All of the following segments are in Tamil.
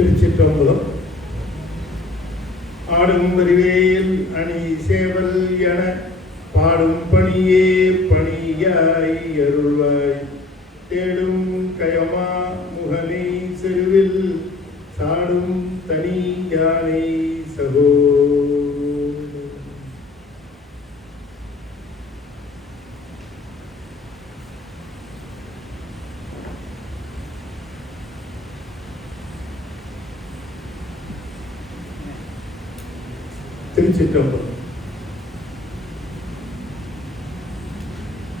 திருச்சிற்றம்பலம். ஆடும் வரிவேல் அணி சேவல் என பாடும் பணியே பணியாய் அருள்வாய். தேடும் கயமா முகனை செருவில் சாடும் தனி யானை சகோ. திருச்சிற்றம்பலம்.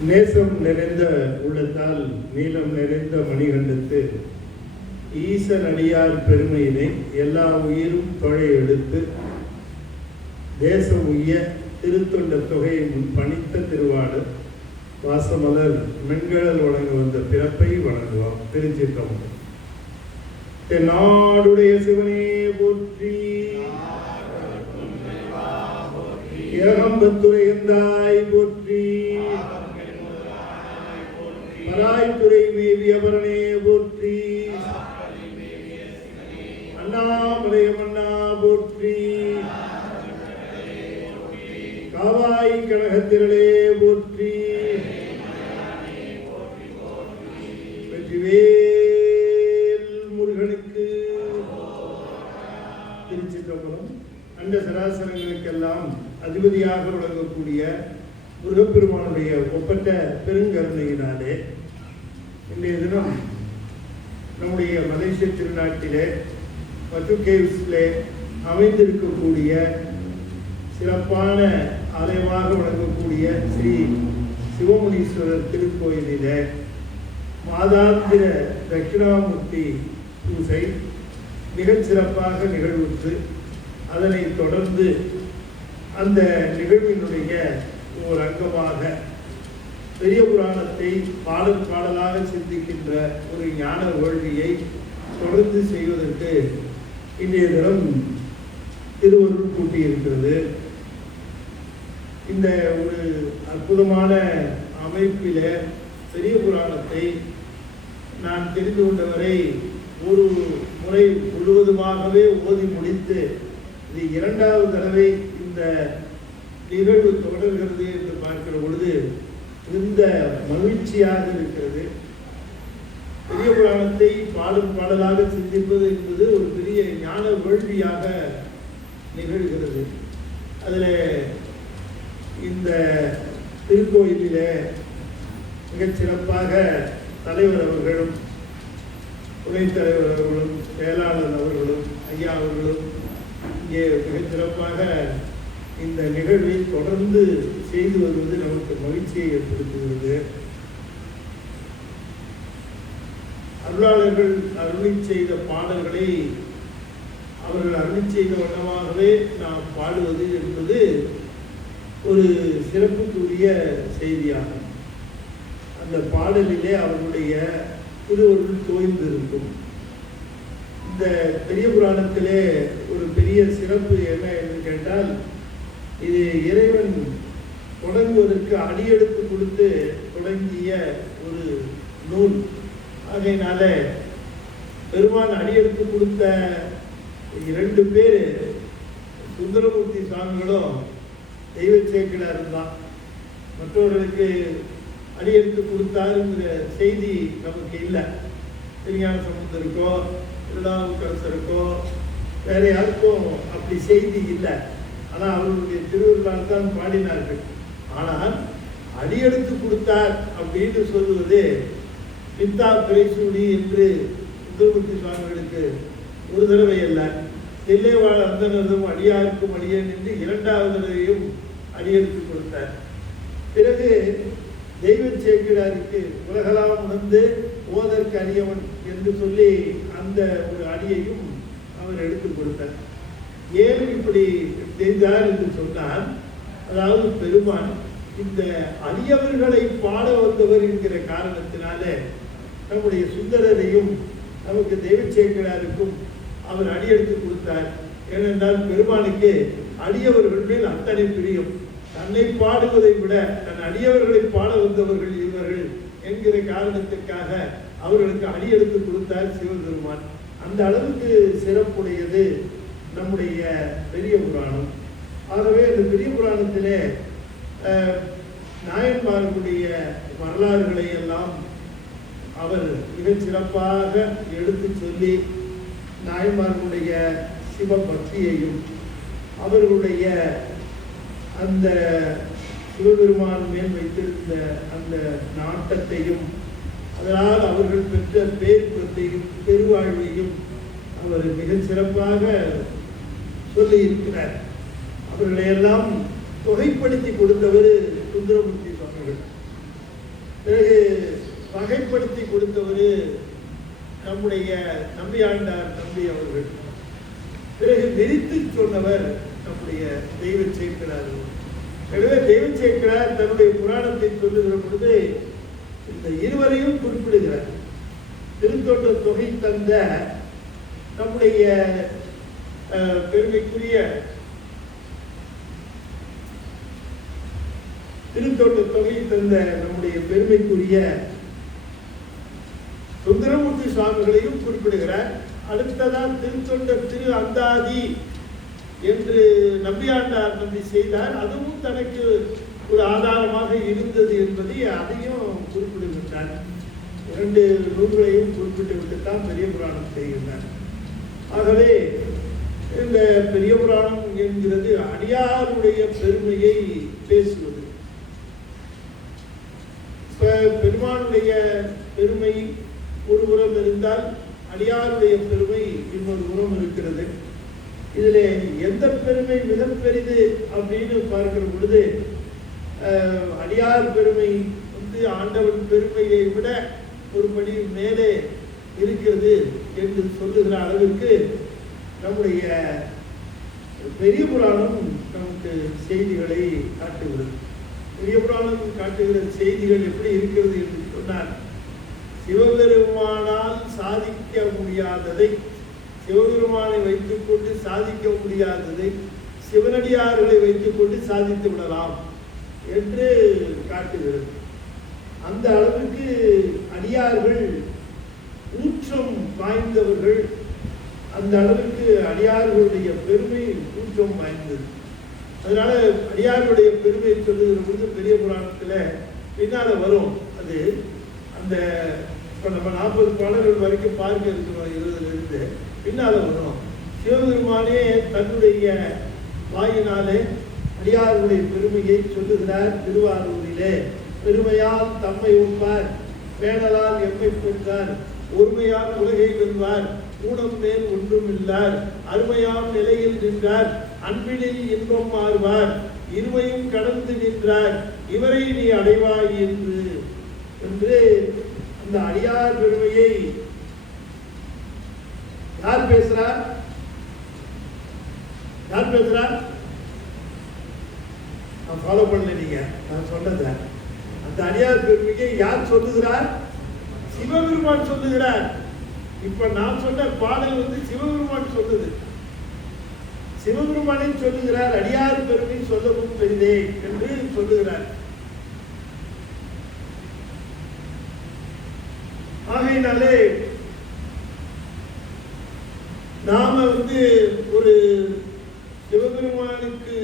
நேசம் நிறைந்த உள்ளத்தால் நீளம் நிறைந்த மணிகண்டத்து ஈசன் அடியார் பெருமையினை எல்லா உயிரும் தொழை எடுத்து தேசம் உய்ய திருத்தொண்ட தொகையை முன் பணித்த திருவாடு வாசமலர் மென்கழல் வழங்க வந்த பிறப்பை வணங்குவாம். திருச்சிற்றம்பலம். நாடுடைய சிவனே போற்றி. ஏகம்பத்துரை எந்தாய் போற்றி. பராய்த்துறை மேவியபரணே போற்றி. அண்ணாமலை மன்னா போற்றி. காவாய் கனகத்திரளே போற்றி. வெற்றிவேல் முருகனுக்கு. திருச்சிற்றம்பலம். அண்ட சராசரங்களுக்கெல்லாம் அதிபதியாக விளங்கக்கூடிய முருகப்பெருமானுடைய ஒப்பற்ற பெருங்கருணையினாலே இன்றைய தினம் நம்முடைய மலேசிய திருநாட்டிலே பட்டு கேவ்ஸ்லே அமைந்திருக்கக்கூடிய சிறப்பான ஆலயமாக விளங்கக்கூடிய ஸ்ரீ சிவமுனீஸ்வரர் திருக்கோயிலிலே மாதாந்திர தட்சிணாமூர்த்தி பூசை மிகச் சிறப்பாக நிகழ்வுற்று அதனை தொடர்ந்து அந்த நிகழ்வினுடைய ஒரு அங்கமாக பெரிய புராணத்தை பாடல் பாடலாக சிந்திக்கின்ற ஒரு ஞான வேள்வியை தொடர்ந்து செய்வதற்கு இன்றைய தினம் திருவருள் கூட்டியிருக்கிறது. இந்த ஒரு அற்புதமான அமைப்பில் பெரிய புராணத்தை நான் தெரிந்து கொண்டவரை ஒரு முறை முழுவதுமாகவே ஓதி முடித்து இது இரண்டாவது தடவை இந்த நிகழ்வு தொடர்கிறது என்று பார்க்கிற பொழுது மிகுந்த மகிழ்ச்சியாக இருக்கிறது. பெரிய புராணத்தை பாடும் பாடலாக சிந்திப்பது என்பது ஒரு பெரிய ஞான வேள்வியாக நிகழ்கிறது. அதில் இந்த திருக்கோயிலில் மிகச் சிறப்பாக தலைவர் அவர்களும் துணைத் தலைவர் அவர்களும் செயலாளர் அவர்களும் ஐயா அவர்களும் இங்கே மிகச் சிறப்பாக இந்த நிகழ்வை தொடர்ந்து செய்து வருவது நமக்கு மகிழ்ச்சியை ஏற்படுத்துகிறது. அருளாளர்கள் அருளி செய்த பாடல்களை அவர்கள் அருளி செய்த வண்ணமாகவே நாம் பாடுவது என்பது ஒரு சிறப்புக்குரிய செய்தியாகும். அந்த பாடலிலே அவர்களுடைய திருவருள் தோய்ந்திருக்கும். இந்த பெரிய புராணத்திலே ஒரு பெரிய சிறப்பு என்ன என்று கேட்டால், இது இறைவன் தொடங்குவதற்கு அடியெடுத்து கொடுத்து தொடங்கிய ஒரு நூல். ஆகையினால பெருமான் அடியெடுத்து கொடுத்த 2 பேர் சுந்தரமூர்த்தி சுவாமிகளும் தெய்வ சேக்கிழாரும் தான். மற்றவர்களுக்கு அடியெடுத்து கொடுத்தாருங்கிற செய்தி நமக்கு இல்லை. திருஞான சம்பந்தருக்கோ திருநாவுக்கரசருக்கோ வேற யாருக்கும் அப்படி செய்தி இல்லை. ஆனால் அவர்களுடைய திருவிழால் தான் பாடினார்கள். ஆனால் அடியெடுத்து கொடுத்தார் அப்படின்னு சொல்லுவது பித்தா பிரைசூடி என்று சுந்தரமூர்த்தி சுவாமிகளுக்கு ஒரு தடவை அல்ல, தில்லைவாழ் அந்தனதும் அடியாருக்கும் அடியேன் என்று 2வது தடவையும் அடியெடுத்து கொடுத்தார். பிறகு தெய்வ சேக்கிழாருக்கு உலகலாம் உணர்ந்து ஓதற்கு அடியவன் என்று சொல்லி அந்த ஒரு அடியையும் அவர் எடுத்துக் கொடுத்தார். ஏன் இப்படி செய்தார் என்று சொன்னால், அதாவது பெருமான் இந்த அடியவர்களை பாட வந்தவர் என்கிற காரணத்தினால நம்முடைய சுந்தரரையும் நமக்கு தெய்வ சேக்கிழாருக்கும் அவர் அடியெடுத்து கொடுத்தார். ஏனென்றால் பெருமானுக்கு அடியவர்கள் மேல் அத்தனை பிரியம். தன்னை பாடுவதை விட தன் அடியவர்களை பாட வந்தவர்கள் இவர்கள் என்கிற காரணத்திற்காக அவர்களுக்கு அடியெடுத்து கொடுத்தார் சிவபெருமான். அந்த அளவுக்கு சிறப்புடையது நம்முடைய பெரிய புராணம். ஆகவே இந்த பெரிய புராணத்திலே நாயன்மார்களுடைய வரலாறுகளை எல்லாம் அவர் மிகச் சிறப்பாக எடுத்து சொல்லி நாயன்மார்களுடைய சிவபக்தியையும் அவர்களுடைய அந்த சிவபெருமான் மேல் வைத்திருந்த அந்த நாட்டத்தையும் அதனால் அவர்கள் பெற்ற பேர்பத்தையும் பெருவாழ்வையும் அவர் மிகச் சிறப்பாக சொல்லி இருக்கிறார். அவர்களையெல்லாம் தொகைப்படுத்தி கொடுத்தவர் சுந்தரமூர்த்தி சுவாமிகள். பிறகு வகைப்படுத்தி கொடுத்தவர் நம்முடைய நம்பியாண்டார் தம்பி அவர்கள். பிறகு விரித்து சொன்னவர் நம்முடைய தெய்வ சேக்கிழார். எனவே தெய்வ சேக்கிழார் தன்னுடைய புராணத்தை சொல்லுகிற பொழுது இந்த இருவரையும் குறிப்பிடுகிறார். திருத்தொண்ட தொகை தந்த நம்முடைய பெருமைக்குரிய திருத்தொண்ட தொகை தந்த நம்முடைய பெருமைக்குரிய சுந்தரமூர்த்தி சுவாமிகளையும் குறிப்பிடுகிறார். அடுத்ததான் திருத்தொண்ட திரு அந்தாதி என்று நம்பியாண்டார் நம்பி செய்தார். அதுவும் தனக்கு ஒரு ஆதாரமாக இருந்தது என்பதை அதையும் குறிப்பிடுகின்றார். 2 நூல்களையும் குறிப்பிட்டு விட்டுத்தான் பெரிய புராணம் செய்கின்றார். ஆகவே இந்த பெரிய புராணம் என்கிறது அடியாருடைய பெருமையை பேசுவது. பெருமானுடைய பெருமை ஒரு புறம் இருந்தால் அடியாருடைய பெருமை இன்னொரு புறம் இருக்கிறது. இதில் எந்த பெருமை மிக பெரிது அப்படின்னு பார்க்கிற பொழுது அடியார் பெருமை ஆண்டவன் பெருமையை விட ஒருபடி மேலே இருக்கிறது என்று சொல்லுகிற அளவிற்கு நம்முடைய பெரிய புராணம் நமக்கு செய்திகளை காட்டுகிறது. பெரிய புராணம் காட்டுகிற செய்திகள் எப்படி இருக்கிறது என்று சொன்னார், சிவபெருமானால் சாதிக்க முடியாததை, சிவபெருமானை வைத்துக் கொண்டு சாதிக்க முடியாததை சிவனடியார்களை வைத்துக் கொண்டு சாதித்து விடலாம் என்று காட்டுகிறது. அந்த அளவுக்கு அடியார்கள் ஊற்றம் வாய்ந்தவர்கள். அந்த அளவுக்கு அடியார்களுடைய பெருமை ஊற்றம் வாய்ந்தது. அதனால அடியார்களுடைய பெருமையை சொல்லுகிற பொழுது பெரிய புராணத்துல பின்னால வரும். அது அந்த இப்ப நம்ம 40 பாடல்கள் வரைக்கும் பார்க்க இருக்கிறோம். 20 இருந்து பின்னால வரும். சிவபெருமானே தன்னுடைய வாயினாலே அடியார்களுடைய பெருமையை சொல்லுகிறார். திருவாரூரிலே பெருமையால் தம்மை ஒப்பார், பேணலால் எம்மை பெற்றார், ஒருமையால் உலகை வெல்வார், ஊனம் மேல் ஒன்றும் இல்லார், அருமையாம் நிலையில் நின்றார், அன்பினில் இன்பம் மாறுவார், இருமையும் கடந்து நின்றார், இவரை நீ அடைவாய் என்று அந்த அடியார் பெருமையை யார் பேசுறார்? யார் பேசுறார்? நான் ஃபாலோ பண்ணல. நீங்க நான் சொன்னத அந்த அடியார் பெருமையை யார் சொல்லுகிறார்? சிவபெருமான் சொல்லுகிறார். இப்ப நான் சொன்ன பாடல் சிவபெருமான் சொல்லுது. சிவபெருமானை சொல்லுகிறார். அடியார் பெருமை சொல்லவும் பெரிதே என்று சொல்லுகிறார். ஆகையினாலே நாம ஒரு சிவபெருமானுக்கு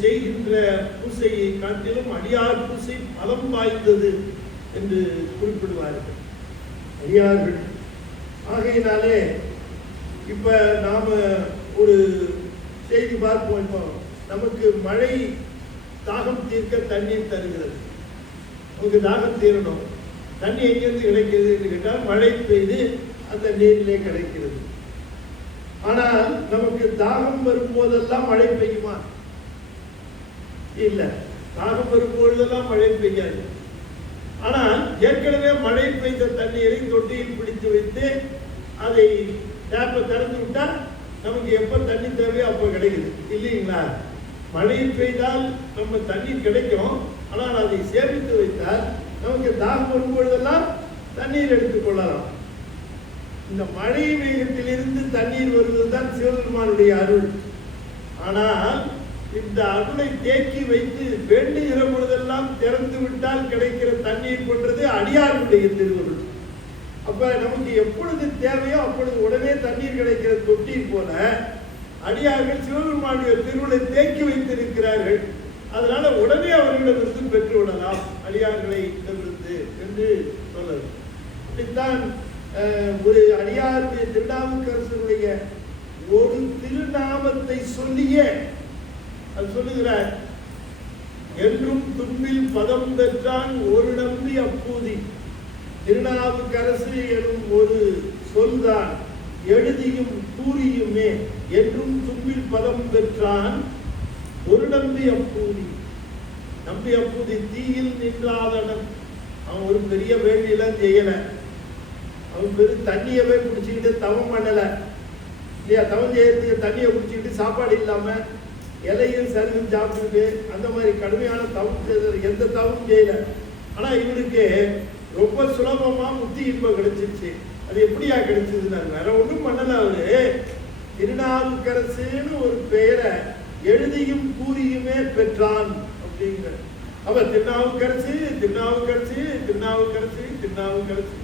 செய்கின்ற பூசையை காட்டிலும் அடியார் பூசை பலம் வாய்ந்தது என்று குறிப்பிடுவார்கள் அடியார்கள். ஆகையினாலே இப்ப நாம ஒரு செய்தி பார்ப்போம். இப்போ நமக்கு மழை தாகம் தீர்க்க தண்ணீர் தருகிறது. நமக்கு தாகம் தீரணும், தண்ணி எங்கிருந்து கிடைக்கிறது என்று கேட்டால் மழை பெய்து அந்த நீரிலே கிடைக்கிறது. ஆனால் நமக்கு தாகம் வரும்போதெல்லாம் மழை பெய்யுமா? இல்லை, தாகம் வரும்பொழுதெல்லாம் மழை பெய்யாது. ஆனால் ஏற்கனவே மழை பெய்த தண்ணீரை தொட்டியில் பிடித்து வைத்து அதை டேப்பை திறந்து விட்டால் நமக்கு எப்போ தண்ணி தேவையோ அப்போ கிடைக்குது இல்லைங்களா? மழை பெய்தால் நம்ம தண்ணீர் கிடைக்கும். ஆனால் அதை சேமித்து வைத்தால் நமக்கு தாகம் வரும்பொழுதெல்லாம் தண்ணீர் எடுத்துக்கொள்ளலாம். இந்த மழை மேகத்திலிருந்து தண்ணீர் வருவதுதான் சிவபெருமானுடைய அருள். ஆனால் இந்த அருளை தேக்கி வைத்து வேண்டுகிற பொழுதெல்லாம் திறந்து விட்டால் கிடைக்கிற தண்ணீர் போன்றது அடியாருடைய திருவருள். அப்ப நமக்கு எப்பொழுது தேவையோ அப்பொழுது உடனே தண்ணீர் கிடைக்கிற தொட்டில் போல அடியார்கள் சிவபெருமானுடைய திருவுளை தேக்கி வைத்திருக்கிறார்கள். அதனால உடனே அவர்களிடமிருந்து பெற்றுவிடலாம் அடியார்களை இடமிருந்து என்று சொல்லுது. இப்படித்தான் ஒரு அடியாருடைய திருநாவுக்கரசருடைய ஒரு திருநாமத்தை சொல்லியே அது சொல்லுகிறார். என்றும் துன்பில் பதம் பெற்றான் ஒரு நம்பி அப்பூதி. திருநாவுக்கரசு எனும் ஒரு சொல்தான் எழுதியும் கூறியுமே என்றும் துன்பில் பதம் பெற்றான் ஒரு நம்பி அப்பூதி. நம்பி அப்பூதி தீயில் நின்றாதவன். அவன் ஒரு பெரிய வேள்வியெல்லாம் செய்யல, அவன் பெரும் தண்ணியவே குடிச்சுக்கிட்டு தவம் பண்ணல இல்லையா? தவம் செய்யறதுக்கு தண்ணியை குடிச்சுக்கிட்டு சாப்பாடு இல்லாம இலையும் சரிவும் சாப்பிட்டுட்டு அந்த மாதிரி கடுமையான தவம் செய்த எந்த தவமும் செய்யல. ஆனா இவனுக்கு ரொம்ப சுலபமா முத்தி இன்பம் கிடைச்சிருச்சு. அது எப்படியா கிடைச்சதுன்னா வேற ஒன்றும் பண்ணல. அவரு திருநாவுக்கரசுன்னு ஒரு பெயரை எழுதியும் கூறியுமே பெற்றான் அப்படிங்கிற. அவ திருநாவுக்கரசு திருநாவுக்கரசு திருநாவுக்கரசு திருநாவுக்கரசு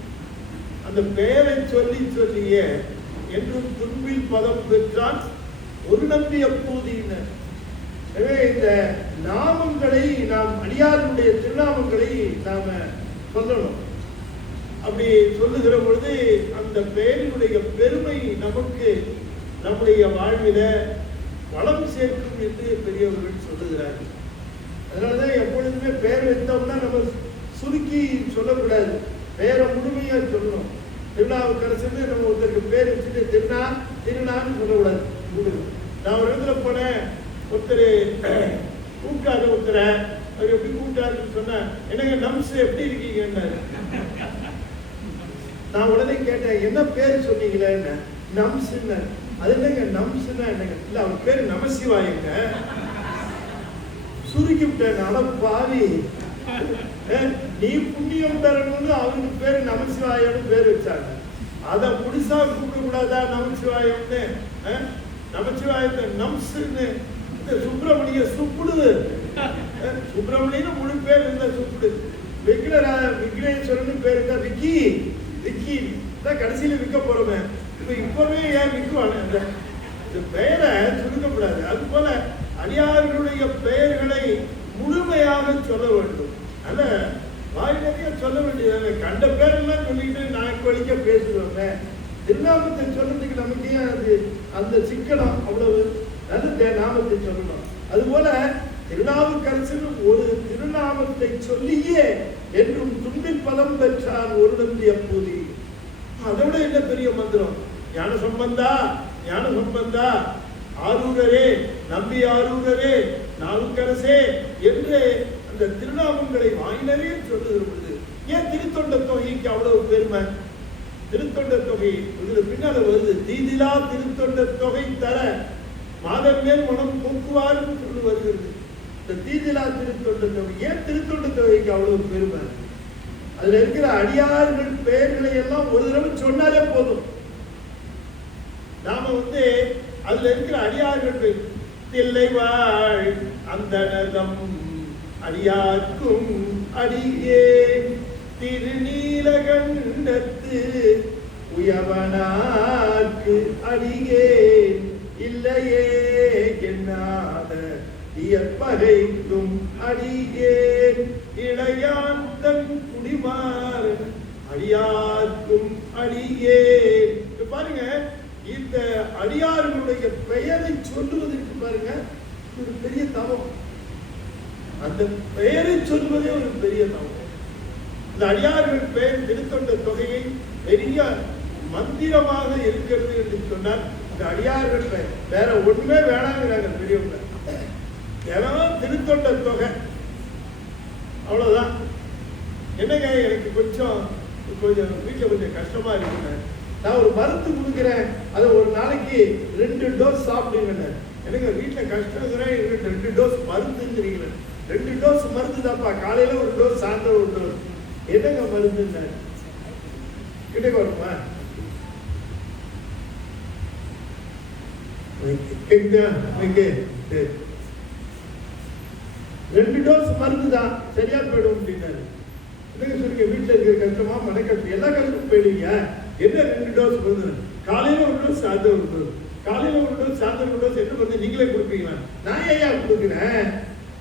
அந்த பெயரை சொல்லி சொல்லியே என்றும் துன்பில் பதம் பெற்றான் ஒரு நம்பி அப்பூதியினர். எனவே இந்த நாமங்களை நாம் அடியாருடைய திருநாமங்களை நாம சொல்லணும். அப்படி சொல்லுகிற பொழுது அந்த பெயரினுடைய பெருமை நமக்கு நம்முடைய வாழ்வில வளம் சேர்க்கும் என்று பெரியவர்கள் சொல்லுகிறார்கள். அதனாலதான் எப்பொழுதுமே பெயர் வைத்தோம்னா நம்ம சுருக்கி சொல்லக்கூடாது, பெயரை முழுமையா சொல்லணும். திருநாவுக்கரசுன்னு நம்ம ஒருத்தருக்கு பேர் வச்சுட்டு திருநான்னு சொல்லக்கூடாது. நான் ஒரு இடத்துல போனேன், ஒருத்தர் கூப்பிட்டாரு. ஒருத்தரை அவர் எப்படி கூப்பிட்டாருன்னு சொன்னா, என்னங்க நம்ஸ் எப்படி இருக்கீங்கன்னாரு. நான் உடனே கேட்டேன், என்ன பேர் சொன்னீங்களே? என்ன நம்ஸ்ன்னு. அது என்னங்க நம்ஸ்ன்னா என்னங்க? இல்ல அவர் பேரு நமசிவாயங்க. சுருக்கி விட்டேன். அடப்பாவி, நீ புண்ணியம் தரணும்னு அவருக்கு பேரு நமசிவாயம்னு பேர் வச்சாங்க. அதை புதுசா கூப்பிட கூடாதா நமசிவாயம்னு? நமசிவாயத்தை நம்ஸ்ன்னு. இந்த சுப்பிரமணிய சுப்புடு, சுப்பிரமணியன்னு முழு பேர் இருந்தா சுப்புடு. விக்னேஸ்வரன் பேர் இருந்தா விக்கி, விக்கி தான் கடைசியில விற்க போறோமே. இப்பவே ஏன் விற்குவாங்க? இந்த பெயரை சுருக்கப்படாது. அது போல அடியார்களுடைய பெயர்களை முழுமையாக சொல்ல வேண்டும். அல்ல வாய் நிறைய சொல்ல வேண்டியது. கண்ட பேரெல்லாம் சொல்லிட்டு நான் வலிக்க பேசுவாங்க. திருநாமத்தை சொல்றதுக்கு நமக்கு ஏன் அது அந்த சிக்கனம்? அவ்வளவு நல்ல நாமத்தை சொல்லணும். அதுபோல திருநாவுக்கரசு ஒரு திருநாமத்தை சொல்லியே என்றும் துன்பில் பதம் பெற்றான் ஒரு நம்பி அப்பூதி. அதை விட என்ன பெரிய மந்திரம்? ஞான சம்பந்தா, ஞான சம்பந்தா, ஆரூரரே, நம்பி ஆரூரரே, நாவுக்கரசே என்று அந்த திருநாமங்களை வாயினரே சொல்லுகிற பொழுது ஏன் திருத்தொண்ட தொகைக்கு அவ்வளவு பெருமை? திருத்தொண்ட தொகை இதுல பின்னால வருது. தீதிலா திருத்தொண்ட தொகை தர மாதம் மேல் மனம் போக்குவார்னு சொல்லி வருகிறது. இந்த தீதிலா திருத்தொண்ட தொகை ஏன் திருத்தொண்ட தொகைக்கு அவ்வளவு பெருமை? அதுல இருக்கிற அடியார்கள் பெயர்களை எல்லாம் ஒரு தடவை சொன்னாலே போதும். நாம அதுல இருக்கிற அடியார்கள் பெயர் தில்லை வாழ் அந்தனதம் அடியார்க்கும் அடியே திருநீலகண்டத்து உயவனார்க்கு அடியே இல்லையே என்னாத இயற்பகைக்கும் அடியே இளையான் தன் குடிமாறு அடியார்க்கும் அடியே. பாருங்க, இந்த அடியார்களுடைய பெயரை சொல்லுவதற்கு பாருங்க ஒரு பெரிய தவம். அந்த பெயரை சொல்வதே ஒரு பெரிய தவம். இந்த அடியார்கள் பெயர் திருத்தொண்ட தொகையை பெரிய மந்திரமாக இருக்கிறது என்று சொன்னால் இந்த அடியார்கள் பெயர் வேற ஒண்ணுமே வேணாங்கிறாங்க பெரியவங்க. ஏன்னா திருத்தொண்ட தொகை அவ்வளவுதான். என்னங்க எனக்கு கொஞ்சம் வீட்டுல கொஞ்சம் கஷ்டமா இருக்குங்க, நான் ஒரு மருந்து கொடுக்குறேன், அதை ஒரு நாளைக்கு 2 டோஸ் சாப்பிடுங்க. எனக்கு வீட்டுல கஷ்டங்கிறேன், 2 டோஸ் மருந்துங்கிறீங்களே. 2 டோஸ் மருந்து தான்ப்பா, காலையில ஒரு டோஸ், சாயந்தரம் ஒரு டோஸ். என்னங்க மருந்து கிட்ட வருமா? ரெண்டு டோஸ் மருந்து தான் சரியா போயிடும் அப்படின்னாரு. என்னங்க சொல்லுங்க, வீட்டில் இருக்கிற கஷ்டமா மன கஷ்டம் எல்லா கஷ்டமும் போயிடுவீங்க. என்ன 2 டோஸ் வந்து காலையில 1 டோஸ் சாயந்தரம் 1 டோஸ், காலையில 1 டோஸ் சாயந்தரம் 1 டோஸ் என்ன வந்து நீங்களே கொடுப்பீங்களா? நான் ஏயா கொடுக்குறேன்,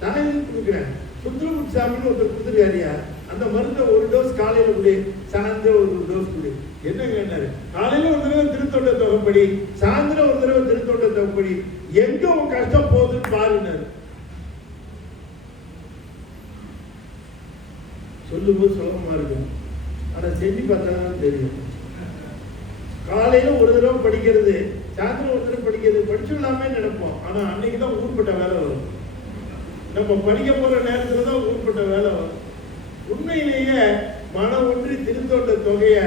நான் எதுவும் கொடுக்குறேன். சுந்தரமூர்த்தி சாமின்னு ஒருத்தர் கொடுத்துருக்காரியா, அந்த மருந்தை 1 டோஸ் காலையில கொடு, சாயந்தரம் 1 டோஸ் கொடு. என்ன கேட்டாரு, காலையில 1 தடவை திருத்தொண்ட தொகைப்படி, சாயந்தரம் 1 தடவை திருத்தொண்ட தொகைப்படி, எங்க உன் கஷ்டம் போகுதுன்னு பாருன்னாரு. சொல்லும்போது சுலபமா இருக்கும், ஆனா செஞ்சு பார்த்தாதான் தெரியும். காலையில 1 தடவை படிக்கிறது, சாயந்தரம் 1 தடவை படிக்கிறது, படிச்சுடலாமே நினைப்போம். ஆனா அன்னைக்குதான் ஊர்பட்ட வேலை வரும். நம்ம படிக்க போற நேரத்துல தான் ஊர்பட்ட வேலை வரும். உண்மையிலேயே மனம் ஒன்றி திருத்தொண்ட தொகையை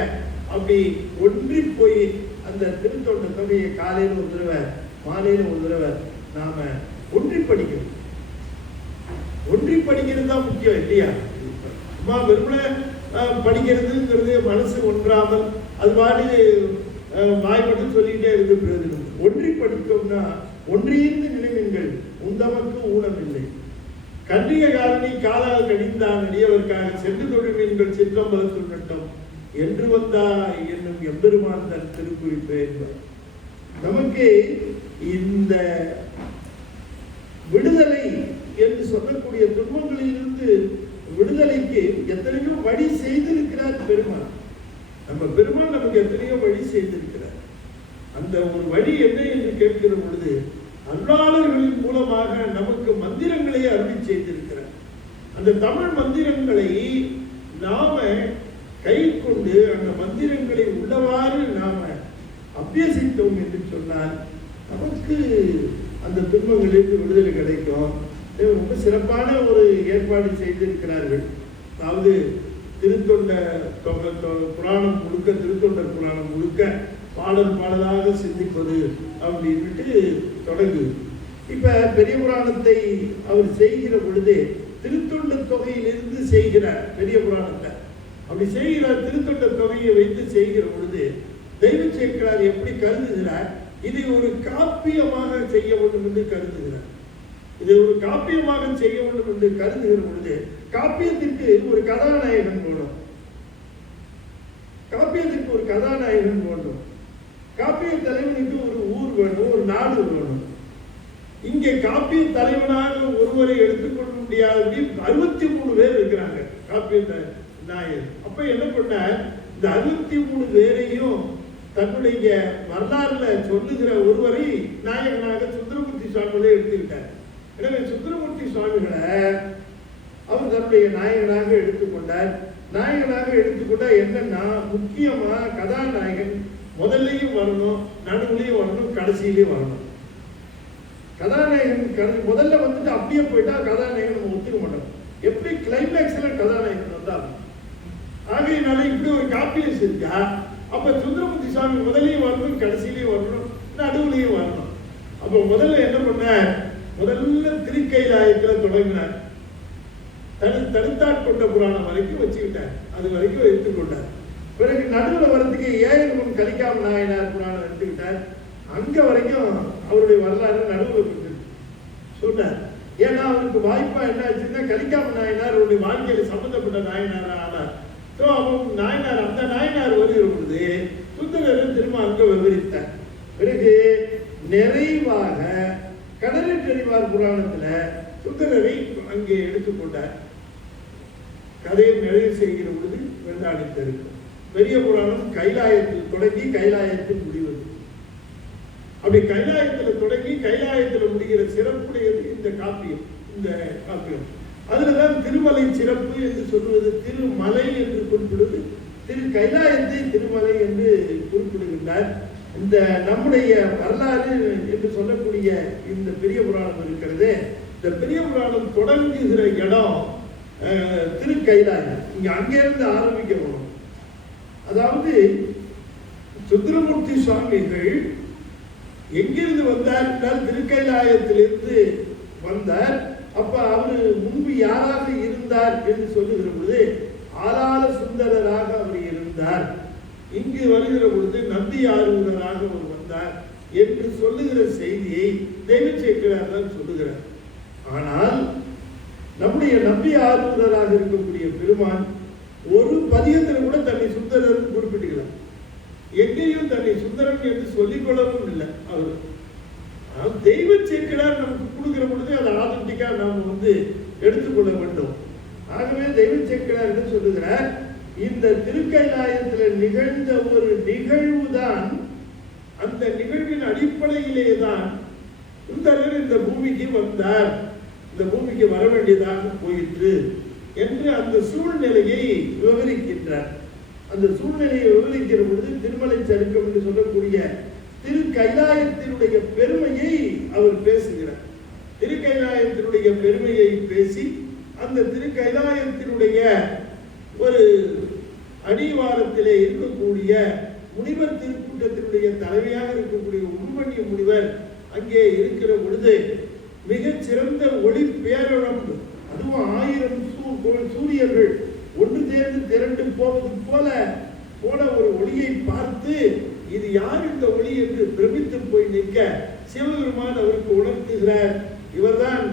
அப்படி ஒன்றி போய் அந்த திருத்தொண்ட தொகையை காலையில 1 தடவை மாலையில 1 தடவை நாம ஒன்றி படிக்கணும். ஒன்றி படிக்கிறது தான் முக்கியம் இல்லையா? சும்மா வெறுமனே படிக்கிறதுங்கிறது மனசு ஒன்றாமல் அது பாடி வாய் மட்டும் சொல்லிக்கிட்டே இருக்கு பிரயோஜனம். ஒன்றி படித்தோம்னா ஒன்றியிருந்து நினைவுங்கள் உந்தமக்கு ஊனமில்லை. கன்னிக காரணி காலால் கடிந்தான் அடியவர்க்காக சென்று தொழுவீன்கள் சிற்றம்பலத்துள் நட்டம் என்று வந்தா என்னும் எம்பெருமான் தன் திருக்குறிப்பு என்பார். நமக்கு இந்த விடுதலை என்று சொல்லக்கூடிய துன்பங்களிலிருந்து விடுதலைக்கு எத்தனையோ வழி செய்திருக்கிறார் பெருமான். நம்ம பெருமான் நமக்கு எத்தனையோ வழி செய்திருக்கிறார். அந்த ஒரு வழி என்ன என்று கேட்கிற பொழுது அருளாளர்களின் மூலமாக நமக்கு மந்திரங்களை அருளி செய்திருக்கிறார். அந்த தமிழ் மந்திரங்களை நாம கை கொண்டு அந்த மந்திரங்களை உள்ளவாறு நாம அபியசித்தோம் என்று சொன்னால் நமக்கு அந்த துன்பங்களிலிருந்து விடுதலை கிடைக்கும். ரொம்ப சிறப்பான ஒரு ஏற்பாடு செய்திருக்கிறார்கள். அதாவது திருத்தொண்ட புராணம் முழுக்க, திருத்தொண்டர் புராணம் முழுக்க பாடல் பாடலாக சிந்திப்பது அப்படின்ட்டு தொடங்குது. இப்ப பெரிய புராணத்தை அவர் செய்கிற பொழுது திருத்தொண்ட தொகையிலிருந்து செய்கிறார். பெரிய புராணத்தை அப்படி செய்கிறார். திருத்தொண்ட தொகையை வைத்து செய்கிற பொழுது தெய்வ சேர்க்கிறார் எப்படி கருதுகிறார், இதை ஒரு காப்பியமாக செய்ய வேண்டும் என்று கருதுகிறார். இதை ஒரு காப்பியமாக செய்ய வேண்டும் என்று கருதுகிற பொழுது காப்பியத்திற்கு ஒரு கதாநாயகன் வேணும். காப்பியத்திற்கு ஒரு கதாநாயகன் வேண்டும். காப்பிய தலைவனுக்கு ஒரு ஊர் வேணும், ஒரு நாடு வேணும். இங்கே காப்பிய தலைவனாக ஒருவரை எடுத்துக்கொள்ள முடியாதபடி 63 பேர் இருக்கிறாங்க காப்பிய நாயகன். அப்ப என்ன பண்ண, இந்த 63 பேரையும் தன்னுடைய வரலாறுல சொல்லுகிற ஒருவரை நாயகனாக சுந்தரமூர்த்தி சுவாமிகளை எடுத்துக்கிட்டார். எனவே சுந்தரமூர்த்தி சுவாமிகளை அவர் தன்னுடைய நாயகனாக எடுத்துக்கொண்டார். நாயகனாக எடுத்துக்கொண்டா என்னன்னா, முக்கியமா கதாநாயகன் முதல்லையும் வரணும், நடுவுலையும் வரணும், கடைசியிலையும் வரணும். கதாநாயகன் முதல்ல வந்துட்டு அப்படியே போயிட்டா கதாநாயகன் நம்ம ஒத்துக்க மாட்டோம். எப்படி கிளைமேக்ஸ்ல கதாநாயகன் வந்தாலும் ஆகையினால இப்படி ஒரு காப்பியம் செஞ்சா அப்ப சுந்தரமூர்த்தி சுவாமி முதலையும் வரணும், கடைசியிலையும் வரணும், நடுவுலையும் வரணும். அப்ப முதல்ல என்ன பண்ண, முதல்ல திருக்கைலாயத்துல தொடங்கினார். தடுத்தாட்கொண்ட புராணம் வரைக்கும் வச்சுக்கிட்டார், அது வரைக்கும் எடுத்துக்கொண்டார். பிறகு நடுவில் வரதுக்கு ஏழு கலிக்காம நாயனார் புராணம் எடுத்துக்கிட்டார். அங்க வரைக்கும் அவருடைய வரலாறு நடுவில் சொன்னார். ஏன்னா அவருக்கு வாய்ப்பா என்ன ஆச்சுன்னா, கலிக்காம நாயனார் அவருடைய வாழ்க்கையில சம்பந்தப்பட்ட நாயனாரா ஆனார். ஸோ அவங்க நாயனார், அந்த நாயனார் வருகிற பொழுது சுந்தரர் திரும்ப அங்க விவரித்தார். பிறகு நிறைவாக கடலெட்டறிவார் புராணத்துல சுந்தரரை அங்கே எடுத்துக்கொண்டார். கதையை நிறைவு செய்கிற பொழுது வெள்ளாடித்திருக்கும். பெரிய புராணம் கைலாயத்தில் தொடங்கி கைலாயத்தில் முடிவது. அப்படி கைலாயத்தில் தொடங்கி கைலாயத்தில் முடிகிற சிறப்புடையது இந்த காப்பியம். இந்த காப்பியம் அதுலதான் திருமலை சிறப்பு என்று சொல்வது, திருமலை என்று குறிப்பிடுவது, திரு கைலாயத்தை திருமலை என்று குறிப்பிடுகின்றார். இந்த நம்முடைய வரலாறு என்று சொல்லக்கூடிய இந்த பெரிய புராணம் இருக்கிறது. இந்த பெரிய புராணம் தொடங்குகிற இடம் திருக்கைலாயம். இங்க அங்கிருந்து ஆரம்பிக்கணும். அதாவது சுந்தரமூர்த்தி சுவாமிகள் எங்கிருந்து வந்தார் என்றால் திருக்கைலாயத்திலிருந்து வந்தார். அப்ப அவரு முன்பு யாராக இருந்தார் என்று சொல்லுகிற பொழுது ஆளாள சுந்தரராக அவர் இருந்தார். இங்கு வருகிற பொழுது நந்தி ஆரூரராக அவர் வந்தார் என்று சொல்லுகிற செய்தியை தெய்வ சேக்கிழார் தான் சொல்லுகிறார். ஆனால் நம்முடைய நம்பி ஆரூரராக இருக்கக்கூடிய பெருமான் ஒரு பதியத்தில் கூட தன்னை சுந்தரர் குறிப்பிட்டுக்கலாம். எங்கேயும் தன்னை சுந்தரன் என்று சொல்லிக் கொள்ளவும் இல்லை. அவர் தெய்வ சேக்கிழார் நமக்கு கொடுக்கிற பொழுது அதை ஆதன்டிக்கா நாம் எடுத்துக்கொள்ள வேண்டும். ஆகவே தெய்வ சேக்கிழார் என்று சொல்லுகிறார், இந்த திருக்கைலாயத்தில் நிகழ்ந்த ஒரு நிகழ்வுதான், அந்த நிகழ்வின் அடிப்படையிலே தான் சுந்தரர் இந்த பூமிக்கு வந்தார், இந்த பூமிக்கு வர வேண்டியதாக போயிற்று என்று அந்த சூழ்நிலையை விவரிக்கின்றார். அந்த சூழ்நிலையை விவரிக்கிற பொழுது திருமலை சருக்கம் என்று சொல்லக்கூடிய திருக்கைலாயத்தினுடைய பெருமையை அவர் பேசுகிறார். திருக்கைலாயத்தினுடைய பெருமையை பேசி அந்த திருக்கைலாயத்தினுடைய ஒரு அடிவாரத்திலே இருக்கக்கூடிய முனிவர் திருக்கூட்டத்தினுடைய தலைமையாக இருக்கக்கூடிய உருவணிய முனிவர் அங்கே இருக்கிற பொழுது மிகச் சிறந்த ஒளி பேரழம்பு, அதுவும் 1000 சூரியர்கள் ஒன்று சேர்ந்து திரண்டு போவது போல ஒரு ஒளியை பார்த்து இது யார் இந்த ஒளி என்று பிரமித்து போய் நிற்க சிவபெருமான் அவருக்கு உணர்த்துகிறார், இவர்தான்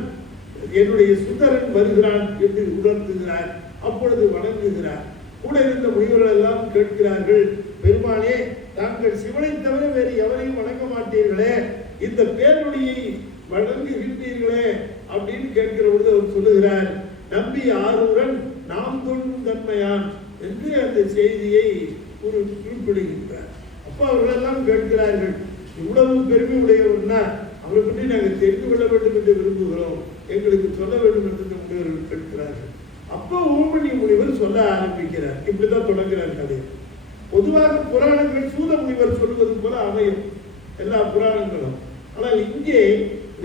என்னுடைய சுந்தரன் வருகிறான் என்று உணர்த்துகிறார். அப்பொழுது வணங்குகிறார். கூட இருந்த முனிவர்கள் எல்லாம் கேட்கிறார்கள், பெருமானே தாங்கள் சிவனை தவிர வேறு எவரையும் வணங்க மாட்டீர்களே, இந்த பேரொழியை வணங்குகின்றீர்களே அப்படின்னு கேட்கிற பொழுது அவர் சொல்லுகிறார், நம்பி ஆரூரன் நாம் தொழும் தன்மையான் என்று அந்த செய்தியை குறிப்பிடுகின்றார். அப்ப அவர்கள் எல்லாம் கேட்கிறார்கள், இவ்வளவு பெருமை உடையவர்னா அவரை பற்றி நாங்கள் தெரிந்து கொள்ள வேண்டும் என்று விரும்புகிறோம், எங்களுக்கு சொல்ல வேண்டும் என்று முனிவர்கள் கேட்கிறார்கள். அப்போ ஊமணி முனிவர் சொல்ல ஆரம்பிக்கிறார். இப்படிதான் தொடங்குகிறார் கதை. பொதுவாக புராணங்கள் சூத முனிவர் சொல்வது போல அமையும் எல்லா புராணங்களும். ஆனால் இங்கே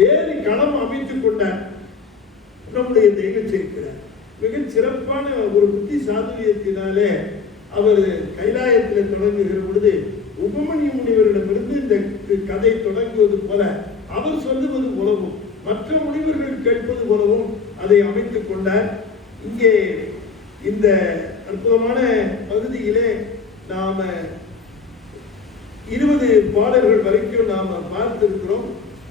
வேறு களம் அமைத்துக் கொண்டார் நம்முடைய தெய்வ சேர்க்கிறார். மிக சிறப்பான ஒரு புத்தி சாதுரியத்தினாலே அவர் கைலாயத்தில் தொடங்குகிற பொழுது உபமணி முனிவரிடமிருந்து இந்த கதை தொடங்குவது போல அவர் சொல்லுவது போலவும் மற்ற முனிவர்கள் கேட்பது போலவும் அதை அமைத்துக் கொண்டார். இங்கே இந்த அற்புதமான பகுதியிலே நாம 20 பாடல்கள் வரைக்கும் நாம பார்த்திருக்கிறோம்.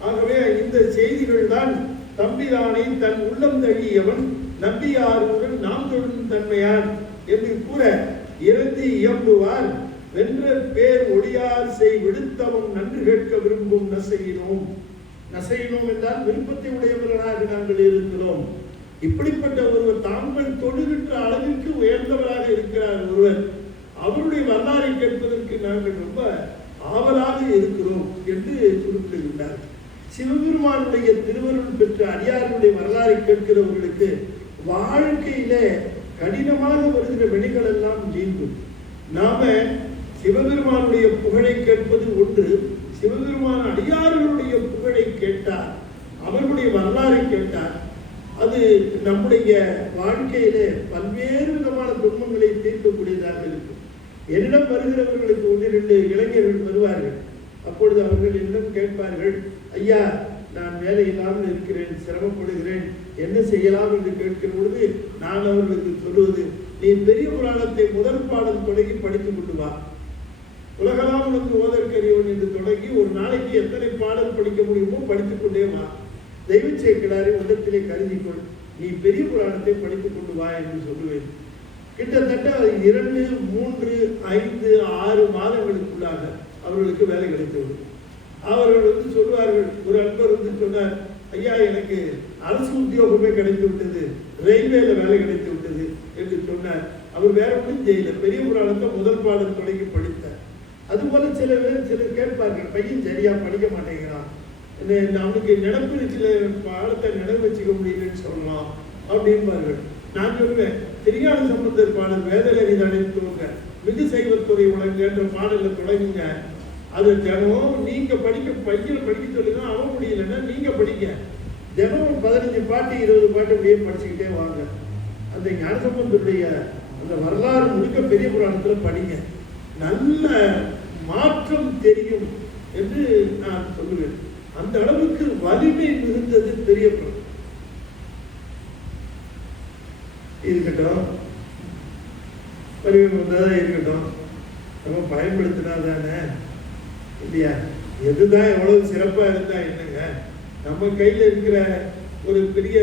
ஆகவே இந்த செய்திகள் தான் தம்பிரானை தன் உள்ளம் தழியவன் நம்பியாருடன் நாம் தொழும் தன்மையான் என்று கூற இறந்தி இயம்புவார் வென்ற பேர் ஒளியார் செய் விடுத்தவன் நன்று கேட்க விரும்பும் நசையினோம். நசையினோம் என்றால் விருப்பத்தை உடையவர்களாக நாங்கள் இருக்கிறோம். இப்படிப்பட்ட ஒருவர் தாங்கள் தொழுகின்ற அளவிற்கு உயர்ந்தவராக இருக்கிறார் ஒருவர், அவருடைய வரலாறை கேட்பதற்கு நாங்கள் ரொம்ப ஆவலாக இருக்கிறோம் என்று குறிப்பிடுகின்றார். சிவபெருமானுடைய திருவருள் பெற்ற அடியாருடைய வரலாறை கேட்கிறவர்களுக்கு வாழ்க்கையிலே கடினமாக வருகிற வினைகள் எல்லாம் நீங்கும். நாம சிவபெருமானுடைய புகழை கேட்பது ஒன்று, சிவபெருமான அடியார்களுடைய புகழை கேட்டார், அவர்களுடைய வரலாறை கேட்டார், அது நம்முடைய வாழ்க்கையிலே பல்வேறு விதமான துன்பங்களை தீர்க்கக்கூடியதாக இருக்கும். என்னிடம் வருகிறவர்களுக்கு 1-2 இளைஞர்கள் வருவார்கள். அப்பொழுது அவர்கள் என்னிடம் கேட்பார்கள், ஐயா நான் வேலை இல்லாமல் இருக்கிறேன், சிரமப்படுகிறேன், என்ன செய்யலாம் என்று கேட்கிற பொழுது நான் அவர்களுக்கு சொல்லுவது, நீ பெரிய புராணத்தை முதல் பாடல் தொடங்கி படித்துக் கொண்டு வா, உலகலாம் உனக்கு ஓதற்கரியவன் என்று தொடங்கி ஒரு நாளைக்கு எத்தனை பாடல் படிக்க முடியுமோ படித்துக் கொண்டே வா, தெய்வ சேக்கிழாரை உள்ளத்திலே கருதிக்கொள், நீ பெரிய புராணத்தை படித்துக் கொண்டு வா என்று சொல்லுவேன். கிட்டத்தட்ட 2, 3, 5, 6 மாதங்களுக்குள்ளாக அவர்களுக்கு வேலை கிடைத்துவிடும். அவர்கள் சொல்வார்கள், ஒரு அன்பர் சொன்னார், ஐயா எனக்கு அரசு உத்தியோகமே கிடைத்து விட்டது, ரயில்வேல வேலை கிடைத்து விட்டது என்று சொன்னார். அவர் வேற ஒன்றும் செய்யல, பெரிய புராணத்தை முதல் பாடல் தொடங்கி படித்தார். அதுபோல சிலர் கேட்பார்கள், பையன் சரியா படிக்க மாட்டேங்கிறான், அவனுக்கு நினைப்பு இருக்கிற பாடத்தை நினைவு வச்சுக்க முடியலன்னு சொல்லலாம் அப்படின்பார்கள். நான் சொல்லுவேன், திருஞான சம்பந்தர் பாடல் வேதலறி தடைத்துவங்க மிகு சைவத்துறை உலகன்ற பாடல தொடங்குங்க, அது தினமும் நீங்க படிக்க பையனை படிக்க சொல்லுங்க, அவன் முடியலன்னா நீங்க படிக்க, தினமும் 15 பாட்டு 20 பாட்டு அப்படியே படிச்சுக்கிட்டே வாங்க. அந்த ஞானசம்பந்தருடைய அந்த வரலாறு முழுக்க பெரிய புராணத்துல படிங்க, நல்ல மாற்றம் தெரியும் என்று நான் சொல்லுவேன். அந்த அளவுக்கு வலிமை மிகுந்தது பெரிய புராணம். இருக்கட்டும், வலிமை வந்ததான் இருக்கட்டும், நம்ம பயன்படுத்தினாதானே இல்லையா? எதுதான் எவ்வளவு சிறப்பா இருந்தா என்னங்க, நம்ம கையில இருக்கிற ஒரு பெரிய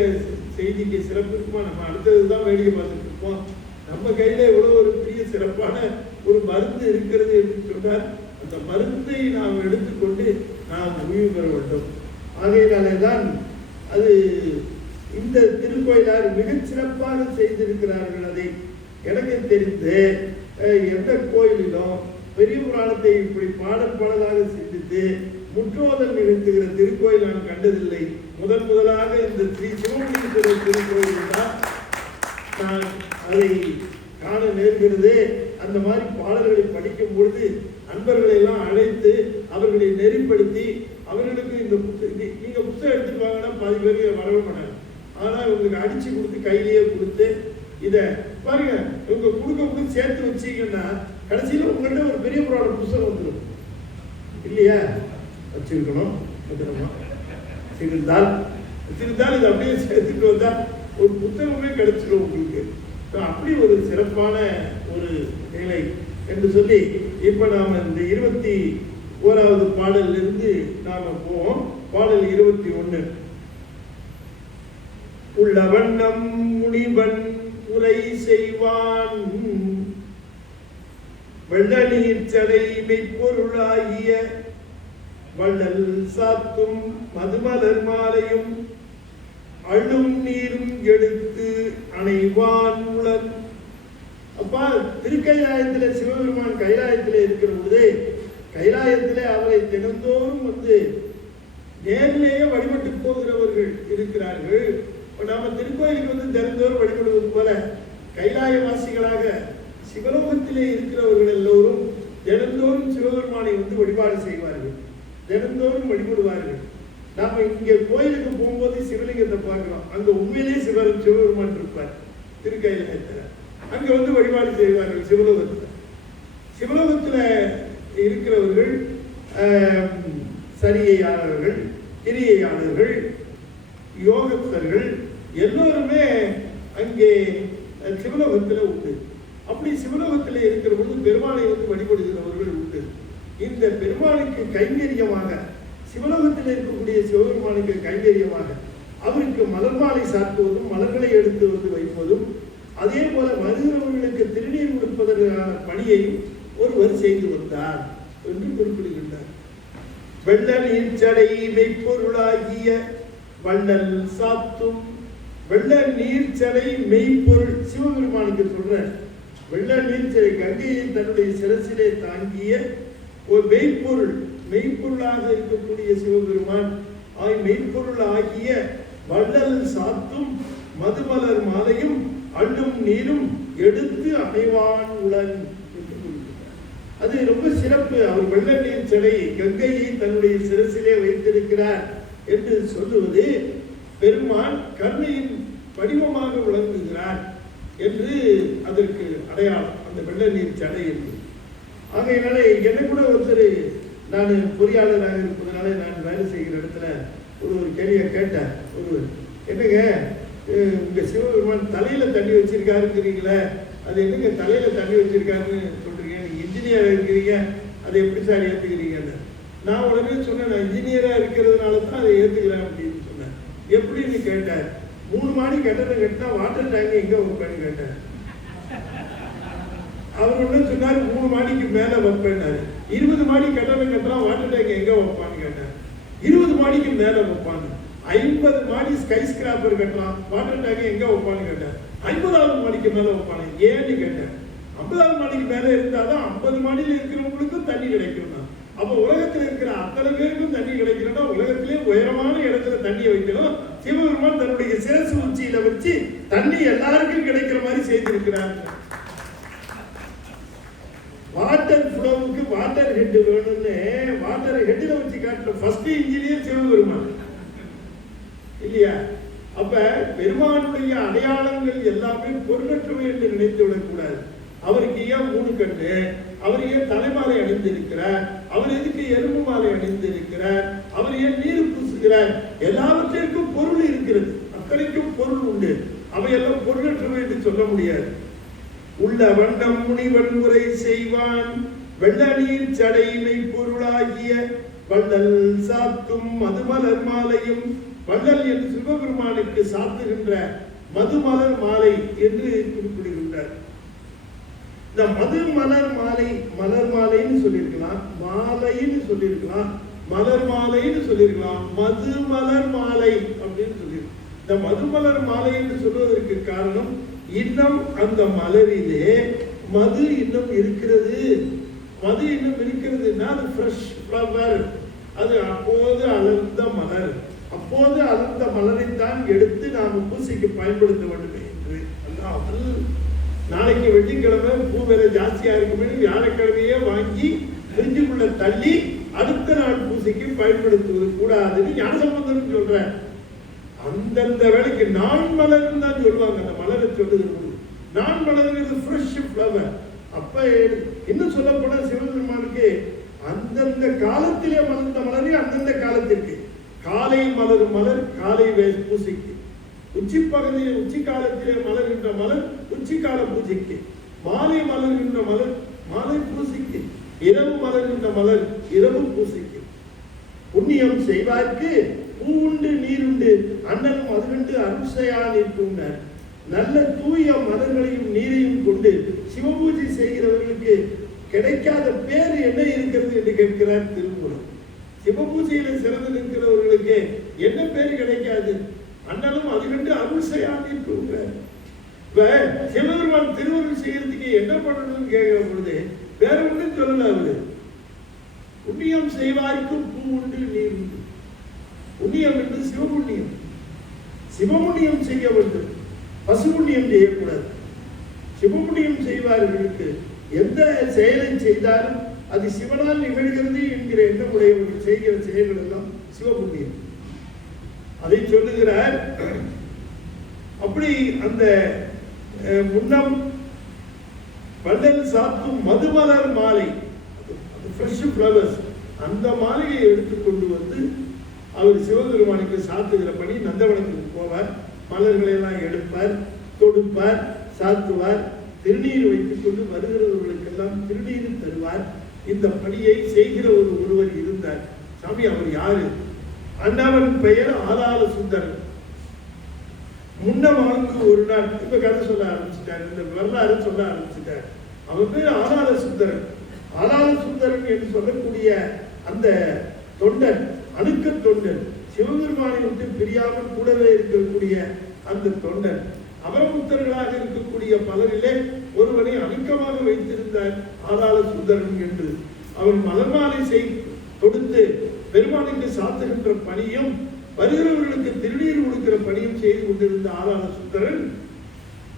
செய்திக்கு சிறப்பு இருக்குமா? நம்ம அடுத்ததுதான் வேடிக்கை பார்த்துட்டு இருப்போம். நம்ம கையில எவ்வளவு ஒரு பெரிய சிறப்பான ஒரு மருந்து இருக்கிறது என்று சொன்னால் அந்த மருந்தை நாம் எடுத்துக்கொண்டு நாம் உயிர் பெற வேண்டும். ஆகையினாலே தான் அது இந்த திருக்கோயிலார் மிகச் சிறப்பாக செய்திருக்கிறார்கள். அதை எனக்கு தெரிந்து எந்த கோயிலிலும் பெரிய புராணத்தை இப்படி பாடலாக சிந்தித்து முற்றோதல் நிகழ்த்துகிற திருக்கோயில் நான் கண்டதில்லை. முதலாக இந்த ஸ்ரீ சிவமணீஸ்வரர் திருக்கோயில் தான் நான் அதை காண நேர்கிறது. அந்த மாதிரி பாடல்களை படிக்கும் பொழுது அன்பர்களை எல்லாம் அழைத்து அவர்களை நெறிப்படுத்தி அவர்களுக்கு இந்த நீங்க புத்தகம் எடுத்துட்டு வாங்கன்னா பாதி பேருக்கு வரவே மாட்டாங்க. ஆனா இவங்களுக்கு அடிச்சு கொடுத்து கையிலேயே கொடுத்து இதை பாருங்க இவங்க கொடுக்க சேர்த்து வச்சீங்கன்னா கடைசியில் உங்கள்கிட்ட ஒரு பெரிய புராண புத்தகம் வந்துடும் இல்லையா? வச்சிருக்கணும் பத்திரமா வச்சிருந்தால் இது அப்படியே சேர்த்துட்டு வந்தா ஒரு புத்தகமே கிடைச்சிடும் உங்களுக்கு. அப்படி ஒரு சிறப்பான ஒரு நிலை என்று சொல்லி இப்ப நாம இந்த 21வது பாடல்ல இருந்து நாம போவோம். பாடல் 21. உள்ள வண்ணம் முனிவன் உரை செய்வான் வெள்ள நீர் சடை மெய்ப்பொருளாகிய வள்ளல் சாத்தும் மதுமலர் மாலையும் அள்ளும் நீரும் எடுத்து அணைவான் உளன். அப்பா திருக்கைலாயத்திலே சிவபெருமான் கைலாயத்திலே இருக்கிற பொழுது கைலாயத்திலே அவரை தினந்தோறும் நேரிலேயே வழிபட்டு போகிறவர்கள் இருக்கிறார்கள். நாம திருக்கோயிலுக்கு தினந்தோறும் வழிபடுவது போல கைலாயவாசிகளாக சிவலோகத்திலே இருக்கிறவர்கள் எல்லோரும் தினந்தோறும் சிவபெருமானை வழிபாடு செய்வார்கள், தினந்தோறும் வழிபடுவார்கள். நாம இங்க கோயிலுக்கு போகும்போது சிவலிங்கத்தை பார்க்கிறோம், அங்க உண்மையிலேயே சிவபெருமான் இருப்பார் திருக்கைலாயத்துல. அங்க வழிபாடு செய்வார்கள் சிவலோகத்துல. சிவலோகத்துல இருக்கிறவர்கள் சரியையாளர்கள், கிரியையாளர்கள், யோகத்தர்கள் எல்லோருமே அங்கே சிவலோகத்துல உண்டு. அப்படி சிவலோகத்தில் இருக்கிற பொழுது பெருமாளை வழிபடுகிறவர்கள் உண்டு. இந்த பெருமாளுக்கு கைங்கரியமாக சிவலோகத்தில் இருக்கக்கூடிய சிவபெருமானுக்கு கைங்கரியமாக அவருக்கு மலர் மாலை சாத்துவதும் மலர்களை எடுத்து வைப்பதும் அதே போல வருகிறவர்களுக்கு திருநீர் கொடுப்பதற்கான பணியையும் ஒருவர் செய்து வந்தார் என்று குறிப்பிடுகின்றார். வெள்ள நீர்ச்சடை மெய்ப்பொருளாகிய வள்ளல் சாத்தும். வெள்ள நீர்ச்சடை மெய்ப்பொருள் சிவபெருமானுக்கு சொல்ற வெள்ள நீர்ச்சடை கங்கையை தன்னுடைய சிரசிலே தாங்கிய ஒரு மெய்ப்பொருள், மெய்ப்பொருளாக இருக்கக்கூடிய சிவபெருமான் மெய்ப்பொருள் ஆகிய வள்ளல் சாத்தும் மதுமலர் மாலையும் அள்ளும் நீரும் எடுத்து அணைவான் உளன் என்று கூறுகிறார். அது ரொம்ப சிறப்பு. அவர் வெள்ள நீர் சடை கங்கையை தன்னுடைய சிரசிலே வைத்திருக்கிறார் என்று சொல்லுவது பெருமான் கருணையின் வடிவமாக விளங்குகிறார் என்று அதற்கு அடையாளம் அந்த வெள்ள நீர் சடை என்று. ஆகையினால என்ன கூட ஒருத்தர், நான் பொறியாளராக இருப்பதனால நான் வேலை செய்கிற இடத்துல ஒரு கேள்வியை கேட்டேன். என்னங்க உங்க சிவபெருமான் தலையில தண்ணி வச்சிருக்காருங்கிறீங்களே, அது என்னங்க தலையில தண்ணி வச்சிருக்காருன்னு சொல்றீங்க, நீங்க இன்ஜினியரா இருக்கிறீங்க, அதை எப்படி சார் ஏத்துக்கிறீங்கன்னு. நான் உடனே சொன்னேன், நான் இன்ஜினியரா இருக்கிறதுனால தான் அதை ஏத்துக்கிறேன் அப்படின்னு சொன்னேன். எப்படின்னு கேட்டார். 3 மாடி கட்டணம் கட்டினா வாட்டர் டேங்க் எங்க வைப்பேன்னு கேட்டார். அவர் ஒண்ணு சொன்னாரு 3 மாடிக்கு மேல வைப்பேன்னாரு. 20 மாடி கட்டணம் கட்டினா வாட்டர் டேங்க் எங்க வைப்பான்னு கேட்டார். 20 மாடிக்கு மேல வைப்பாங்க. 50 மாடி ஸ்கை ஸ்கிராப்பர் கட்டலாம், வாட்டர் டேங்க் எங்க வைப்பான்னு கேட்டார். 50வது மாடிக்கு மேல வைப்பாங்க. ஏன்னு கேட்டேன். 50வது மாடிக்கு மேல இருந்தாதான் 50 மாடியில இருக்கிறவங்களுக்கும் தண்ணி கிடைக்கும். அப்ப உலகத்தில் இருக்கிற அத்தனை பேருக்கும் தண்ணி கிடைக்கணும்னா உலகத்திலே உயரமான இடத்துல தண்ணியை வைக்கணும். சிவபெருமான் தன்னுடைய சிரசு உச்சியில வச்சு தண்ணி எல்லாருக்கும் கிடைக்கிற மாதிரி செய்திருக்கிறார். வாட்டர் ஃப்ளோவுக்கு வாட்டர் ஹெட் வேணும்னு வாட்டர் ஹெட்ல வச்சு காட்டுற ஃபர்ஸ்ட் இன்ஜினியர் சிவபெருமான் இல்லையா? அப்ப பெருமானுடைய அடையாளங்கள் எல்லாமே பொருளற்றவை என்று நினைத்து விடக்கூடாது. அவருக்கு ஏன் 3 கண்ணு, அவர் ஏன் தலைமாலை அணிந்திருக்கிறார், அவர் எதுக்கு எறும்பு மாலை அணிந்திருக்கிறார், அவர் ஏன் நீர் பூசுகிறார், எல்லாவற்றிற்கும் பொருள் இருக்கிறது, அத்தனைக்கும் பொருள் உண்டு. அவையெல்லாம் பொருளற்றவை என்று சொல்ல முடியாது. உள்ள வண்ணம் முனிவன் உரை செய்வான் வெள்ள நீர் சடைமை பொருளாகிய வள்ளல் சாத்தும் மதுமலர் மாலையும். வள்ளல் என்று சிவபெருமானுக்கு சாத்துகின்ற மதுமலர் மாலை என்று குறிப்பிடுகின்றார். இந்த மது மலர் மாலை, மலர் மாலைன்னு சொல்லியிருக்கலாம், மாலைன்னு சொல்லியிருக்கலாம், மலர் மாலைன்னு சொல்லியிருக்கலாம், மது மலர் மாலை அப்படின்னு சொல்லியிருக்கலாம். இந்த மது மலர் மாலை என்று சொல்வதற்கு காரணம், இன்னும் அந்த மலரிலே மது இன்னும் இருக்கிறது. மது இன்னும் இருக்கிறதுன்னா அது ஃப்ரெஷ் ஃப்ளவர், அது அப்போது அலர்ந்த மலர். அப்போது அலர்ந்த மலரைத்தான் எடுத்து நாம் பூசைக்கு பயன்படுத்த வேண்டும் என்று அல்லாமல் நாளைக்கு வெள்ளிக்கிழமை பூ விலை ஜாஸ்தியா இருக்குமே வியாழக்கிழமையே வாங்கி ஃப்ரிட்ஜுக்குள்ள தள்ளி அடுத்த நாள் பூசைக்கு பயன்படுத்துவது கூடாதுன்னு ஞானசம்பந்தன் சொல்ற. அந்தந்த வேலைக்கு நான் மலர்ன்னு தான் சொல்லுவாங்க. அந்த மலரை சொல்லுகிறது நான் மலர்ங்கிறது ஃப்ரெஷ் ஃப்ளவர். அப்ப இன்னும் சொல்ல போனா சிவபெருமானுக்கு அந்தந்த காலத்திலே மலர்ந்த மலரே அந்தந்த காலத்திற்கு. காலை மலரும் மலர் காலை பூசைக்கு, உச்சி பகுதியில் உச்சி காலத்திலே மலர்கின்ற மலர் உச்சி கால பூஜைக்கு, மாலை மலர்கின்ற மலர் மாலை பூசைக்கு, இரவு மலர்கின்ற மலர் இரவு பூசைக்கு. புண்ணியம் செய்வார்க்கு பூ உண்டு நீர் உண்டு அண்ணனும் அது கண்டு அருசையா நிற்கும்னார். நல்ல தூய மலர்களையும் நீரையும் கொண்டு சிவபூஜை செய்கிறவர்களுக்கு கிடைக்காத பேர் என்ன இருக்கிறது என்று கேட்கிறார் திருமூலர். சிவபூஜையில சிறந்து நிற்கிறவர்களுக்கு என்ன பேர் கிடைக்காது? அண்ணனும் அது கண்டு அருசையா நிற்கும்னார். இப்ப சிவபெருமான் திருவருள் செய்யறதுக்கு என்ன பண்ணணும்னு கேட்கிற பொழுது வேற ஒன்றும் சொல்லல. அவரு புண்ணியம் செய்வார்க்கு பூ உண்டு நீர் உண்டு. புண்ணியம் என்று சிவபுண்ணியம், சிவபுண்ணியம் செய்ய வேண்டும், பசுபுண்ணியம் செய்யக்கூடாது. சிவபுண்ணியம் செய்வார்களுக்கு எந்த செயலை செய்தாலும் அது சிவனால் நிகழ்கிறது என்கிற எண்ணமுடையவர்கள் செய்கிற செயல்கள் எல்லாம் சிவபுண்ணியம். அதை சொல்லுகிறார். அப்படி அந்த முன்னம் வள்ளல் சாத்தும் மதுமலர் மாலை, ஃப்ரெஷ் ஃப்ளவர்ஸ், அந்த மாலையை எடுத்துக்கொண்டு வந்து அவர் சிவபெருமானுக்கு சாத்துகிற பணி. நந்தவனத்துக்கு போவார், மலர்களை எல்லாம் எடுப்பார், தொடுப்பார், சாத்துவார், திருநீர் வைத்துக் கொண்டு வருகிறவர்களுக்கெல்லாம் திருநீர் தருவார். இந்த பணியை செய்கிற ஒருவர் இருந்தார். சாமி அவர் யாரு? அண்ணவன் பெயர் ஆதார சுந்தரன். முன்னமாக்கு ஒரு நாள் இப்ப கதை சொல்ல ஆரம்பிச்சுட்டார், இந்த வரலாறு சொல்ல ஆரம்பிச்சுட்டார். அவன் பேர் ஆதார சுந்தரன். ஆதார சுந்தரன் என்று சொல்லக்கூடிய அந்த தொண்டன், அணுக்க தொண்டன், சிவபெருமானை விட்டு பிரியாமல் கூடவே இருக்கக்கூடிய அந்த தொண்டன், அவரமுத்தர்களாக இருக்கக்கூடிய பலரிலே ஒருவனை அணுக்கமாக வைத்திருந்தார் ஆதார சுந்தரன் என்று. அவன் மலர்மாலை கொடுத்து பெருமானுக்கு சாத்துகின்ற பணியும் வருகிறவர்களுக்கு திருநீர் கொடுக்கிற பணியும் செய்து கொண்டிருந்த ஆதார சுந்தரன்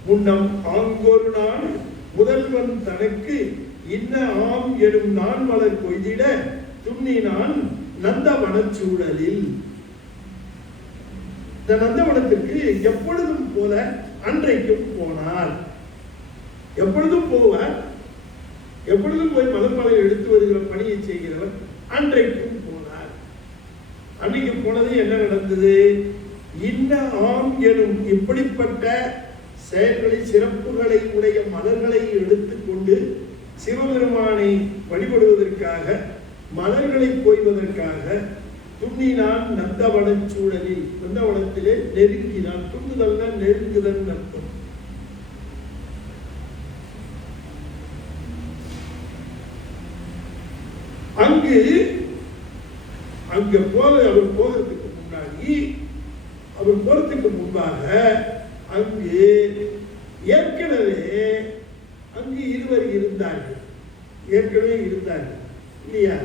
முன்னம் ஆங்கொரு நாள் முதல்வன் தனக்கு இன்ன ஆம் எனும் நான் மலர் கொய்திட துண்ணினான் நந்தவனச்சூழலில். இந்த நந்தவனத்திற்கு எப்பொழுதும் போல அன்றைக்கும் போனார். எப்பொழுதும் போவார், எப்பொழுதும் போய் மலர்மலை எடுத்து வருகிற பணியை செய்கிறவர். அன்றைக்கும் போனார். அன்னைக்கு போனது என்ன நடந்தது? இன்ன ஆம் எனும் இப்படிப்பட்ட செயல்களை சிறப்புகளை உடைய மலர்களை எடுத்துக்கொண்டு சிவபெருமானை வழிபடுவதற்காக, மலர்களை கொய்வதற்காக துண்ணினான் நந்தவனச்சூழலில், நந்தவனத்திலே நெருங்கினான். துண்டுதல் நெருங்குதல் அர்த்தம். அங்க அவர் போகிறதுக்கு முன்னாடி, அவர் போறதுக்கு முன்பாக அங்கு ஏற்கனவே அங்கு இருவர் இருந்தார்கள். ஏற்கனவே இருந்தார்கள் இல்லையா?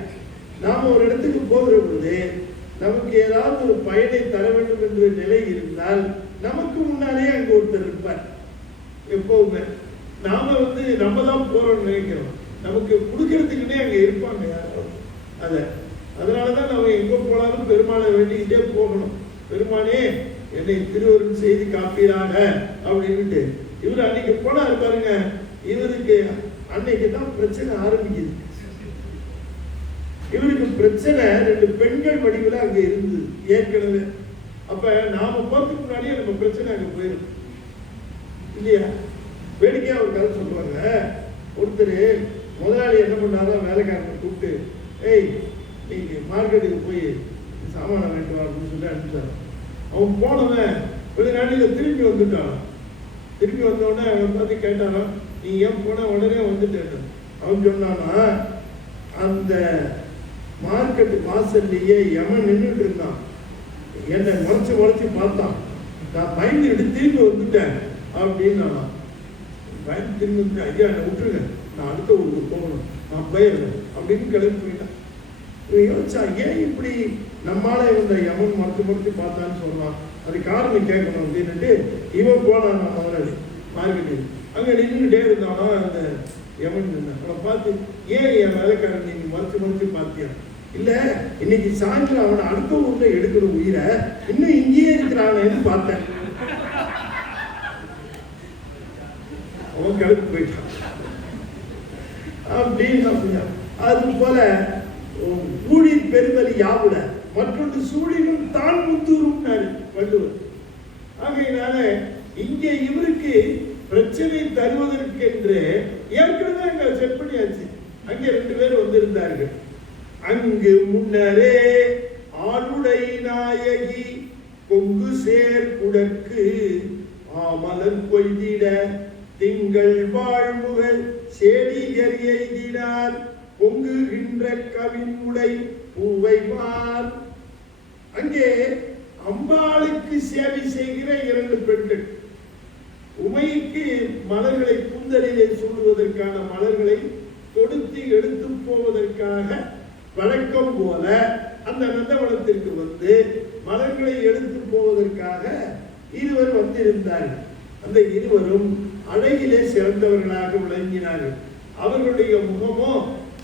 நாம ஒரு இடத்துக்கு போகிற பொழுது நமக்கு ஏதாவது ஒரு பயனை தர வேண்டும் என்ற நிலை இருந்தால் நமக்கு முன்னாலே அங்க ஒருத்தர் இருப்பார். எப்பவுமே நாம நம்ம தான் போறோம்னு நினைக்கிறோம், நமக்கு கொடுக்கறதுக்குன்னே அங்க இருப்பாங்க யாரும். அதனாலதான் நம்ம எங்க போனாலும் பெருமாளை வேண்டிக்கிட்டே போகணும். பெருமானே என்னை திருவருள் செய்து காப்பீராக அப்படின்ட்டு. இவர் அன்னைக்கு போனாரு பாருங்க, இவருக்கு அன்னைக்கு தான் பிரச்சனை ஆரம்பிக்குது. இவருக்கு பிரச்சனை 2 பெண்கள் வடிவில் அங்க இருந்தது ஏற்கனவே. அப்ப நாம போறதுக்கு முன்னாடியே நம்ம பிரச்சனை அங்க போயிடும் இல்லையா? வேடிக்கையா ஒரு கதை சொல்லுவாங்க. ஒருத்தர் முதலாளி என்ன பண்ணாரோ, வேலைக்காரனை கூப்பிட்டு, ஏய் நீங்க மார்க்கெட்டுக்கு போய் சாமான வாங்கிட்டு வா அப்படின்னு சொல்லி அனுப்பிச்சாரு. அவன் போனவன் கொஞ்ச நாளையில திரும்பி வந்துட்டான். திரும்பி வந்தோடனே அவன் பார்த்து கேட்டாரான், நீ ஏன் போன உடனே வந்துட்டேன். அவன் சொன்னானா, அந்த மார்க்கெட்டு வாசல்லையே எவன் நின்றுட்டு இருந்தான், என்னை முறைச்சு பார்த்தான். நான் பயந்து திரும்பி வந்துட்டேன் அப்படின்னு நானா. பயந்து திரும்பி வந்து, ஐயா என்னை விட்டுருங்க, நான் அடுத்த ஊருக்கு போகணும், நான் போயிடுறேன் அப்படின்னு கிளம்பி போயிட்டான். யோசிச்சா, ஏன் இப்படி நம்மளால இந்த யமன் மறுத்து பார்த்தான்னு சொல்லலாம், அது காரணம் கேட்கணும் அப்படின்னுட்டு இவன் போனான் அவனது மார்க்கெட்டுக்கு. அங்கே நின்றுக்கிட்டே இருந்தானா அந்த யமன் நின்றான். அவனை பார்த்து, ஏன் என் வேலைக்காரன் நீங்க மறுத்து பார்த்தியா? இல்ல இன்னைக்கு சாயந்தரம் அவனை அடுத்த ஊர்ல எடுக்கிற உயிரை இன்னும் இங்கேயே இருக்கிறானேன்னு பார்த்தேன். அவன் கிளம்பி போயிட்டான் அப்படின்னு. அது போல கூடி பெருமதி யாவுல மற்றொன்று சூழினும் தான் முத்தூரும் வள்ளுவர். ஆகையினால இங்கே இவருக்கு பிரச்சனை தருவதற்கு என்று ஏற்கனவே அங்க செட் பண்ணியாச்சு. அங்கே 2 பேர் வந்திருந்தார்கள். அங்கு முன்னரே ஆளுடை நாயகி கொங்கு சேர் குடற்கு ஆமலர் கொய்திட திங்கள் வாழ்முகல் சேடியர் எய்தினார் பொங்குகின்ற கவின் உடை பூவைமார். அங்கே அம்பாளுக்கு சேவை செய்கிற 2 பெண்கள், உமைக்கு மலர்களை கூந்தலிலே சூடுவதற்கான மலர்களை கொடுத்து எடுத்து போவதற்காக வழக்கம் போல அந்த நந்தவனத்திற்கு வந்து மலர்களை எடுத்து போவதற்காக இருவர் வந்திருந்தார்கள். அந்த இருவரும் அழகிலே சிறந்தவர்களாக விளங்கினார்கள். அவர்களுடைய முகமோ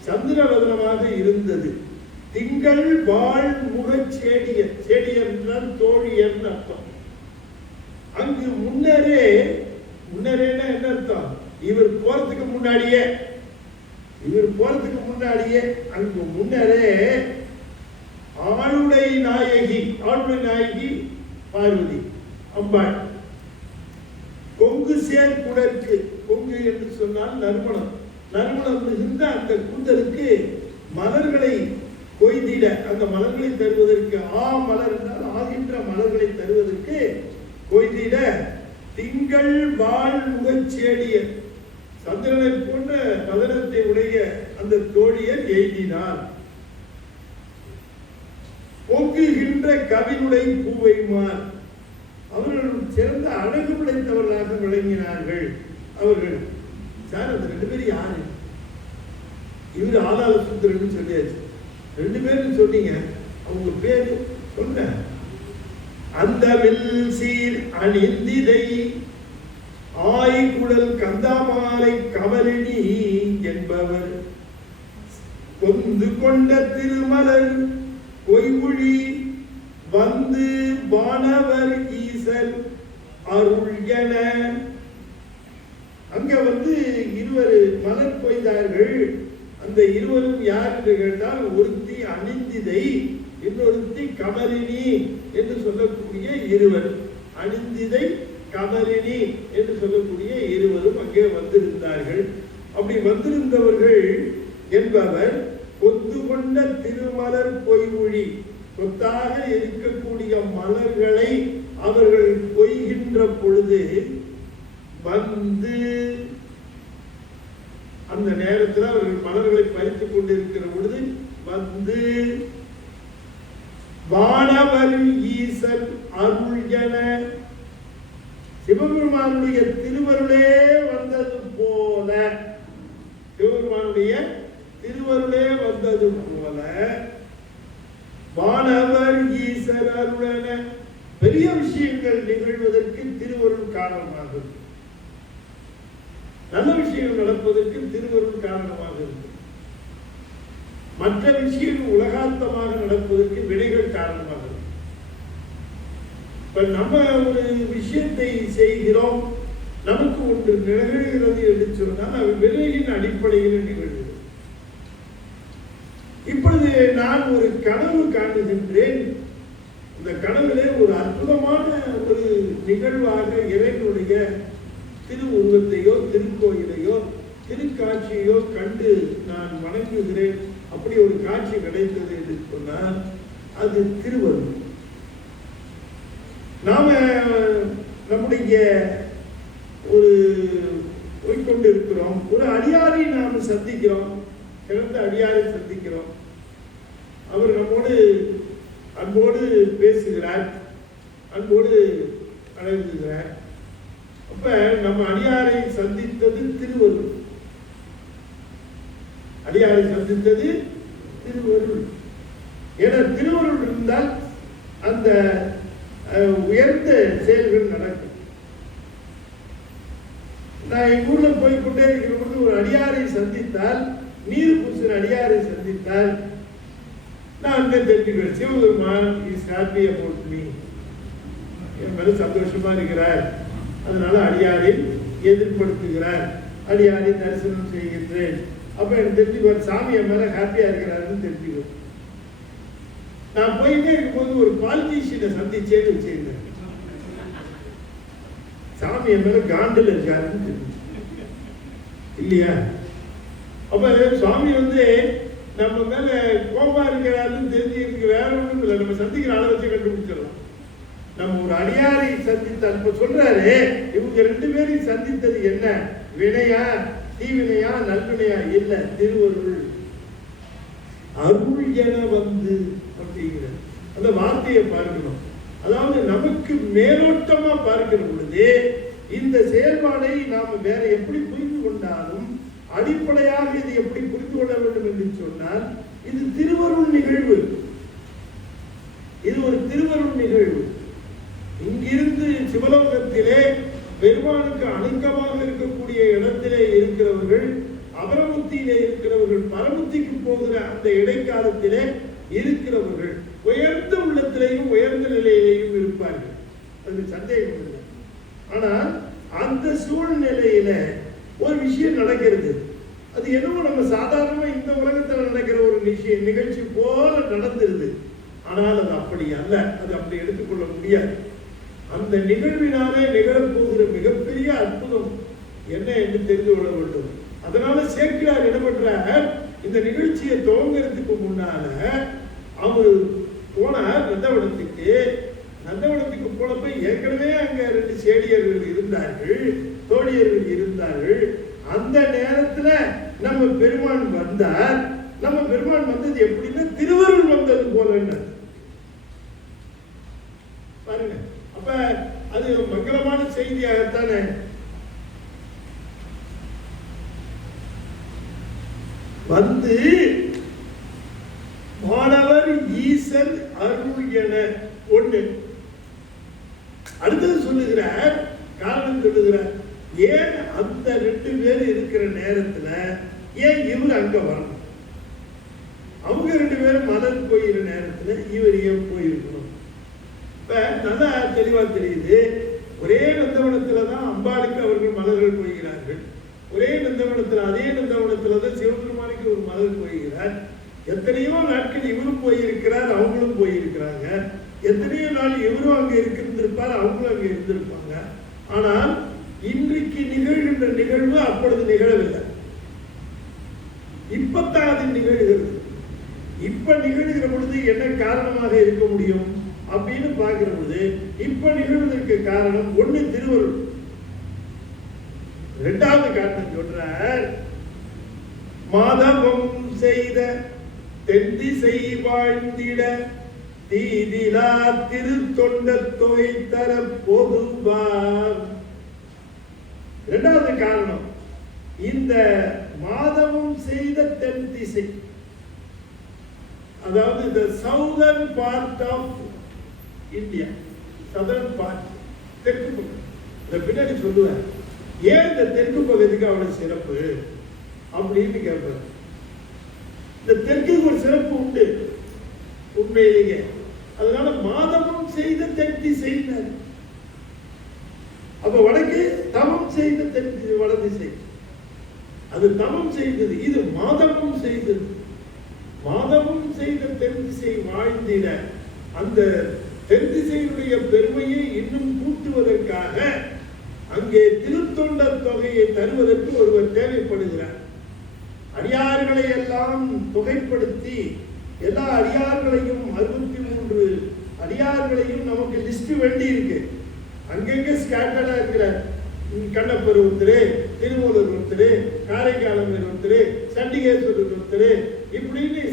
சந்திரவதனமாக இருந்தது. திங்கள் வாழ் முக சேடியர், சேடியர் என்றால் தோழியர் அர்த்தம். அங்கு முன்னரே என்ன அர்த்தம்? இவர் போறதுக்கு முன்னாடியே அங்கு முன்னரே ஆளுடை நாயகி பார்வதி அம்பாள் கொங்கு சேர் குடற்கு, கொங்கு என்று சொன்னால் நறுமணம் மிகுந்த அந்த கூந்தலுக்கு மலர்களை கொய்திட, அந்த மலர்களை தருவதற்கு, மலர் என்றால் ஆகின்ற மலர்களை தருவதற்கு கொய்திட திங்கள் வாழ் முகச்சேடியர், சந்திரனை போன்ற பதனத்தை உடைய அந்த தோழியர் எய்தினார். பொங்குகின்ற கவினுடை பூவைமார், அவர்கள் சிறந்த அழகு படைத்தவர்களாக விளங்கினார்கள். அவர்கள் சார் அந்த 2 பேரும் யாரு? இவர் ஆளாள சுந்தரன்னு சொல்லியாச்சு. 2 பேரும் சொன்னீங்க, அவங்க பேரு சொன்ன. அந்த சீர் அணிந்திதை ஆய்குடல் கந்தாமாலை கமலினி என்பவர் கொந்து கொண்ட திருமலர் பொய்மொழி வந்து வானவர் ஈசல் அருள் என. அங்க வந்து இருவர் மலர் கொய்தார்கள். அந்த இருவரும் யார் என்று கேட்டால், ஒருத்தி அணிந்திதை, இன்னொருத்தி கமலினி என்று சொல்லக்கூடிய இருவர். அணிந்திதை கமலினி என்று சொல்லக்கூடிய இருவரும் அங்கே வந்திருந்தார்கள். அப்படி வந்திருந்தவர்கள் என்பவர் கொத்து கொண்ட திருமலர் பொய்மொழி, கொத்தாக இருக்கக்கூடிய மலர்களை அவர்கள் கொய்கின்ற பொழுது வந்து, அந்த நேரத்தில் அவர்கள் மலர்களை பறித்துக் கொண்டிருக்கிற பொழுது வந்து வானவர் ஈசன் அருள் என, சிவபெருமானுடைய திருவருளே வந்தது போல, சிவபெருமானுடைய திருவருளே வந்தது போல வானவர் ஈசன் அருள் என பெரிய விஷயங்கள் நிகழ்வதற்கு திருவருள் காரணமாகும். நல்ல விஷயங்கள் நடப்பதற்கு திருவருள் காரணமாக இருக்கு. மற்ற விஷயங்கள் உலகார்த்தமாக நடப்பதற்கு வினைகள் காரணமாக இருக்கு. இப்ப நம்ம ஒரு விஷயத்தை செய்கிறோம், நமக்கு ஒன்று நிகழ்கிறது என்று சொன்னால் அது வினையின் அடிப்படையில் நிகழ்கிறது. இப்பொழுது நான் ஒரு கனவு காணுகின்றேன். இந்த கனவிலே ஒரு அற்புதமான ஒரு நிகழ்வாக இறைவனுடைய திருவுருவத்தையோ திருக்கோயிலையோ திருக்காட்சியோ கண்டு நான் வணங்குகிறேன். அப்படி ஒரு காட்சி கிடைத்தது என்று சொன்னால் அது திருவருள். நாம நம்முடைய ஒரு வைத்துக் கொண்டு இருக்கிறோம். ஒரு அடியாரை நாம் சந்திக்கிறோம், சிறந்த அடியாரை சந்திக்கிறோம். அவர் நம்மோடு அன்போடு பேசுகிறார், அன்போடு அழகுகிறார். அப்ப நம்ம அடியாரை சந்தித்தது திருவருள், அடியாரை சந்தித்தது திருவருள். ஏன்னா திருவருள் இருந்தால் அந்த உயர்ந்த செயல்கள் நடக்கும். நான் எங்க ஊர்ல போய் கொண்டே இருக்கிற பொழுது ஒரு அடியாரை சந்தித்தால், நீர் பூசின அடியாரை சந்தித்தால் நான் அங்கே தெரிஞ்சுக்கிறேன், Sivaperuman is happy about me, என் மேல சந்தோஷமா இருக்கிறார், அதனால அடியாரை எதிர்படுத்துகிறார், அடியாரை தரிசனம் செய்கின்றேன். அப்ப எனக்கு தெரிஞ்சுக்குவார் சாமி என் மேல ஹாப்பியா இருக்கிறாருன்னு தெரிஞ்சுக்குவேன். நான் போயிட்டே இருக்கும்போது ஒரு பாலிட்டிஷியனை சந்திச்சேன்னு வச்சிருந்தேன், சாமி என் மேல காண்டில் இருக்காருன்னு தெரிஞ்சு இல்லையா? அப்ப சுவாமி நம்ம மேல கோபமா இருக்கிறாருன்னு தெரிஞ்சு வேற ஒண்ணும் இல்லை, நம்ம சந்திக்கிற ஆளை வச்சு கண்டுபிடிச்சிடலாம். நம்ம ஒரு அடியாரை சந்தித்தால் இப்ப சொல்றாரு, இவங்க ரெண்டு பேரையும் சந்தித்தது என்ன, வினையா தீவினையா நல்வினையா? இல்ல, திருவருள். அருள் என வந்து அப்படிங்கிற அந்த வார்த்தையை பார்க்கணும். அதாவது நமக்கு மேலோட்டமா பார்க்கிற பொழுது இந்த செயல்பாடை நாம் வேற எப்படி புரிந்து கொண்டாலும் அடிப்படையாக இது எப்படி புரிந்து கொள்ள வேண்டும் என்று சொன்னால் இது திருவருள் நிகழ்வு, இது ஒரு திருவருள் நிகழ்வு. இங்கிருந்து சிவலோகத்திலே பெருமானுக்கு அணுக்கமாக இருக்கக்கூடிய இடத்திலே இருக்கிறவர்கள், அபரமுத்தியிலே இருக்கிறவர்கள், பரமுத்திக்கு போகிற அந்த இடைக்காலத்திலே இருக்கிறவர்கள் உயர்ந்த உள்ளத்திலேயும் உயர்ந்த நிலையிலேயும் இருப்பார்கள், அது சந்தேகம் இல்லை. ஆனால் அந்த சூழ்நிலையில ஒரு விஷயம் நடக்கிறது, அது என்னவோ நம்ம சாதாரணமா இந்த உலகத்தில் நடக்கிற ஒரு நிகழ்ச்சி போல நடந்துருது. ஆனால் அது அப்படி அல்ல, அது அப்படி எடுத்துக்கொள்ள முடியாது. அந்த நிகழ்வினாலே நிகழப்போகிற மிகப்பெரிய அற்புதம் என்ன என்று தெரிந்து கொள்ள வேண்டும். அதனால சேக்கிழார் என்ன பண்றார், இந்த நிகழ்ச்சியை துவங்கிறதுக்கு முன்னால அவர் போனார் நந்தவனத்துக்கு. நந்தவனத்துக்கு போனப்ப ஏற்கனவே அங்க 2 சேடியர்கள் இருந்தார்கள், தோழியர்கள் இருந்தார்கள். அந்த நேரத்துல நம்ம பெருமான் வந்தார். நம்ம பெருமான் வந்தது எப்படின்னா திருவருள் வந்தது போல பாருங்க. அப்ப அது மங்களமான செய்தியாகத்தானே. வந்து மாணவர் ஈசன் அருள் என ஒண்ணு. அடுத்தது சொல்லுகிறார், காரணம் சொல்லுகிறார், ஏன் அந்த 2 பேர் இருக்கிற நேரத்துல ஏன் இவர் அங்க வரணும்? அவங்க 2 பேரும் மலர் போயிற நேரத்துல இவர் ஏன் போயிருக்கணும்? இப்ப நல்லா தெளிவா தெரியுது. ஒரே நந்தவனத்துலதான் அம்பாளுக்கு அவர்கள் மலர்கள் போகிறார்கள். ஒரே நந்தவனத்துல, அதே நந்தவனத்துலதான் சிவபெருமானுக்கு ஒரு மலர் போகிறார். எத்தனையோ நாட்கள் இவரும் போயிருக்கிறார், அவங்களும் போயிருக்கிறாங்க. எத்தனையோ நாள் இவரும் அங்க இருந்திருப்பார், அவங்களும் அங்க இருந்திருப்பாங்க. ஆனால் இன்றைக்கு நிகழ்கின்ற நிகழ்வு அப்பொழுது நிகழவில்லை, இப்பத்தான் அது நிகழ்கிறது. இப்ப நிகழ்கிற பொழுது என்ன காரணமாக இருக்க முடியும் அப்படின்னு பார்க்கிற பொழுது இப்ப நிகழ்வதற்கு காரணம் ஒண்ணு திருவருள். 2வது காரணம் சொல்றார், மாதவம் செய்த தென்திசை வாழ்ந்திட தீதிலா திருத்தொண்ட தொகை தர பொதுவார். 2வது காரணம், இந்த மாதவம் செய்த தென் திசை, அதாவது the southern part of India, southern part, தெற்கு பகுதி. இந்த பின்னாடி சொல்லுவார், ஏன் இந்த தெற்கு பகுதிக்கு அவ்வளவு சிறப்பு அப்படின்னு கேட்பார். இந்த தெற்குக்கு ஒரு சிறப்பு உண்டு உண்மையிலேயே. அதனால மாதவம் செய்த தென் திசையினர். அப்ப வடக்கு தவம் செய்த தென் வடதிசை, அது தவம் செய்தது. இது மாதவம் செய்தது. மாதவம் செய்த தென் திசை வாழ்ந்திட, அந்த தென் திசையினுடைய பெருமையை இன்னும் கூட்டுவதற்காக அங்கே திருத்தொண்ட தொகையை தருவதற்கு ஒருவர் தேவைப்படுகிறார். அடியார்களை எல்லாம் தொகைப்படுத்தி எல்லா அடியார்களையும் 63 அடியார்களையும் நமக்கு லிஸ்ட் வேண்டி இருக்கு. அங்கங்க ஸ்கேட்டர்டா இருக்கிறார். கண்ணப்பர் ஒருத்தர், திருமூலர் ஒருத்தர், காரைக்காலமர் ஒருத்தர், சண்டிகேஸ்வரர் ஒருத்தர், இப்படின்னு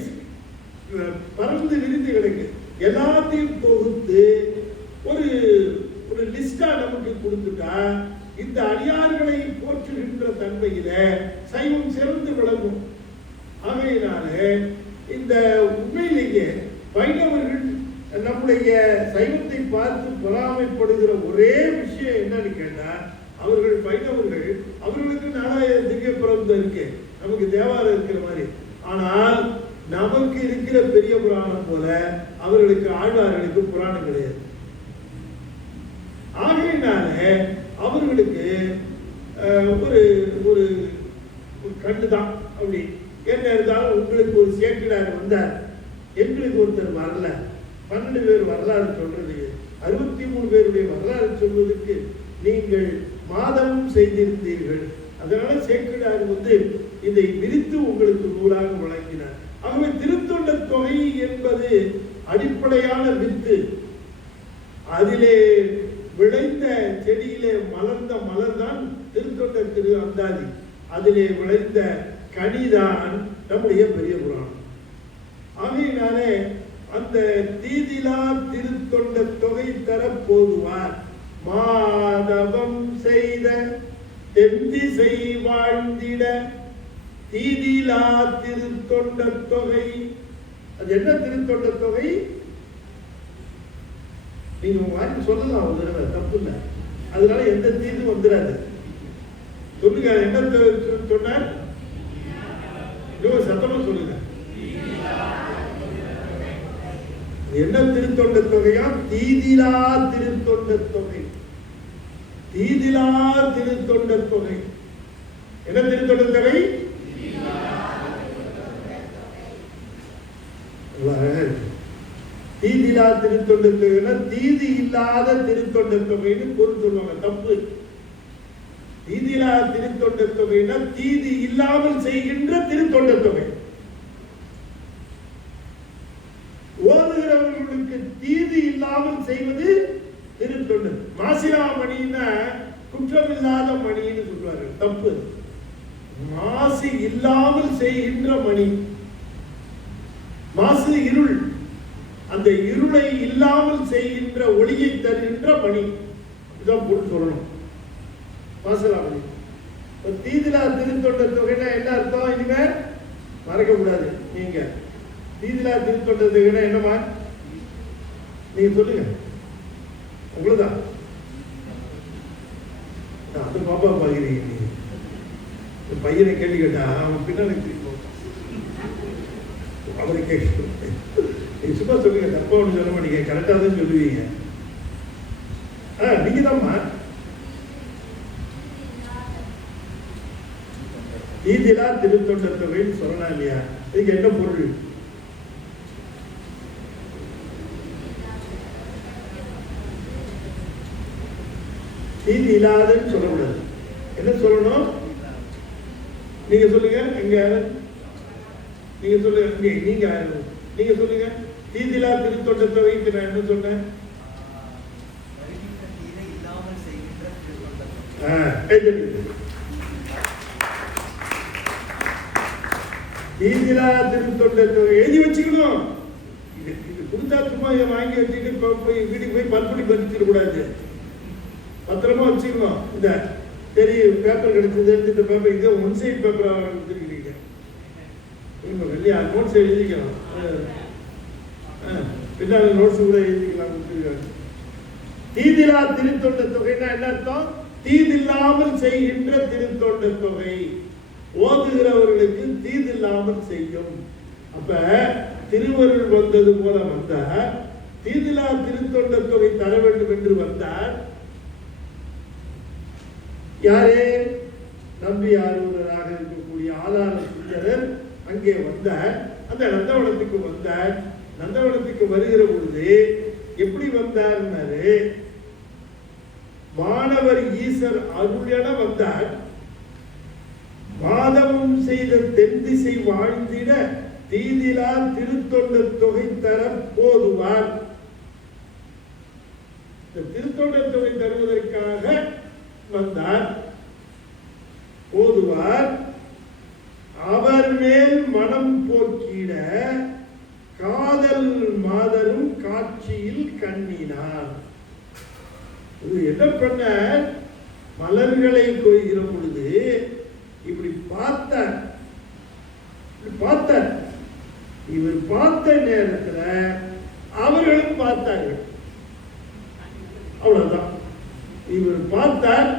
பறந்து விரிந்து கிடக்கு. எல்லாத்தையும் தொகுத்து ஒரு ஒரு லிஸ்டா நமக்கு கொடுத்துட்டா இந்த அடியார்களை போற்றுகின்ற தன்மையில சைவம் சிறந்து விளங்கும். ஆகையினால இந்த உண்மையிலேயே வைணவர்கள் நம்முடைய சைவத்தை பார்த்து பொறாமைப்படுகிற ஒரே விஷயம் என்னன்னு கேட்டா, அவர்கள் வைணவர்கள், அவர்களுக்கு 4000 திவ்ய பிரபந்தம் இருக்கு, நமக்கு தேவாரம் இருக்கிற மாதிரி. ஆனால் நமக்கு இருக்கிற பெரிய புராணம் போல அவர்களுக்கு ஆழ்வார்களுக்கு புராணம் கிடையாது. ஆகையினால அவர்களுக்கு ஒரு ஒரு கண்டுதான் அப்படி என்ன இருந்தாலும் உங்களுக்கு ஒரு சேக்கிடார் வந்தார், எங்களுக்கு ஒருத்தர் வரல. 12 பேர் வரலாறு சொல்றது, 63 பேருடைய வரலாறு சொல்வதற்கு நீங்கள் மாதமும் செய்திருந்தீர்கள். அதனால சேக்கிடார் இதை விரித்து உங்களுக்கு நூலாக வழங்கினார். ஆகவே திருத்தொண்ட தொகை என்பது அடிப்படையான வித்து. அதிலே விளைந்த செடியிலே மலர்ந்த மலர்தான் திருத்தொண்ட திரு அந்தாதி. அதிலே விளைந்த கனிதான் நம்முடைய பெரிய புராணம். ஆகையினாலே அந்த தீதிலா திருத்தொண்ட தொகை தர போதுவார் மாதவம் செய்த தென்திசை வாழ்ந்திட தீதிலா திருத்தொண்ட தொகை. அது என்ன திருத்தொண்ட தொகை? நீங்க வாங்கி சொல்லலாம், ஒரு தடவை தப்பு இல்லை, அதனால எந்த தீர்வு வந்துடாது. சொல்லுங்க, என்ன சொன்னார்? சத்தமா சொல்லுங்க. என்ன திருத்தொண்ட தொகையா? தீதிலா திருத்தொண்ட தொகை. தீதிலா திருத்தொண்ட தொகை. என்ன திருத்தொண்ட தொகை? தீதிலா திருத்தொண்ட தொகைன்னா தீதி இல்லாத திருத்தொண்ட தொகைன்னு பொருள் சொல்லுவாங்க. தப்பு. தீதிலா திருத்தொண்ட தொகைன்னா தீதி இல்லாமல் செய்கின்ற திருத்தொண்ட தொகை. ஓதுகிறவர்களுக்கு தீதி இல்லாமல் செய்வது திருத்தொண்டு. மாசிலாமணின்னா குற்றமில்லாத மணின்னு சொல்றாரு. தப்பு. மாசு இல்லாமல் செய்கின்ற மணி. மாசு இருள், அந்த இருளை இல்லாமல் செய்கின்ற ஒளியை தருகின்ற மணி. இதான் பொருள் சொல்லணும். மாசிலாமணி. தீதிலா திருத்தொண்ட தொகைன்னா என்ன அர்த்தம்? இனிமே மறக்க கூடாது. நீங்க தீதிலா திருத்தொண்ட தொகைன்னா என்னமா? நீங்க சொல்லுங்க. உங்களுதான் அந்த பாப்பா பாக்கிறீங்க. நீங்க பையனை கேள்வி கேட்டா அவன் பின்னாடி அவரை கேட்க நீங்க சும்மா சொல்லுங்க. தப்பா ஒண்ணு சொல்ல மாட்டீங்க, கரெக்டா தான் சொல்லுவீங்க. நீங்க தான்மா தீதிலா திருத்தொண்ட தொகைன்னு சொல்லலாம் இல்லையா? இதுக்கு என்ன பொருள்? தீதி இல்லாதன்னு சொல்லக்கூடாது. என்ன சொல்லணும்? நீங்க சொல்லுங்க. எங்க நீங்க சொல்லுங்க. நீங்க நீங்க சொல்லுங்க. தீதிலா திருத்தொண்ட தொகைக்கு நான் என்ன சொன்னேன்? தீதிலா திருத்தொண்ட தொகை எழுதி வச்சுக்கணும். இது கொடுத்தா சும்மா வாங்கி வச்சுட்டு போய் வீட்டுக்கு போய் பற்படி பறிச்சிட கூடாது. பத்திரமா வச்சுக்கணும். இந்த பெரிய பேப்பர் கிடைச்சது, இந்த பேப்பர் இது ஒன் சைட் பேப்பரா கொடுத்துருக்கீங்க. இல்லையா? நோட்ஸ் எழுதிக்கலாம். பின்னால் நோட்ஸ் கூட எழுதிக்கலாம் கொடுத்துருக்காங்க. தீதிலா திருத்தொண்ட தொகைன்னா என்ன அர்த்தம்? தீதில்லாமல் செய்கின்ற திருத்தொண்ட தொகை. ஓதுகிறவர்களுக்கு தீதில்லாமல் செய்யும். அப்ப திருவருள் வந்தது போல வந்தார். தீதிலா திருத்தொண்ட தொகை தர வேண்டும் என்று வந்தார். யாரே? நம்பி ஆரூரராக இருக்கக்கூடிய ஆளான சுந்தரர் அங்கே வந்தார். அந்த நந்தவனத்துக்கு வந்தார். நந்தவனத்துக்கு வருகிற பொழுது எப்படி வந்தார்? மாணவர் ஈசர் அருளென வந்தார். மாதவம் செய்த தென்திசை வாழ்ந்திட தீதிலா திருத்தொண்ட தொகை தர போதுவார். இந்த திருத்தொண்ட தொகை தருவதற்காக வந்தார், ஓதுவார். அவர் மேல் மனம் போக்கிட காதல் மாதரும் காட்சியில் கண்ணினார். இது என்ன பண்ண, மலர்களை கொய்கிற பொழுது இப்படி பார்த்தார். இவர் பார்த்த நேரத்தில் அவர்களும் பார்த்தார்கள். அவ்வளவுதான். இவர் பார்த்தார்,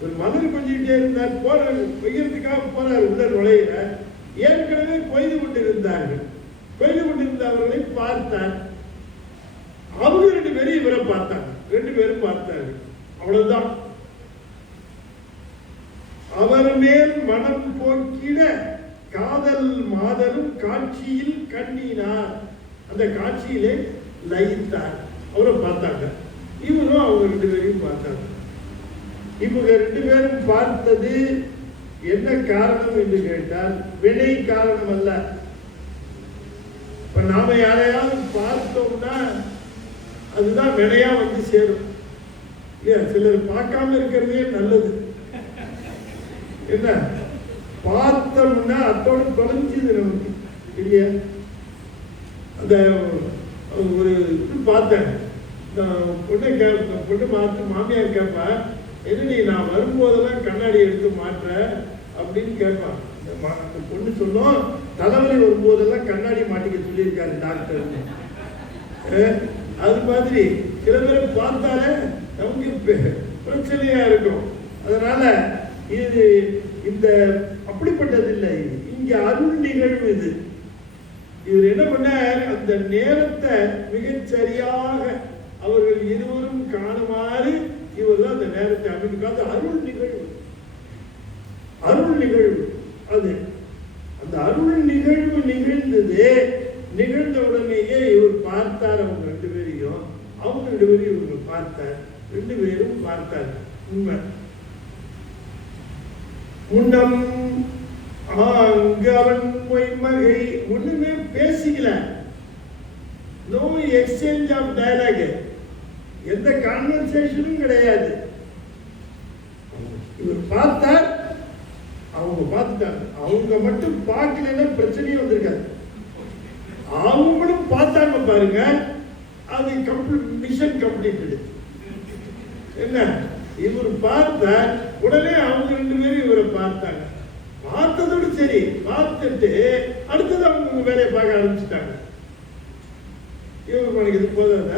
ஒரு மலர் கொஞ்சிட்டே இருந்தார், போறாரு, கொய்யறதுக்காக போறார், உள்ள நுழையிற. ஏற்கனவே கொய்து கொண்டிருந்தார்கள். கொய்து கொண்டிருந்த அவர்களை பார்த்தார். அவங்க 2 பேரும் இவரை பார்த்தாங்க. 2 பேரும் பார்த்தார்கள். அவ்வளவுதான். அவர் மேல் மனம் போக்கிட காதல் மாதரும் காட்சியில் கண்ணினார். அந்த காட்சியிலே லயித்தார். அவரை பார்த்தாங்க. இவரும் அவங்க 2 பேரையும் பார்த்தாங்க. இவங்க 2 பேரும் பார்த்தது என்ன காரணம் என்று கேட்டால் வினை காரணம் அல்ல. இப்ப நாம யாரையாவது பார்த்தோம்னா அதுதான் வினையா வந்து சேரும் இல்லையா? சிலர் பார்க்காம இருக்கிறதே நல்லது. என்ன பார்த்தோம்னா அத்தோடு தொலைஞ்சுது நமக்கு இல்லையா? அந்த ஒரு இது பார்த்தேன். பொண்ணு மாமியார் கேட்பா, என்ன நான் வரும்போதெல்லாம் கண்ணாடி எடுத்து மாற்ற அப்படின்னு கேட்பான். அந்த பொண்ணு சொல்லும், தலைவலி வரும்போதெல்லாம் கண்ணாடி மாட்டிக்க சொல்லியிருக்காரு டாக்டர். அது மாதிரி சில பேரை பார்த்தாலே நமக்கு பிரச்சனையா இருக்கும். அதனால இது இந்த அப்படிப்பட்டது இல்லை. இங்க அருள் நிகழ்வு இது. இவர் என்ன பண்ண, அந்த நேரத்தை மிகச்சரியாக அவர்கள் இருவரும் காணுமாறு இவர் தான் அந்த நேரத்தை அமைக்காத அருள் நிகழ்வு. அருள் நிகழ்வு அது. அந்த அருள் நிகழ்வு நிகழ்ந்தது. நிகழ்ந்த உடனேயே இவர் பார்த்தார் அவங்க 2 பேரையும். அவங்க 2 பேரையும் இவங்க பார்த்தார். 2 பேரும் பார்த்தார். உண்மை. முன்னம் அவன் பொய்மகை ஒண்ணுமே பேசிக்கல. No exchange of dialogue. எந்த கான்வர்சேஷனும் கிடையாது. இவர் பார்த்தார், அவங்க பார்த்துட்டாங்க. அவங்க மட்டும் பார்க்கலன்னா பிரச்சனையே வந்திருக்காது. அவங்களும் பார்த்தாங்க பாருங்க, அது மிஷன் கம்ப்ளீட்டட். என்ன, இவர் பார்த்தார், உடனே அவங்க 2 பேரும் இவரை பார்த்தாங்க. பார்த்ததோடு சரி, பார்த்துட்டு அடுத்தது அவங்க வேலையை பார்க்க ஆரம்பிச்சுட்டாங்க. இவருக்கு இது போதாத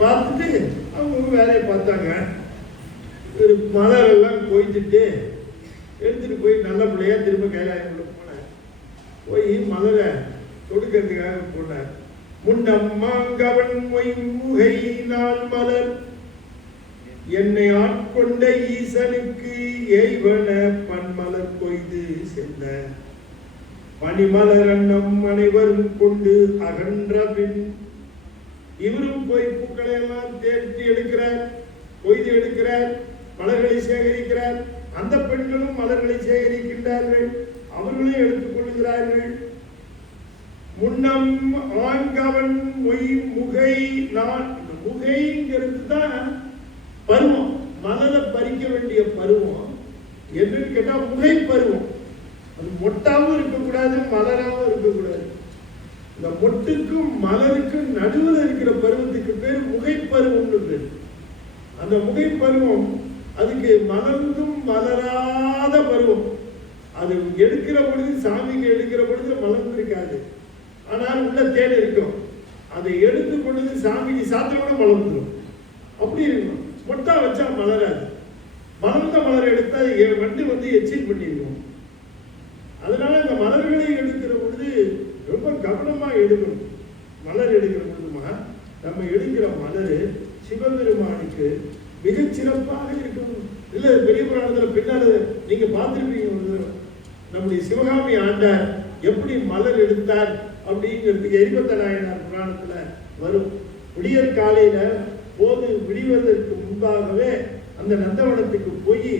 பார்த்துட்டு அவங்க வேலையை பார்த்தாங்க. ஒரு மலர் எல்லாம் கொய்துட்டு எடுத்துட்டு போய் நல்ல பிள்ளையா திரும்ப கைலாயம் போனார். போய் மலரை தொடுக்கிறதுக்காக போனார். முன்னம்மாங்கவன் மொய்முகை நாள் மலர் என்னை ஆட்கொண்ட ஈசனுக்கு எய்வன பன்மலர் கொய்து செல்ல பனிமலர் அன்னம் அனைவரும் கொண்டு அகன்ற பின் இவரும் போய் பூக்களை எல்லாம் தேர்த்தி எடுக்கிறார், கொய்து எடுக்கிறார், மலர்களை சேகரிக்கிறார். அந்த பெண்களும் மலர்களை சேகரிக்கின்றார்கள், அவர்களே எடுத்துக் கொள்கிறார்கள். முன்னம் ஆங்கவன் மொய் முகை நான். முகைங்கிறது தான் பருவம், மலரை பறிக்க வேண்டிய பருவம். என்னன்னு கேட்டா முகை பருவம். அது மொட்டாவும் இருக்கக்கூடாது, மலராகவும் இருக்கக்கூடாது. இந்த மொட்டுக்கும் மலருக்கும் நடுவில் இருக்கிற பருவத்துக்கு பேர் முகை பருவம்னு பேர். அந்த முகை பருவம் அதுக்கு மலர்ந்தும் மலராத பருவம். அது எடுக்கிற பொழுது, சாமிக்கு எடுக்கிற பொழுது மலர்ந்திருக்காது, ஆனால் உள்ள தேன் இருக்கும். அதை எடுத்து கொண்டு சாமிக்கு சாத்திர கூட மலர்ந்துடும். அப்படி இருக்கணும். மொட்டா வச்சா மலராது. மலர்ந்த மலரை எடுத்தா வண்டு வந்து எச்சில் பண்ணிடுவோம். அதனால இந்த மலர்களை எடுக்கிற பொழுது ரொம்ப கவனமா எடுக்கணும். மலர் எடுக்கிற பொழுதுமா நம்ம எடுக்கிற மலர் சிவபெருமானுக்கு மிகச் சிறப்பாக இருக்கணும். இல்ல பெரிய புராணத்துல பின்னால நீங்க பார்த்திருப்பீங்க, நம்முடைய சிவகாமி ஆண்டார் எப்படி மலர் எடுத்தார் அப்படிங்கிறதுக்கு எரிபத்த நாயனார் புராணத்துல வரும். விடியற் காலையில போது விடிவதற்கு முன்பாகவே அந்த நந்தவனத்துக்கு போய்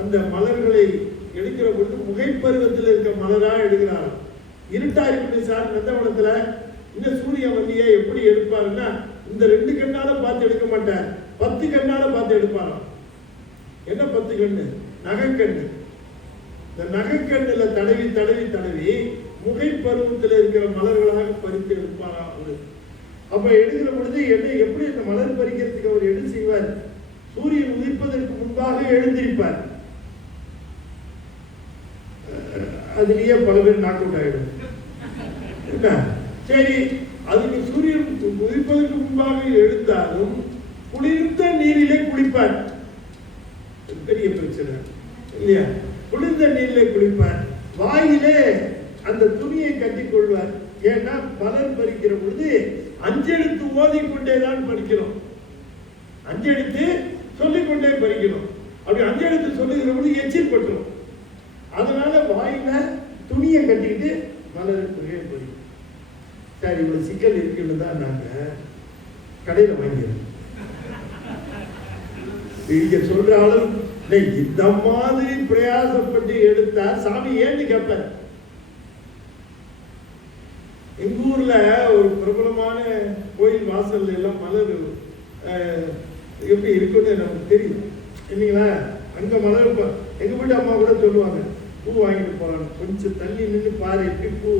அந்த மலர்களை எடுக்கிற பொழுது முகைப்பருவத்தில் இருக்க மலரா எடுக்கிறார். இருட்டா இருக்கு சார் நந்தவனத்துல, இந்த சூரிய வண்டியை எப்படி எடுப்பாருன்னா இந்த 2 கண்ணால பார்த்து எடுக்க மாட்டார். 10 கண்ணால பார்த்து எடுப்பாராம். என்ன 10 கண்ணு? நகைக்கண்ணு. இந்த நகைக்கண்ணுல தடவி தடவி தடவி முகை பருவத்தில் இருக்கிற மலர்களாக பறித்து எடுப்பாராம் அவரு. அப்ப எடுக்கிற பொழுது என்ன எப்படி இந்த மலர் பறிக்கிறதுக்கு அவர் என்ன செய்வார்? சூரியன் உதிப்பதற்கு முன்பாக எழுந்திருப்பார். அதுலயே பல பேர் நாக் அவுட் ஆயிடும். என்ன சரி, அதுக்கு சூரியன் உதிப்பதற்கு முன்பாக எழுந்தாலும் குளிர்ந்த நீரிலே குளிப்பார். பெரிய பிரச்சனை இல்லையா? குளிர்ந்த நீரிலே குளிப்பார். வாயிலே அந்த துணியை கட்டிக் கொள்வார். ஏன்னா மலர் பறிக்கிற பொழுது அஞ்செழுத்து ஓதிக்கொண்டேதான் பறிக்கிறோம். அஞ்செழுத்து சொல்லிக்கொண்டே பறிக்கிறோம். அப்படி அஞ்செழுத்து சொல்லுகிற பொழுது எச்சில் பட்டுரும். அதனால வாயில துணியை கட்டிக்கிட்டு மலர் பறிக்கும். சரி, இவ்வளவு சிக்கல் இருக்குன்னு தான் நாங்க கடையில வாங்கிறோம். இங்க சொல்ற அளவு இந்த மாதிரி பிரயாசப்பட்டு எடுத்தா சாமி ஏன்னு கேட்பார். எங்க ஊர்ல ஒரு பிரபலமான கோயில் வாசல்ல எல்லாம் மலர் எப்படி இருக்குன்னு நமக்கு தெரியும் இல்லைங்களா? அங்க மலர் எங்க வீட்டு அம்மா கூட சொல்லுவாங்க, பூ வாங்கிட்டு போறாங்க, கொஞ்சம் தள்ளி நின்று பாரு, எப்படி பூ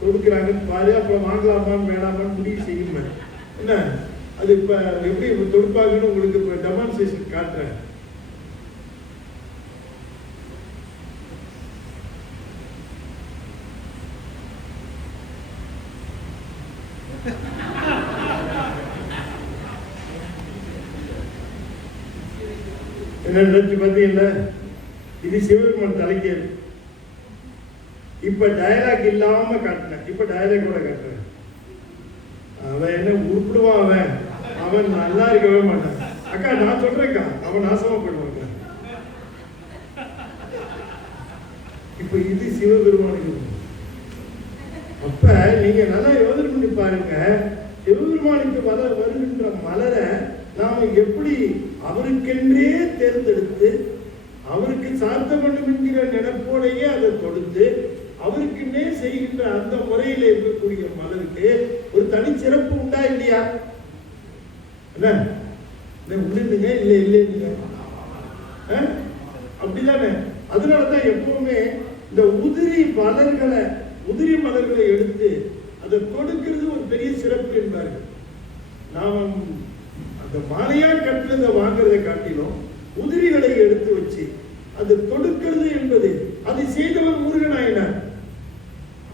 தொடுக்கிறாங்கன்னு பாரு, அப்புறம் வாங்கலாமான்னு வேணாமான்னு முடிவு செய்யுமே. என்ன அது இப்ப எப்படி தொடுப்பாங்கன்னு உங்களுக்கு இப்ப டெமான்ஸ்ட்ரேஷன் காட்டுறேன். என்ன நினைச்சு பார்த்தீங்களா? இது சிவபெருமான் தலைக்கு. இப்ப டயலாக் இல்லாம காட்டினேன், இப்ப டயலாக் கூட காட்டுறேன். அவன் என்ன உருப்பிடுவான், அவன் அவன் நல்லா இருக்கவே மாட்டான். அக்கா நான் சொல்றேன்க்கா, அவன் நாசமா போயிடுவாங்க. இப்ப இது சிவபெருமானுக்கு. அப்ப நீங்க நல்லா யோசனை பண்ணி பாருங்க, சிவபெருமானுக்கு வருகின்ற மலரை நாம எப்படி அவருக்கென்றே தேர்ந்தெடுத்து அவருக்கு சாத்த வேண்டும் என்கிற நினைப்போடையே அதை தொடுத்து அவருக்குன்னே செய்கின்ற அந்த முறையில் இருக்கக்கூடிய மலருக்கு ஒரு தனி சிறப்பு உண்டா இல்லையா? உள்ளுங்க இல்லை இல்லைங்க அப்படிதானே? அதனாலதான் எப்பவுமே இந்த உதிரி மலர்களை எடுத்து அதை கொடுக்கிறது ஒரு பெரிய சிறப்பு என்பார்கள். நாம் அந்த மாலையா கட்டுறதை வாங்குறதை காட்டிலும் உதிரிகளை எடுத்து வச்சு அதை தொடுக்கிறது என்பது அதை செய்தவர் முருகனாயினார்.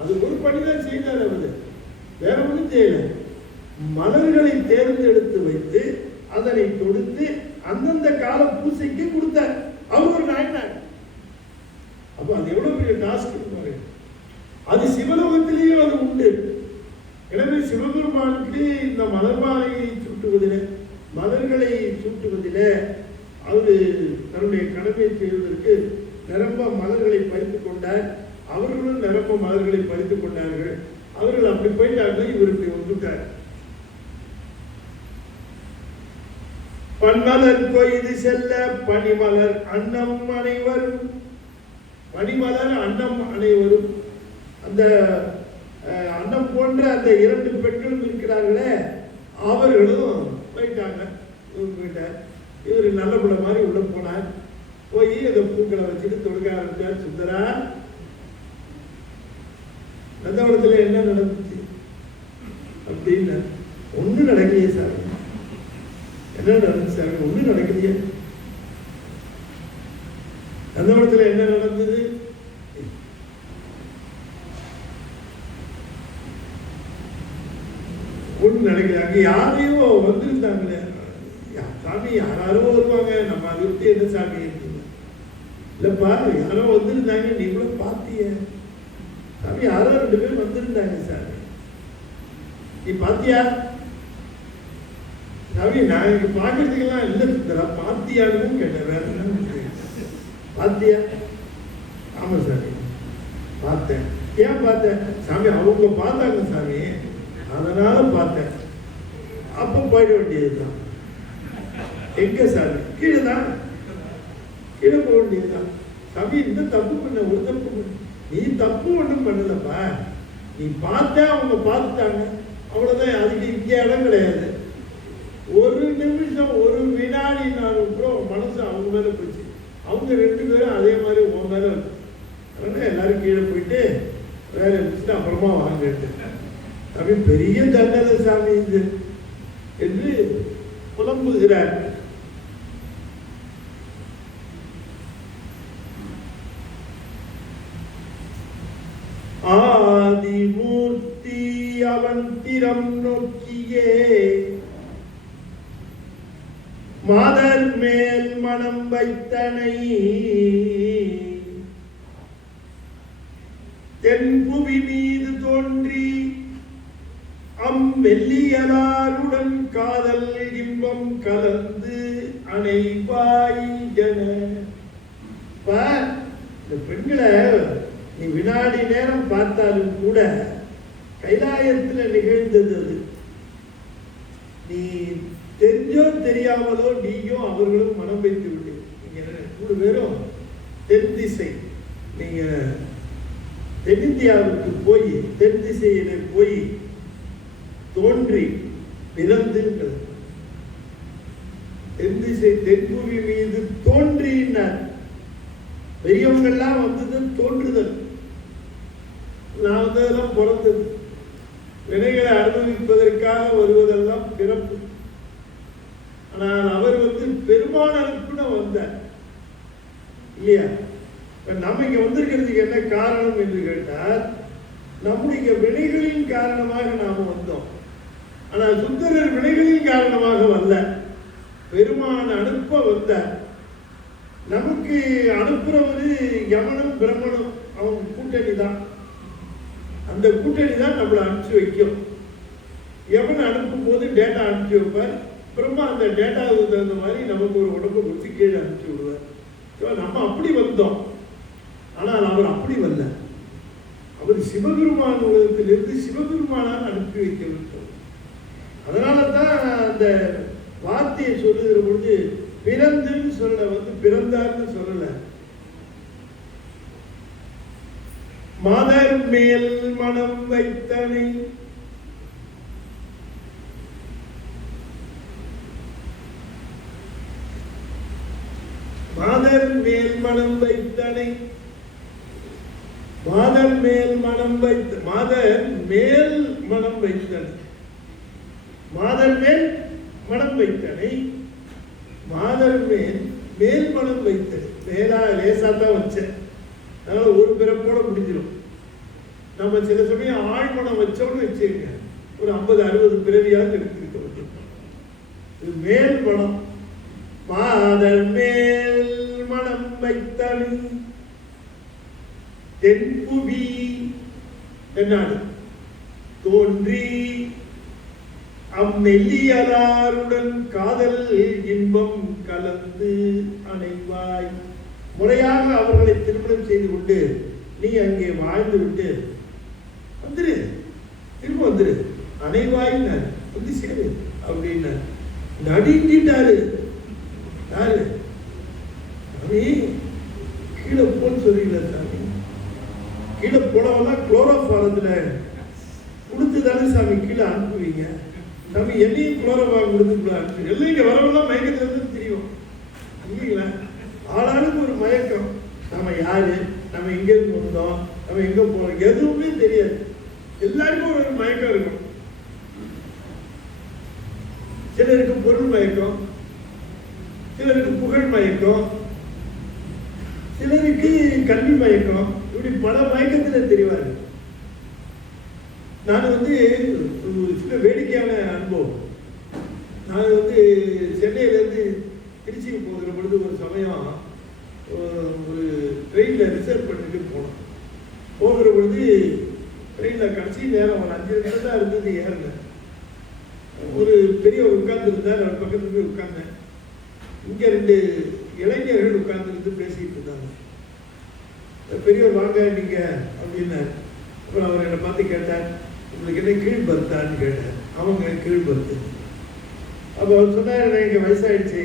அது ஒரு பணிதான் செய்தார். அவர் வேற ஒன்றும் செய்யல. மலர்களை தேர்ந்தெடுத்து வைத்து அதனை தொடுத்து அந்தந்த கால பூசைக்கு கொடுத்தார். அவர் ஒரு நாயனார். அப்ப அது எவ்வளவு பெரிய டாஸ்க் பாருங்க. அது சிவலோகத்திலேயே அது உண்டு. எனவே சிவபெருமானுக்கு இந்த மலர் மாலையை மலர்களை சூட்டுவதில் அவரு தன்னுடைய கடமையை செய்வதற்கு நிரம்ப மலர்களை பறித்துக் கொண்டார். அவர்களும் நிரம்ப மலர்களை பறித்துக் கொண்டார்கள். அவர்கள் அப்படி போயிட்டார்கள், இவர் இப்படி வந்துட்டார். பன்மலர் கொய்து செல்ல பனிமலர் அன்னம் அனைவரும், பனிமலர் அன்னம் அனைவரும், அந்த அன்னம் போன்ற அந்த 2 பெண்களும் இருக்கிறார்களே அவர்களும் போயிட்டாங்க. இவர் போயிட்டார். இவர் நல்ல பிள்ளை மாதிரி உள்ள போனார். போய் அந்த பூக்களை வச்சுட்டு தொடுக்க ஆரம்பிச்சார். சுந்தரா, நந்தவனத்துல என்ன நடந்துச்சு அப்படின்னு. ஒன்னும் நடக்கலையே சார். என்ன நடந்துச்சு சார்? ஒன்னும் நடக்கலையே. நந்தவனத்துல என்ன நடந்தது? ஒன்றும் நடக்கல. அங்க யாரையோ வந்திருந்தாங்களே சாமி, யாரோ வருவாங்க, நம்ம அதை விட்டு என்ன சாமி இருக்குங்க இல்லப்பா, யாரோ வந்திருந்தாங்க, நீங்களும் பாத்திய சாமி, யாரோ 2 பேர் வந்திருந்தாங்க சாமி, நீ பாத்தியா சாமி? நான் இங்க பாக்குறதுக்கெல்லாம் இல்ல சுந்தரா, பாத்தியான்னு கேட்டேன். வேற என்ன பாத்தியா? ஆமா சாமி பார்த்தேன். ஏன் பார்த்தேன் சாமி? அவங்க பார்த்தாங்க சாமி, அதனால பார்த்தேன். அப்ப போயிட வேண்டியதுதான். எங்க சாமி? கீழே தான், கீழே போக வேண்டியதுதான். சாமி இந்த தப்பு பண்ண, ஒரு தப்பு பண்ண, நீ தப்பு ஒன்றும் பண்ணலப்பா, நீ பார்த்த, அவங்க பார்த்துட்டாங்க, அவ்வளவுதான். அதுக்கு இங்க இடம் கிடையாது. ஒரு நிமிஷம், ஒரு வினா அவங்க மேலே போச்சு. அவங்க 2 பேரும் அதே மாதிரி உன் மேலே இருக்கும். அதனால் எல்லாரும் கீழே போயிட்டு வேலை இருந்துச்சுட்டு அப்புறமா வாங்கிட்டு அப்படி பெரிய தண்டனை சாமி இது என்று புலம்புகிறார். ஆதிமூர்த்தி அவன் திறம் நோக்கியே மாதர் மேல் மனம் வைத்தனை தென்புவி மீது தோன்றி வெள்ளியலாருடன் காதல் இன்பம் கலந்து அணைவாய் ஜன. இந்த பெண்களை நீ வினாடி நேரம் பார்த்தாலும் கூட கைலாயத்தில் நிகழ்ந்தது அது. நீ தெரிஞ்சோ தெரியாமலோ நீயும் அவர்களும் மனம் வைத்து விட்டு நீங்க 3 பேரும் தென் திசை, நீங்க தென்னிந்தியாவுக்கு போய் தென் திசையில போய் தோன்றி பிறந்துன்றது. தென் திசை தென்புவி மீது தோன்றினார். பெரியவங்கெல்லாம் வந்தது தோன்றுதல். நான் வந்ததெல்லாம் பிறந்தது. வினைகளை அனுபவிப்பதற்காக வருவதெல்லாம் பிறப்பு. ஆனால் அவர் பெருமான அனுப்புன வந்தார் இல்லையா? நம்ம இங்க வந்திருக்கிறதுக்கு என்ன காரணம் என்று கேட்டால் நம்முடைய வினைகளின் காரணமாக நாம வந்தோம். ஆனால் சுந்தரர் வினைகளின் காரணமாக வல்ல, பெருமான அனுப்ப வந்தார். நமக்கு அனுப்புறவது யமனும் பிரம்மனும் அவங்க கூட்டணி தான். அந்த கூட்டணி தான் நம்மளை அனுப்பிச்சு வைக்கும். யமன் அனுப்பும் போது டேட்டா அனுப்பிச்சு வைப்பார். பிரம்மா அந்த டேட்டாவுக்கு தகுந்த மாதிரி நமக்கு ஒரு உடம்பை கொடுத்து கீழே அனுப்பிச்சு விடுவார். நம்ம அப்படி வந்தோம். ஆனால் அவர் அப்படி வரல. அவர் சிவபெருமான் உலகத்திலிருந்து சிவபெருமானால் அனுப்பி வைக்க வேண்டும். அதனால தான் அந்த வார்த்தையை சொல்லுகிற பொழுது பிறந்துன்னு சொல்ல பிறந்தார்னு சொல்லல. மாதர் மேல் மனம் வைத்தனை மாதர் மேல் மனம் வைத்தனை மாதர் மேல் மனம் வைத்த மாதர் மேல் மனம் வைத்தனை மாதர் மேல் மனம் வைத்தனை மாதர் மேல் மேல் மனம் வைத்தனை. மேலா லேசா தான் வச்சேன். அதனால ஒரு பிறப்போட முடிஞ்சிடும். நம்ம சில சமயம் ஆழ்மனம் வச்சோன்னு வச்சுருங்க, ஒரு 50-60 பிறவியாவது எடுத்துருக்க முடியும். மேல் மனம் மாதர் மேல் மனம் வைத்தனை தென்புவி என்னாடு தோன்றி அம்மெல்லியலாருடன் காதல் இன்பம் கலந்து அணைவாய். முறையாக அவர்களை திருமணம் செய்து கொண்டு நீ அங்கே வாழ்ந்து விட்டு வந்துரு, திரும்ப வந்துரு, அணைவாயினார், வந்து சேரு அப்படின்னார். நடுங்கிட்டாரு. யாரு? சாமி கீழே போன்னு சொல்றீங்களா சாமி? கீழே போனவெல்லாம் குளோரோஃபாரத்துல கொடுத்து தானே சாமி கீழே அனுப்புவீங்க. சாமி என்னையும் குளோரோஃபார் கொடுத்து அனுப்பி எல்லாம் இங்க வரவெல்லாம் மயக்கத்துல இருந்து தெரியும் இல்லைங்களா? ஆளாளுக்கு ஒரு மயக்கம். நம்ம யாரு, நம்ம எங்க இருந்து வந்தோம், நம்ம எங்க போறோம், எதுவுமே தெரியாது. எல்லாருக்கும் ஒரு மயக்கம் இருக்கும். சிலருக்கு பொருள் மயக்கம், சிலருக்கு புகழ் மயக்கம், சிலருக்கு கல்வி மயக்கம், இப்படி பல மயக்கத்துல தெரிவாரு. நான் சில வேடிக்கையான அனுபவம். நான் சென்னையிலேருந்து திருச்சிக்கு போகிற பொழுது ஒரு சமயம் ஒரு ட்ரெயினில் ரிசர்வ் பண்ணிட்டு போனோம். போகிற பொழுது ட்ரெயினில் கடைசி நேரம் ஒரு 5 நிமிஷம் தான் இருந்தது. ஏறினேன். ஒரு பெரியவர் உட்கார்ந்துருந்தார். அவர் பக்கத்துல போய் உட்கார்ந்தேன். இங்கே 2 இளைஞர்கள் உட்கார்ந்துருந்து பேசிட்டு இருந்தாங்க. பெரியவர் வாங்க நீங்க அப்படின்னாரு. அப்புறம் அவர் என்னை பார்த்து கேட்டார், உங்களுக்கு என்ன கீழ் பர்த்தான்னு கேட்டார். அவங்க கீழ் பர்த்து. அப்போ அவர் சொன்னார், எனக்கு வயசாயிடுச்சு,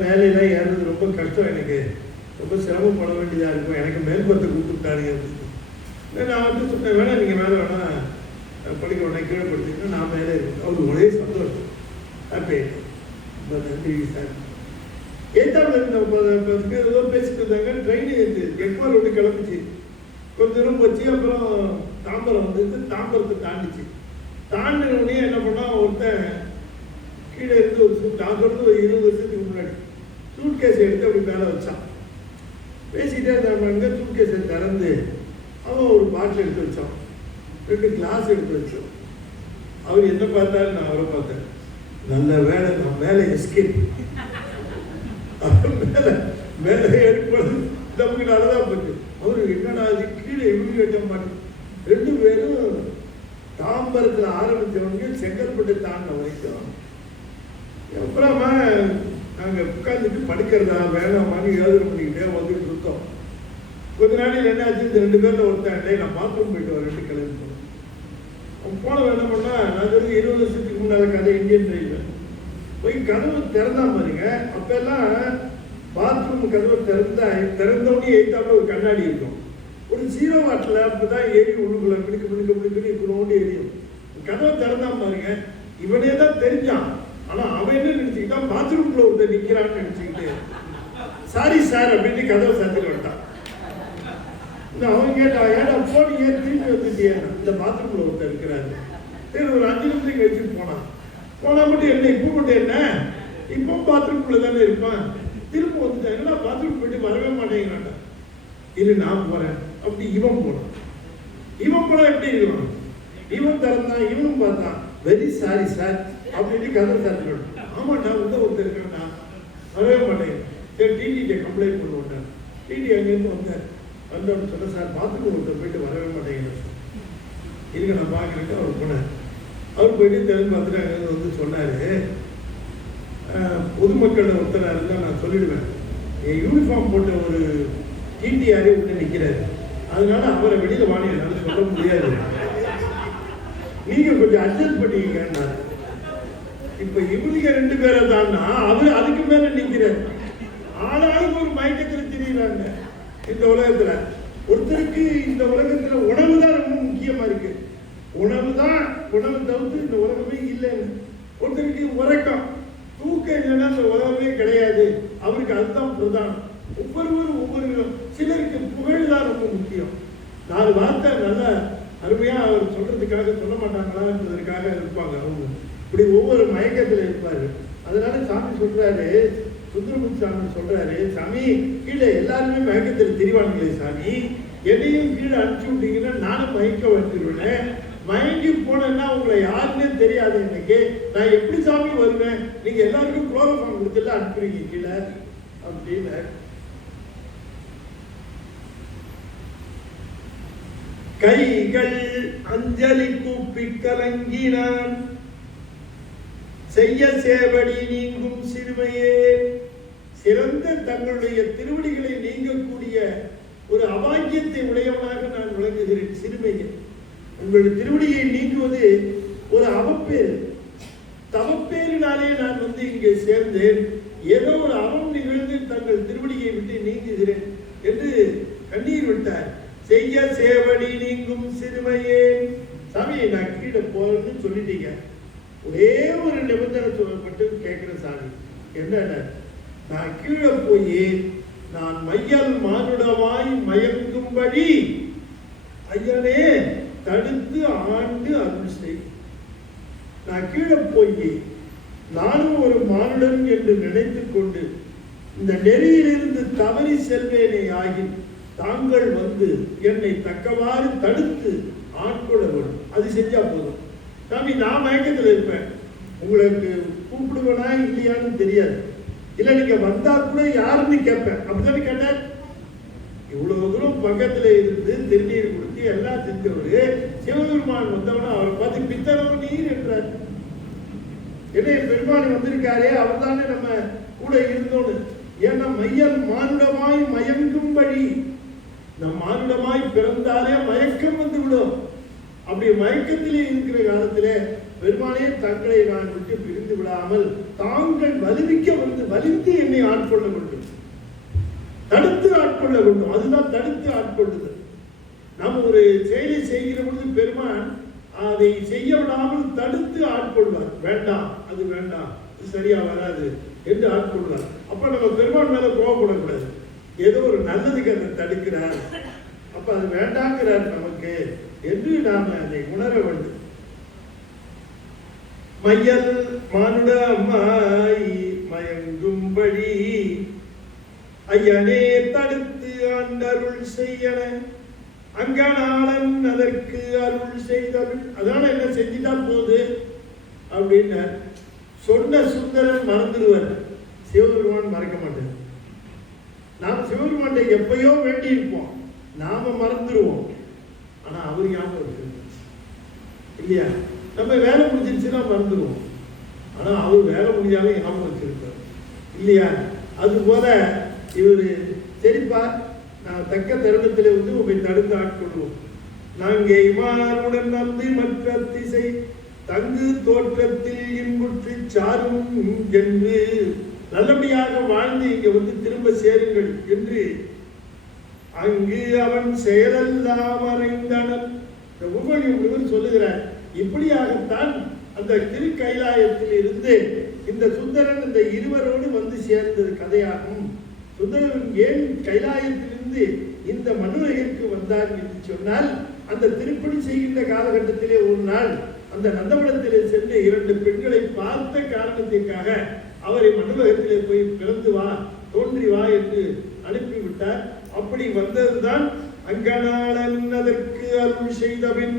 மேலையெல்லாம் ஏறது ரொம்ப கஷ்டம், எனக்கு ரொம்ப சிரமப்பட வேண்டியதாக இருக்கும், எனக்கு மேல் பர்த்தை கொடுத்துட்டாருங்க அப்படின்னு. நான் சொன்னேன், வேணா நீங்கள் மேலே வேணா படிக்க உடனே கீழே படுத்திங்கன்னா நான் மேலே இருக்கேன். அவருக்கு ஒரே சந்தோஷம். ஹாப்பி. ரொம்ப நன்றி சார். ஏத்தாப்புல இருந்த ஏதோ பேசிட்டு இருந்தாங்க. ட்ரெயின் எக்மோர் விட்டு கிளம்பிச்சு. கொஞ்ச தூரம் போச்சு. அப்புறம் தாம்பரம் வந்து தாம்பரத்தை தாண்டிச்சு. தாண்டினோடனே என்ன பண்ணா, ஒருத்தன் கீழே இருந்து ஒரு நான் சொல்றது ஒரு 20 வருஷத்துக்கு முன்னாடி சூட் கேஸ் எடுத்து அப்படி மேலே வச்சான். பேசிகிட்டே இருந்தாங்க. சூட் கேஸை திறந்து அவன் ஒரு பாட்டில் எடுத்து வச்சான், 2 கிளாஸ் எடுத்து வச்சோம். அவர் என்ன பார்த்தாரு, நான் அவரை பார்த்தேன். நல்ல வேலை நான் மேலே எஸ்கேப். மேலே மேலே ஏற்பது நமக்கு நல்லதான் போச்சு. அவரு என்னடா அது கீழே இவங்க கட்ட மாட்டேன். 2 பேரும் தாம்பரத்தில் ஆரம்பித்தவங்க செங்கல்பட்டு தாண்டின வரைக்கும். அப்புறமா நாங்கள் உட்காந்துட்டு படுக்கிறதா வேணாமான்னு யோசனை பண்ணிக்கிட்டே வந்துட்டு இருக்கோம். கொஞ்ச நாளையில் என்ன ஆச்சு, இந்த 2 பேரில் ஒருத்தன் நான் பாத்ரூம் போயிட்டு வரேன் கிளம்பி போனோம். அவன் போன என்ன பண்ணா, நான் சொல்றது 20 வருஷத்துக்கு முன்னால கதை. இந்தியன் ரயில்வே போய் கதவு திறந்தா பாருங்க. அப்பெல்லாம் பாத்ரூம் கதவை திறந்தோடனே எய்த்தாப்புல ஒரு கண்ணாடி இருக்கும். ஒரு 0 வாட்டில் அப்பதான் ஏறி உள்ளுக்குள்ள மினுக்கு இவ்வளோண்டு எரியும். கதவை திறந்தா பாருங்க. இவனே தான் தெரிஞ்சான். ஆனா அவன் என்ன நினைச்சுக்கிட்டான், பாத்ரூம்குள்ள ஒருத்தர் நிக்கிறான்னு நினைச்சுக்கிட்டு சாரி சார் அப்படின்னு கதவை சாத்திட்டு வந்துட்டான். அவன் கேட்டான், ஏடா போனீங்க திரும்பி வந்துட்டியா? இந்த பாத்ரூம்ல ஒருத்தர் இருக்கிறாரு. சரி ஒரு 5 நிமிஷம் வச்சுட்டு போனா மட்டும் என்ன இப்போ மட்டும் என்ன, இப்போ பாத்ரூம்குள்ள தானே இருப்பான். திரும்ப வந்துட்டான். என்னடா பாத்ரூம் போயிட்டு வரவே மாட்டேங்கிறான்டா. இல்லை நான் போறேன் அப்படி. இவன் போனா எப்படி இருக்கான்? இவன் திறந்தான். இவனும் பார்த்தான். வெரி சாரி சார் அப்படின்னு கதவை சாத்திட்டு. ஆமாண்டா உள்ள ஒருத்தர் இருக்கான்டா, வரவே மாட்டேங்க. சரி டிடியை கம்ப்ளைண்ட் பண்ணுவோம். டிடி அங்கேருந்து வந்தோன்னு சொன்ன, சார் பாத்ரூம் ஒருத்தர் போயிட்டு வரவே மாட்டேங்க. இருக்க நான் பார்க்குறேன். அவர் போனேன். அவர் போயிட்டு தெரிஞ்சு பார்த்துட்டு அங்கே வந்து சொன்னாரு, பொதுமக்கள் ஒருத்தராக இருந்தால் நான் சொல்லிடுவேன், என் யூனிஃபார்ம் போட்ட ஒரு டிடிஆரே உள்ள நிற்கிறாரு, அதனால அவரை வெளியில் வாங்க என்னால் சொல்ல முடியாது, நீங்க கொஞ்சம் அட்ஜஸ்ட் பண்ணிக்கங்க. இப்ப இவனுக்கு 2 பேரை தான்னா அவரு அதுக்கு மேல நிக்கிறார். ஆளாளுக்கு ஒரு மயக்கத்தில் தெரியுறாங்க. இந்த உலகத்துல ஒருத்தருக்கு இந்த உலகத்துல உணவு தான் ரொம்ப முக்கியமா இருக்கு. உணவு தவிர்த்து இந்த உலகமே இல்லைன்னு. ஒருத்தருக்கு உறக்கம், தூக்கம் இல்லைன்னா இந்த உலகமே கிடையாது. அவருக்கு அதுதான் பிரதானம். ஒவ்வொருவரும் ஒவ்வொரு, சிலருக்கு புகழ் தான் ரொம்ப முக்கியம். 4 வார்த்தை நல்லா அருமையா அவர் சொல்றதுக்காக சொல்ல மாட்டாங்களா என்பதற்காக இருப்பாங்க. அவங்க இப்படி ஒவ்வொரு மயக்கத்தில் இருப்பாரு. அதனால சாமி சொல்றாரு, சுந்தரமுத்து சாமி சொல்றாரு, சாமி கீழே எல்லாருமே மயக்கத்தில் திரிவானுங்களே சாமி, என்னையும் கீழே அனுப்பிச்சு விட்டீங்கன்னா நானும் மயக்க வந்துடுவேன். மயங்கி போனேன்னா உங்களை யாருன்னே தெரியாது எனக்கு, நான் எப்படி சாமி வருவேன்? நீங்க எல்லாருக்கும் குளோரோஃபார்ம் கொடுத்துட்டு அனுப்புறீங்க கீழே அப்படின்னு. கைகள் அஞ்சலி கூப்பி கலங்கினான், செய்ய சேவடி நீங்கும் சிறுமையே. சிறந்த தங்களுடைய திருவடிகளை நீங்கக்கூடிய ஒரு அபாக்கியத்தை உடையவனாக நான் விளங்குகிறேன். சிறுமையே, உங்களுடைய திருவடியை நீங்குவது ஒரு அவப்பேறு, தவப்பேரினாலே நான் வந்து இங்கே சேர்ந்தேன். ஏதோ ஒரு அவம் நிகழ்ந்து தங்கள் திருவடியை விட்டு நீங்குகிறேன் என்று கண்ணீர் விட்டார். செய்ய சேவடி நீங்கும் சிறுமையே. சாமியை நான் கீழே போறேன்னு சொல்லிட்டீங்க, ஒரே ஒரு நிபந்தனை சொல்லப்பட்டு கேட்கிற சாமி, என்ன, நான் கீழே போய் நான் மையல் மானுடமாய் மயங்கும்படி ஐயனே தடுத்து ஆண்டு அருள் செய். நான் கீழே போய் நானும் ஒரு மானுடன் என்று நினைத்து கொண்டு இந்த நெறியிலிருந்து தவறி செல்வேனே ஆகி தாங்கள் வந்து என்னை தக்கவாறு தடுத்து ஆட்கொள்ள வேண்டும். அது செஞ்சா போதும் சாமி. நான் மயக்கத்தில் இருப்பேன், உங்களுக்கு கூப்பிடுவேனா இல்லையான்னு தெரியாது, இல்லை நீங்க வந்தா கூட யாருன்னு கேட்பேன். அப்படித்தானே கேட்டேன். இவ்வளவு தூரம் பக்கத்துல இருந்து திருநீர் கொடுத்து எல்லாம் செஞ்சவரு சிவபெருமான் வந்தவனா அவரை பார்த்து பித்தளவு நீர் என்றார். என்ன பெருமான் வந்திருக்காரே, அவர் தானே நம்ம கூட இருந்தோன்னு. ஏன்னா மையல் மானுடமாய் மயங்கும்படி, நம் மானுடமாய் பிறந்தாலே மயக்கம் வந்து விடும். அப்படி மயக்கத்திலே இருக்கிற காலத்திலே பெருமானே தங்களை நான் விட்டு பிரிந்து விடாமல் தாங்கள் வலிவிக்க வந்து வலித்து என்னை ஆட்கொள்ள வேண்டும், தடுத்து ஆட்கொள்ள வேண்டும். அதுதான் தடுத்து ஆட்கொள்ளுதல். நாம் ஒரு செயலை செய்கிற பொழுது பெருமான் அதை செய்ய விடாமல் தடுத்து ஆட்கொள்வார். வேண்டாம், அது வேண்டாம், சரியா வராது என்று ஆட்கொள்ளலாம். அப்ப நம்ம பெருமான் மேல கோவப்படக்கூடாது. ஏதோ ஒரு நல்லதுக்கு அதை தடுக்கிறார், அப்ப அது வேண்டாங்கிறார் நமக்கு என்று நாம அதை உணர வேண்டும். மையல் மானுட அம்மாய் மயங்கும்படி ஐயனே தடுத்து அண்டருள் செய்யன அங்கனாளன் அதற்கு அருள் செய்தவன். அதனால என்ன செஞ்சுட்டா போகுது அப்படின்னு சொன்ன சுந்தரன் மறந்துடுவார், சிவபெருமான் மறக்க மாட்டார். நாம் சிவபெருமான் எப்பயோ வேண்டி இருப்போம், நாம மறந்துடுவோம், ஆனா அவர் ஞாபகம் வச்சிருப்பார் இல்லையா? நம்ம வேலை முடிஞ்சிருச்சுன்னா மறந்துடுவோம், ஆனா அவர் வேலை முடிஞ்சாலும் ஞாபகம் வச்சிருப்பார் இல்லையா? அது போல இவரு சரிப்பா நான் தக்க தருணத்தில் உங்களை தடுத்து ஆட்கொள்வோம். நாங்கே இமாருடன் நம்பி மற்ற திசை தங்கு தோற்றத்தில் இன்புற்று சாரும் என்று நல்லபடியாக வாழ்ந்து இங்க திரும்ப சேருங்கள் என்று அங்கு அவன் செயலெல்லாம் அறைந்தனன். முருகன் சொல்லுகிறார், இப்படியாகத்தான் அந்த திரு கைலாயத்தில் இருந்து இந்த சுந்தரன் இந்த இருவரோடு வந்து சேர்ந்தது கதையாகும். சுந்தரன் ஏன் கைலாயத்திலிருந்து இந்த மனுரையருக்கு வந்தார் என்று சொன்னால், அந்த திருப்பணி செய்கின்ற காலகட்டத்திலே ஒரு நாள் அந்த நந்தவனத்திலே சென்று 2 பெண்களை பார்த்த காரணத்திற்காக அவரை மண்டபத்திலே போய் பிறந்து வா, தோன்றி வா என்று அனுப்பிவிட்டார். அப்படி வந்ததுதான் அங்கனாளன் அதற்கு அருள் செய்தபின்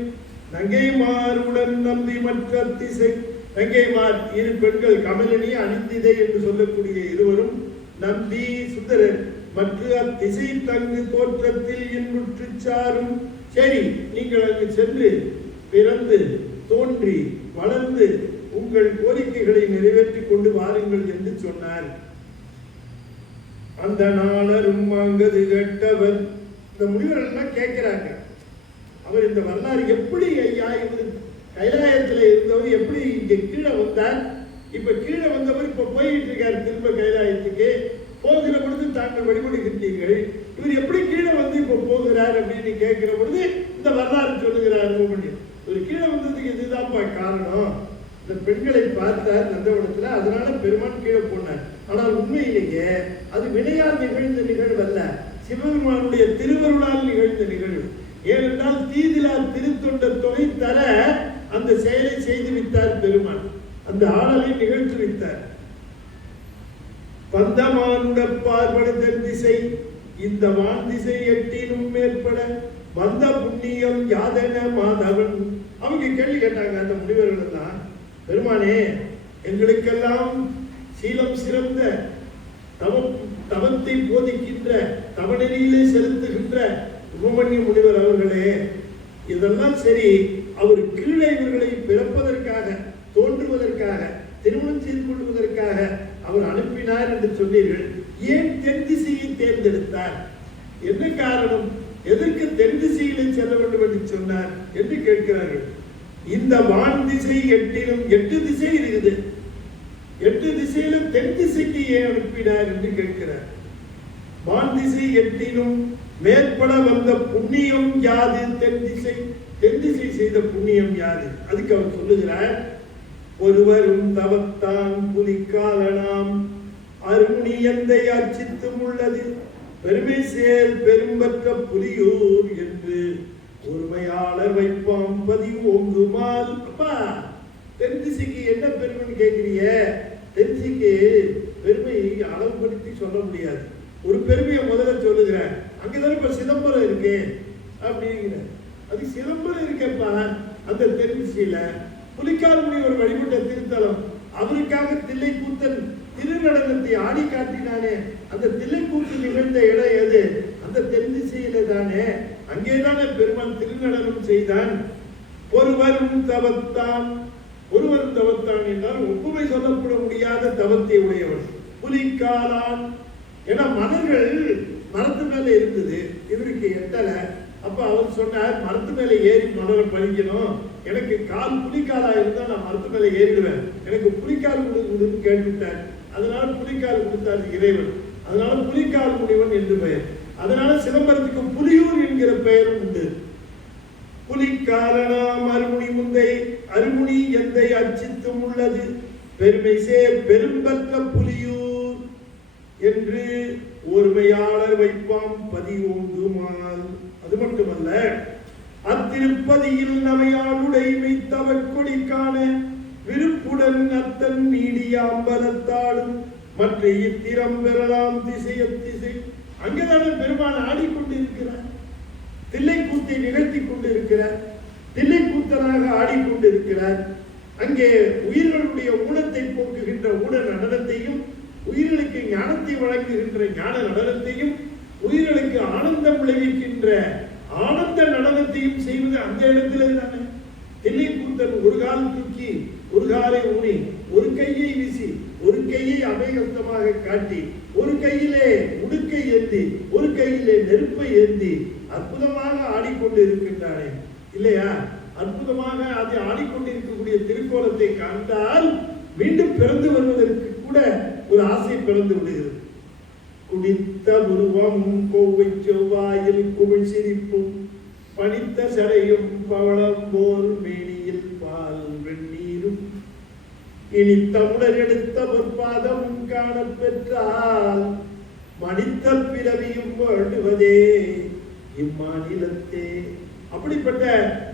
நங்கைமாருடன் நம்பி மற்ற திசை. நங்கைமார் 2 பெண்கள் கமலினி அனிந்திதை என்று சொல்லக்கூடிய இருவரும் நம்பி சுந்தரன் மற்ற திசை தங்கு தோற்றத்தில் இன்புற்று சாரும். சரி, நீங்கள் அங்கு சென்று பிறந்து தோன்றி வளர்ந்து உங்கள் கோரிக்கைகளை நிறைவேற்றிக் கொண்டு வாருங்கள் என்று சொன்னார். அந்த நாளரும் அங்கது கேட்டவர். இந்த முனிவர்கள் கேட்கிறாங்க, அவர் இந்த வரலாறு எப்படி ஐயா இவர் கைலாயத்தில் இருந்தவர் எப்படி இங்க கீழே வந்தார்? இப்ப கீழே வந்தவர் இப்ப போயிட்டு இருக்காரு திரும்ப கைலாயத்துக்கு. போகிற பொழுது தாங்கள் வழிபடுகின்றீர்கள், இவர் எப்படி கீழே வந்து இப்ப போகிறார் அப்படின்னு கேட்கிற பொழுது இந்த வரலாறு சொல்லுகிறார். ஒரு கீழே வந்ததுக்கு இதுதான் காரணம், இந்த பெண்களை பார்த்தார் நந்தவனத்துல, அதனால பெருமான் கீழே போனார். ஆனால் உண்மையிலேயே அது வினையால் நிகழ்ந்த நிகழ்வு அல்ல, சிவபெருமானுடைய திருவருளால் நிகழ்ந்த நிகழ்வு. ஏனென்றால் தீதிலா திருத்தொண்ட தொகை தர அந்த செயலை செய்து விட்டார் பெருமான், அந்த ஆடலை நிகழ்த்தி வைத்தார். பந்தமானுட பார்பட தென் திசை இந்த வான் திசை எட்டினும் மேற்பட வந்த புண்ணியம் யாதென மாதவன். அவங்க கேள்வி கேட்டாங்க அந்த முனிவர்கள் தான், பெருமானே எங்களுக்கெல்லாம் சீலம் சிறந்த தவத்தை போதிக்கின்ற தவநெறியிலே செலுத்துகின்ற உபமன்ய முனிவர் அவர்களே, இதெல்லாம் சரி, அவர் கீழே இவர்களை பிறப்பதற்காக தோன்றுவதற்காக திருமணம் செய்து கொள்வதற்காக அவர் அனுப்பினார் என்று சொன்னீர்கள், ஏன் தென் திசையை தேர்ந்தெடுத்தார்? என்ன காரணம்? எதற்கு தென் திசையிலே செல்ல வேண்டும் என்று சொன்னார் என்று கேட்கிறார்கள். இந்த வான் திசை எட்டிலும் 8 திசை இருக்குது, 8 திசையிலும் தென் திசைக்கு ஏன் அனுப்பினார் என்று கேட்கிறார். வான் திசை எட்டிலும் மேற்பட வந்த புண்ணியம் யாது? தென் திசை, தென் திசை செய்த புண்ணியம் யாது? அதுக்கு அவர் சொல்லுகிறார், ஒருவரும் தவத்தான் புலிக்காலனாம் அருணி எந்தை அர்ச்சித்தும் உள்ளது பெருமை சேர் பெரும்பற்ற புலியூர் என்று ஒருமையாளர் வைப்பாம் பதிவு ஓங்குமால். அப்பா, தென் திசைக்கு என்ன பெருமைன்னு கேட்கிறீங்க? தென் திசைக்கு பெருமையை அளவுபடுத்தி சொல்ல முடியாது. ஒரு பெருமையை முதல்ல சொல்லுகிறேன், அங்கதான் இப்ப சிதம்பரம் இருக்கு அப்படிங்கிற, அது சிதம்பரம் இருக்கேப்பா அந்த தென் திசையில. புலிக்கால் முனிவர் வழிபட்ட திருத்தலம், அவருக்காக தில்லைக்கூத்தன் திருநடனத்தை ஆடி காட்டினானே, அந்த தில்லைக்கூத்து நிகழ்ந்த இடம் எது? அந்த தென் திசையில தானே, அங்கேதானே பெருமான் திருநடனம் செய்தான். ஒருவரும் தவத்தான், ஒருவரும் தவத்தான் என்றால் ஒப்புமை சொல்லப்பட முடியாத தவத்தை உடையவன் புலிக்காலான். ஏன்னா மலர்கள் மரத்து மேல இருந்தது, இவருக்கு எட்டல. அப்ப அவர் சொன்னார், மரத்து மேல ஏறி மலரை பறிக்கணும், எனக்கு கால் புலிக்காலா இருந்தா நான் மரத்து மேல ஏறிடுவேன், எனக்கு புலிக்கால் கொடுக்குதுன்னு கேட்டுவிட்டார். அதனால புலிக்கால் கொடுத்தார் இறைவன், அதனால புலிக்கால் முனிவன் என்று பெயர். அதனால சிதம்பரத்துக்கு புலியூர் என்கிற பெயரும் உண்டு. புலிக்காலனாம் அருமுனி முந்தை அருமுனி எந்தை அர்ச்சித்தும் உள்ளது. பெருமை சேர் பெரும்பற்ற புலியூர் என்று ஒருமையாளர் வைப்பாம் பதிவோங்குமால். அது மட்டுமல்ல, அத்திருப்பதியில் நமையாளுடைமை தவக்கொடி காண விருப்புடன் அத்தன் நீடிய அம்பலத்தாடும் மற்ற இத்திரம் பெறலாம் திசை. அங்கேதானே பெருமான் ஆடிக்கொண்டிருக்கிறார், தில்லைக்கூத்தை நிகழ்த்தி கொண்டிருக்கிறார், தில்லைக்கூத்தனாக ஆடிக்கொண்டிருக்கிறார். அங்கே உயிர்களுடைய ஊனத்தை போக்குகின்ற ஊன நடனத்தையும், உயிர்களுக்கு ஞானத்தை வழங்குகின்ற ஞான நடனத்தையும், உயிர்களுக்கு ஆனந்தம் விளைவிக்கின்ற ஆனந்த நடனத்தையும் செய்வது அந்த இடத்திலே தானே. தில்லைக்கூத்தன் ஒரு கால் தூக்கி ஒரு காலை ஊனி ஒரு கையை வீசி ஒரு கையை அபயகஸ்தமாக காட்டி ஒரு கையிலே உடுக்கை ஏந்தி ஒரு கையிலே நெருப்பை ஏந்தி அற்புதமாக ஆடிக்கொண்டு இருக்கின்றானே இல்லையா? அற்புதமாக அதை ஆடிக்கொண்டிருக்கக்கூடிய திருக்கோலத்தை கண்டால் மீண்டும் பிறந்து வருவதற்கு கூட ஒரு ஆசை பிறந்து விடுகிறது. குடித்த உருவம் கோவை செவ்வாயில் குமிழ் சிரிப்பும் பனித்த சடையும் பவளம் போல் மேனியில் பால் வெந்நீரும் இனி தமிழர் எடுத்த பொற்பாதம் காண பெற்றால் மனித பிறவியும் வேண்டுவதே இம்மாநிலத்தே. அப்படிப்பட்ட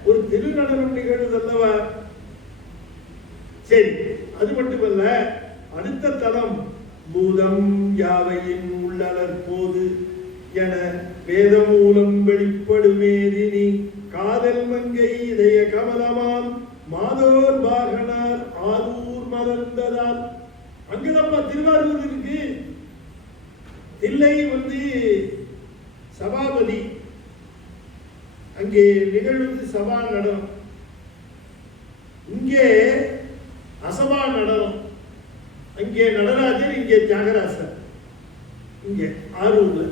ஒரு திருநடனம் நிகழ்வதல்லவா? சரி, அது மட்டுமல்ல, அடுத்த தலம் பூதம் யாவையின் உள்ளலர் போது என வேதமூலம் வெளிப்படுமேதினி காதல் மங்கை இதய கமலமாம் மாதோர் பாகனார் ஆரூர் மலர்ந்ததால். அங்கதப்பா திருவாரூர் இருக்கு. தில்லை சபாபதி, அங்கே நிகழ்வது சபா நடனம், இங்கே அசபா நடனம். அங்கே நடராஜர், இங்கே தியாகராசர், இங்கே ஆரூர்ல.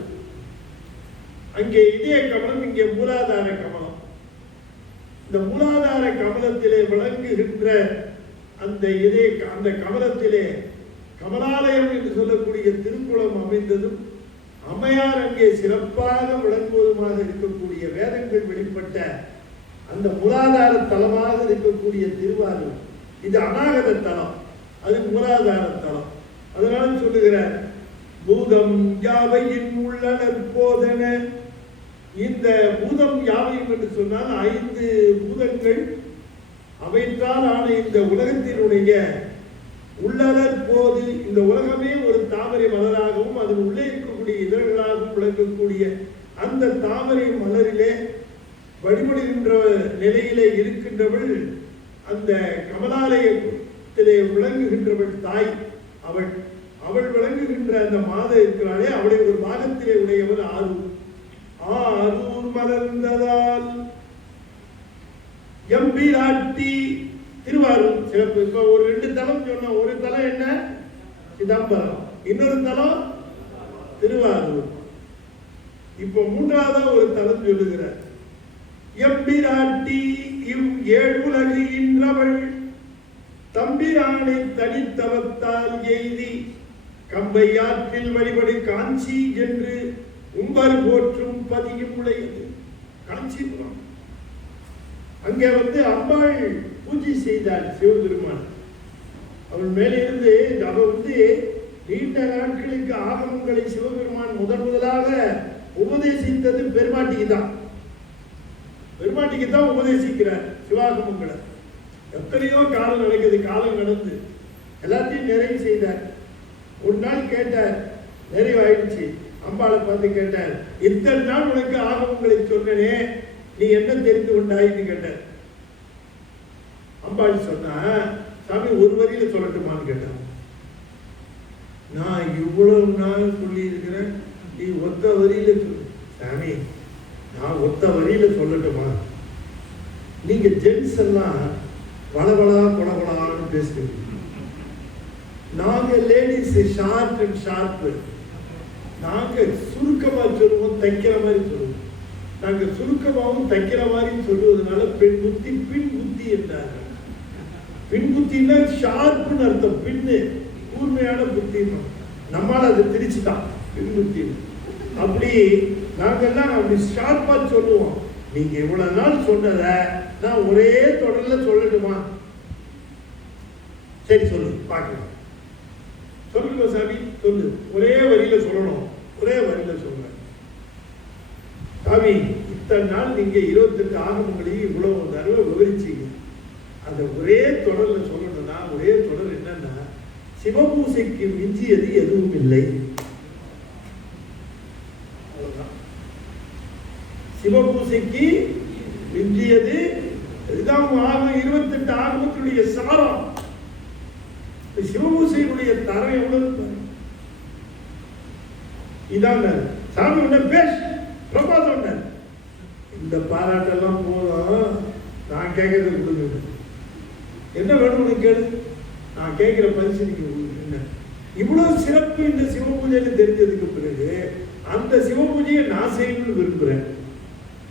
அங்கே இதய கமலம், இங்கே மூலாதார கமலம். இந்த மூலாதார கமலத்திலே விளங்குகின்ற அந்த கமலத்திலே கமலாலயம் என்று சொல்லக்கூடிய திருக்குளம் அமைந்ததும் அம்மையார் அங்கே சிறப்பாக விளங்குவதுமாக இருக்கக்கூடிய வேதங்கள் வெளிப்பட்ட அந்த மூலாதார தலமாக இருக்கக்கூடிய திருவாரூர். இது அநாகத தலம், அது மூலாதார தலம். அதனால சொல்லுகிறார், பூதம் யாவையின் உள்ளனர் போதன. இந்த பூதம் யாவையும் என்று சொன்னால் 5 பூதங்கள் அமைத்தால் ஆன இந்த உலகத்தினுடைய உள்ளலர் போது, இந்த உலகமே ஒரு தாமரை மலராகவும் அதன் உள்ளே இருக்கக்கூடிய இதழ்களாகவும் விளங்கக்கூடிய அந்த தாமரை மலரிலே வழிபடுகின்ற நிலையிலே இருக்கின்றவள், அந்த கமலாலயத்திலே விளங்குகின்றவள் தாய். அவள் விளங்குகின்ற அந்த மாத இருக்கிறாளே, அவளை ஒரு பாகத்திலே உடையவள் ஆரூர். ஆரூர் மலர்ந்ததால் எம்பிராட்டி திருவாரூர் சிறப்பு. இப்ப ஒரு 2 தலம் சொன்னோம். ஒரு தலம் என்ன? சிதம்பரம். இன்னொரு தலம் திருவாரூர். இப்ப 3வது ஒரு தலம் சொல்லுகிறார். எம்பிராட்டி இவ் 7 உலகு இன்றவள் தம்பிரானை தனித்தவத்தால் எய்தி கம்பை ஆற்றில் வழிபடு காஞ்சி என்று உங்கள் போற்றும் பதியும் உடையது. காஞ்சிபுரம். அங்கே அம்பாள் பூஜை செய்தாள் சிவபெருமான். அவள் மேலிருந்து அவள் நீண்ட நாட்களுக்கு ஆகமங்களை சிவபெருமான் முதலாக உபதேசித்தது பெருமாட்டிக்கு தான். பெருமாட்டிக்கு தான் உபதேசிக்கிறார் சிவாகமங்களை. எத்தனையோ காலம் நடக்குது, காலம் கடந்து எல்லாத்தையும் நிறைவு செய்தார். ஒரு நாள் கேட்டார், நிறைவாயிடுச்சு. அம்பாளை பார்த்து கேட்டார், இத்தனை நாள் உனக்கு ஆகமங்களை சொன்னனே, நீ என்ன தெரிந்து கொண்டாயின்னு கேட்டார். அம்பாள் சொன்னா, சாமி ஒரு வரியில சொல்லட்டுமான்னு கேட்டான். நான் இவ்வளவு நாள் சொல்லி இருக்கிறேன், நீ ஒத்த வரியில சொல்லு. சாமி, நான் ஒத்த வரியில சொல்லட்டுமா? நீங்க ஜென்ஸ் எல்லாம் வளவளா கொலகொலான்னு பேசுறீங்க. நாங்க லேடிஸ் ஷார்ட் அண்ட் ஷார்ப். நாங்க சுருக்கமா சொல்லுவோம், தைக்கிற மாதிரி சொல்லுவோம். நாங்க சுருக்கமாகவும் தைக்கிற மாதிரி சொல்லுவதனால பெண் புத்தி பின் புத்தி என்றார்கள். பின் புத்தின்னா ஷார்ப்னு அர்த்தம், பின்னு கூர்மையான புத்தி. நம்மளால அதை திரிச்சுட்டான் பின் புத்தி. அப்படி நாங்கெல்லாம் அப்படி ஷார்ப்பா சொல்லுவோம். நீங்க இவ்வளவு நாள் சொன்னத நான் ஒரே தொடர்ல சொல்லட்டுமா? சரி சொல்லு. பார்க்கலாம். சொல்லுங்க சாமி, சொல்லு. ஒரே வரியில சொல்லணும், ஒரே வரியில சொல்லுங்க. சாமி, இத்தனை நாள் நீங்க 28 ஆகமங்களையும் இவ்வளவு தடவை விவரிச்சீங்க. அந்த ஒரே தொடர்ல சொல்லணும்னா, ஒரே தொடர் என்னன்னா, சிவபூசைக்கு மிஞ்சியது எதுவும் இல்லை. சிவபூசைக்கு மிஞ்சியது இதுதான் 28 ஆகமத்தினுடைய சாரம். சிவபூசையினுடைய தரம் எவ்வளவு இதான் சாமி உன்ன பேஷ் பிரபாதம். இந்த பாராட்டெல்லாம் போதும், நான் கேட்கறது கொடுங்க. என்ன வேணும் உனக்கு கேளு, நான் கேட்கிற பரிசீலிக்க என்ன. இவ்வளவு சிறப்பு இந்த சிவபூஜைன்னு தெரிஞ்சதுக்கு பிறகு அந்த சிவபூஜையை நான் செய்யணும்னு விரும்புறேன்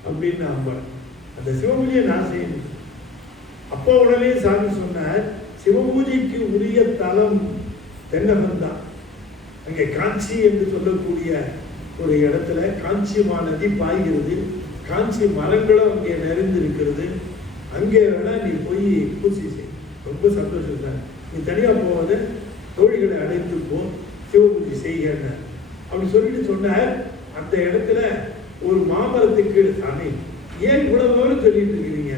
அப்படின்னு நம்புறேன். அந்த சிவபூஜையை நான் செய்யணும். அப்போ உடனே சாமி சொன்னார், சிவபூஜைக்கு உரிய தலம் தென்னகம் தான். அங்கே காஞ்சி என்று சொல்லக்கூடிய ஒரு இடத்துல காஞ்சி நதி பாய்கிறது. காஞ்சி மரங்களும் அங்கே நிறைந்திருக்கிறது. அங்கே வேணா நீ போய் பூஜை செய். ரொம்ப சந்தோஷம் தான். நீ தனியா போவது தோழிகளை அழைத்து போ, சிவபூஜை செய்ய அப்படி சொல்லிட்டு சொன்னார். அந்த இடத்துல ஒரு மாமரத்துக்கு, சாமி ஏன் இவ்வளவு தூரம் சொல்லிட்டு இருக்கிறீங்க,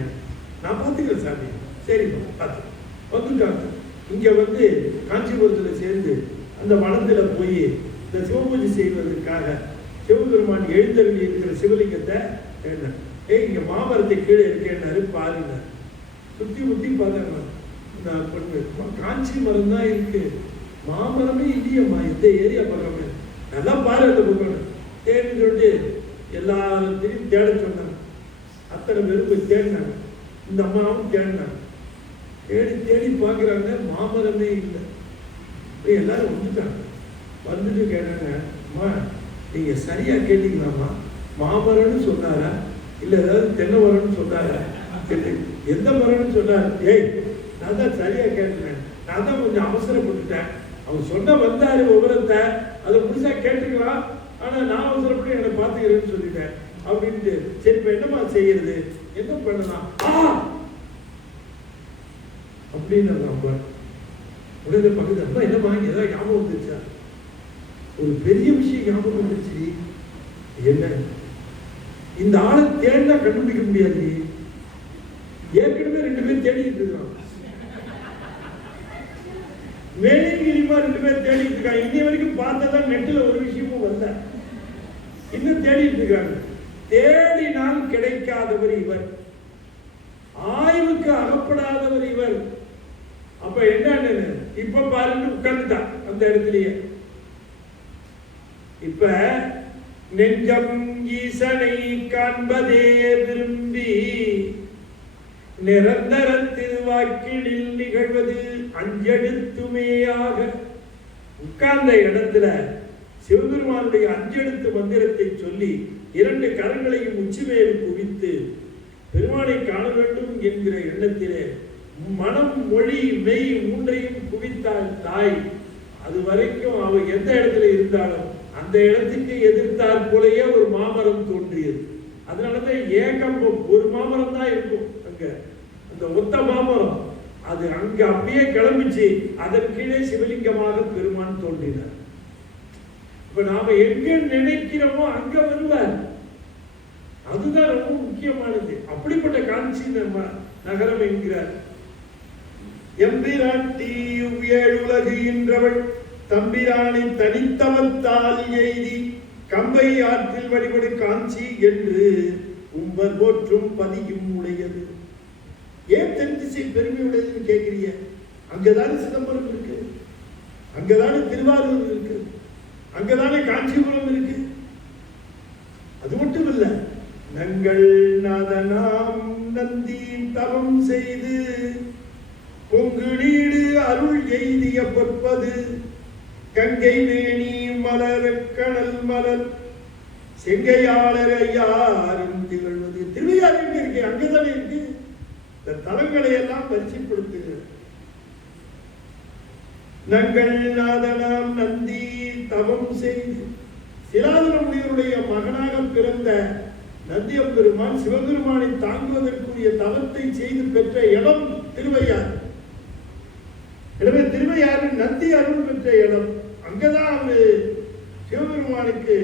நான் பார்த்துக்கிறேன் சாமி. சரிப்பா பார்த்து வந்துட்டாங்க. இங்க வந்து காஞ்சிபுரத்துல சேர்ந்து அந்த வனத்துல போய் இந்த சிவபூஜை செய்வதற்காக சிவபெருமான் எழுந்தருளி இருக்கிற சிவலிங்கத்தை இங்க மாமரத்தை கீழே இருக்கேன்னாரு. பாருங்க, சுத்தி முத்தி பாருங்க. காஞ்சி மரம் தான் இருக்கு, மாமரமே இல்லையம்மா இந்த ஏரியா பக்கமே. நல்லா பாரு அந்த பக்கம் தேடின்னு சொல்லிட்டு எல்லாத்தையும் தேட சொன்னாங்க. அத்தனை பேரும் போய் தேடினாங்க. இந்த அம்மாவும் தேடினாங்க. தேடி தேடி பார்க்குறாங்க, மாமரமே இல்லை. எல்லாரும் வந்துட்டாங்க. வந்துட்டு கேட்டாங்க, அம்மா நீங்க சரியா கேட்டீங்களாம்மா, மாமரம்னு சொன்னாரா இல்லை ஏதாவது தென்னை மரம்னு சொன்னாரா, எந்த மரம்னு சொன்னார்? ஏய் நான் தான் சரியா கேட்டேன், நான் தான் கொஞ்சம் அவசரப்பட்டுட்டேன். அவர் சொன்ன வந்தாரு விவரத்தை, அதை முழுசா கேட்டுக்கலாம், ஆனா நான் அவசரப்பட்டு என்னை பார்த்துக்கிறேன்னு சொல்லிட்டேன் அப்படின்ட்டு. சரி இப்ப என்னமா செய்யறது, என்ன பண்ணலாம் அப்படின்னு நம்ம உடனே பக்கத்து அம்மா என்னமா ஏதாவது ஞாபகம் வந்துருச்சா? ஒரு பெரிய விஷயம் ஞாபகம் வந்துருச்சு. என்ன? இந்த ஆளை தேடினா கண்டுபிடிக்க முடியாது. ஏற்கனவே 2 பேர் தேடிட்டு இருக்காங்க. மேலிமா 2 பேர் தேடிட்டு இருக்காங்க. இன்னை வரைக்கும் பார்த்ததான் நெட்டில் ஒரு விஷயமும் வரல. இன்னும் தேடிட்டு இருக்காங்க. தேடினால் கிடைக்காதவர் இவர், ஆய்வுக்கு அகப்படாதவர் இவர். அப்ப என்ன இப்ப பாருங்க உட்கார்ந்துட்டான் அந்த இடத்துலயே. இப்ப நெஞ்சம் ஈசனை காண்பதே விரும்பி நிரந்தர திருவாக்கினில் நிகழ்வது அஞ்செழுத்துமேயாக. உட்கார்ந்த இடத்துல சிவபெருமானுடைய அஞ்செழுத்து மந்திரத்தை சொல்லி 2 கரங்களையும் உச்சிமேல் குவித்து பெருமானை காண வேண்டும் என்கிற எண்ணத்திலே மனம் மொழி மெய் 3ஐயும் குவித்தாள் தாய். அது வரைக்கும் அவ எந்த இடத்துல இருந்தாலும் அந்த இடத்துக்கு எதிர்த்தாற் போலயே ஒரு மாமரம் தோன்றியது. அதனாலதான் ஏகம்பம் ஒரு மாமரம் தான் இருக்கும் அங்க, அந்த ஒத்த மாமரம் அது அங்க அப்படியே கிளம்பிச்சு. அதன் கீழே சிவலிங்கமாக பெருமான் தோன்றினார். இப்ப நாம எங்க நினைக்கிறோமோ அங்க வருவார். அதுதான் ரொம்ப முக்கியமானது. அப்படிப்பட்ட காஞ்சி நகரம் என்கிறார். எம்பிராட்டி உலகு என்றவள் தம்பிரானை தனித்தவத்தால் எய்தி கம்பை ஆற்றில் வழிபடு காஞ்சி என்று உம்பர் போற்றும் பதியும் உடையது. ஏன் தென் திசை பெருமை உடையதுன்னு கேட்கிறீங்க? அங்கதானே சிதம்பரம் இருக்கு, அங்கதானே திருவாரூர் இருக்கு, அங்கதானே காஞ்சிபுரம் இருக்கு. அது மட்டும் இல்ல, நங்கள் நாதனாம் நந்தி தவம் செய்து பொங்கு நீடு அருள் எய்திய பொற்பது கங்கை வேணி மலர் கணல் மலர் செங்கையாளர் ஐயாரும் திகழ்வது. திருவையாறு எங்க இருக்கு? அங்கதானே இருக்கு. இந்த தலங்களை எல்லாம் பரிசைப்படுத்துகிறது. நங்கள் நாதனாம் நந்தி தவம் செய்து சிலாதன முனிவருடைய மகனாக பிறந்த நந்தியம் பெருமான் சிவபெருமானை தாங்குவதற்குரிய தவத்தை செய்து பெற்ற இடம் திருவையாறு. எனவே திருவையாறு நந்தி அருள் பெற்ற இடம். அங்கதான் அவரு சிவபெருமானுக்கு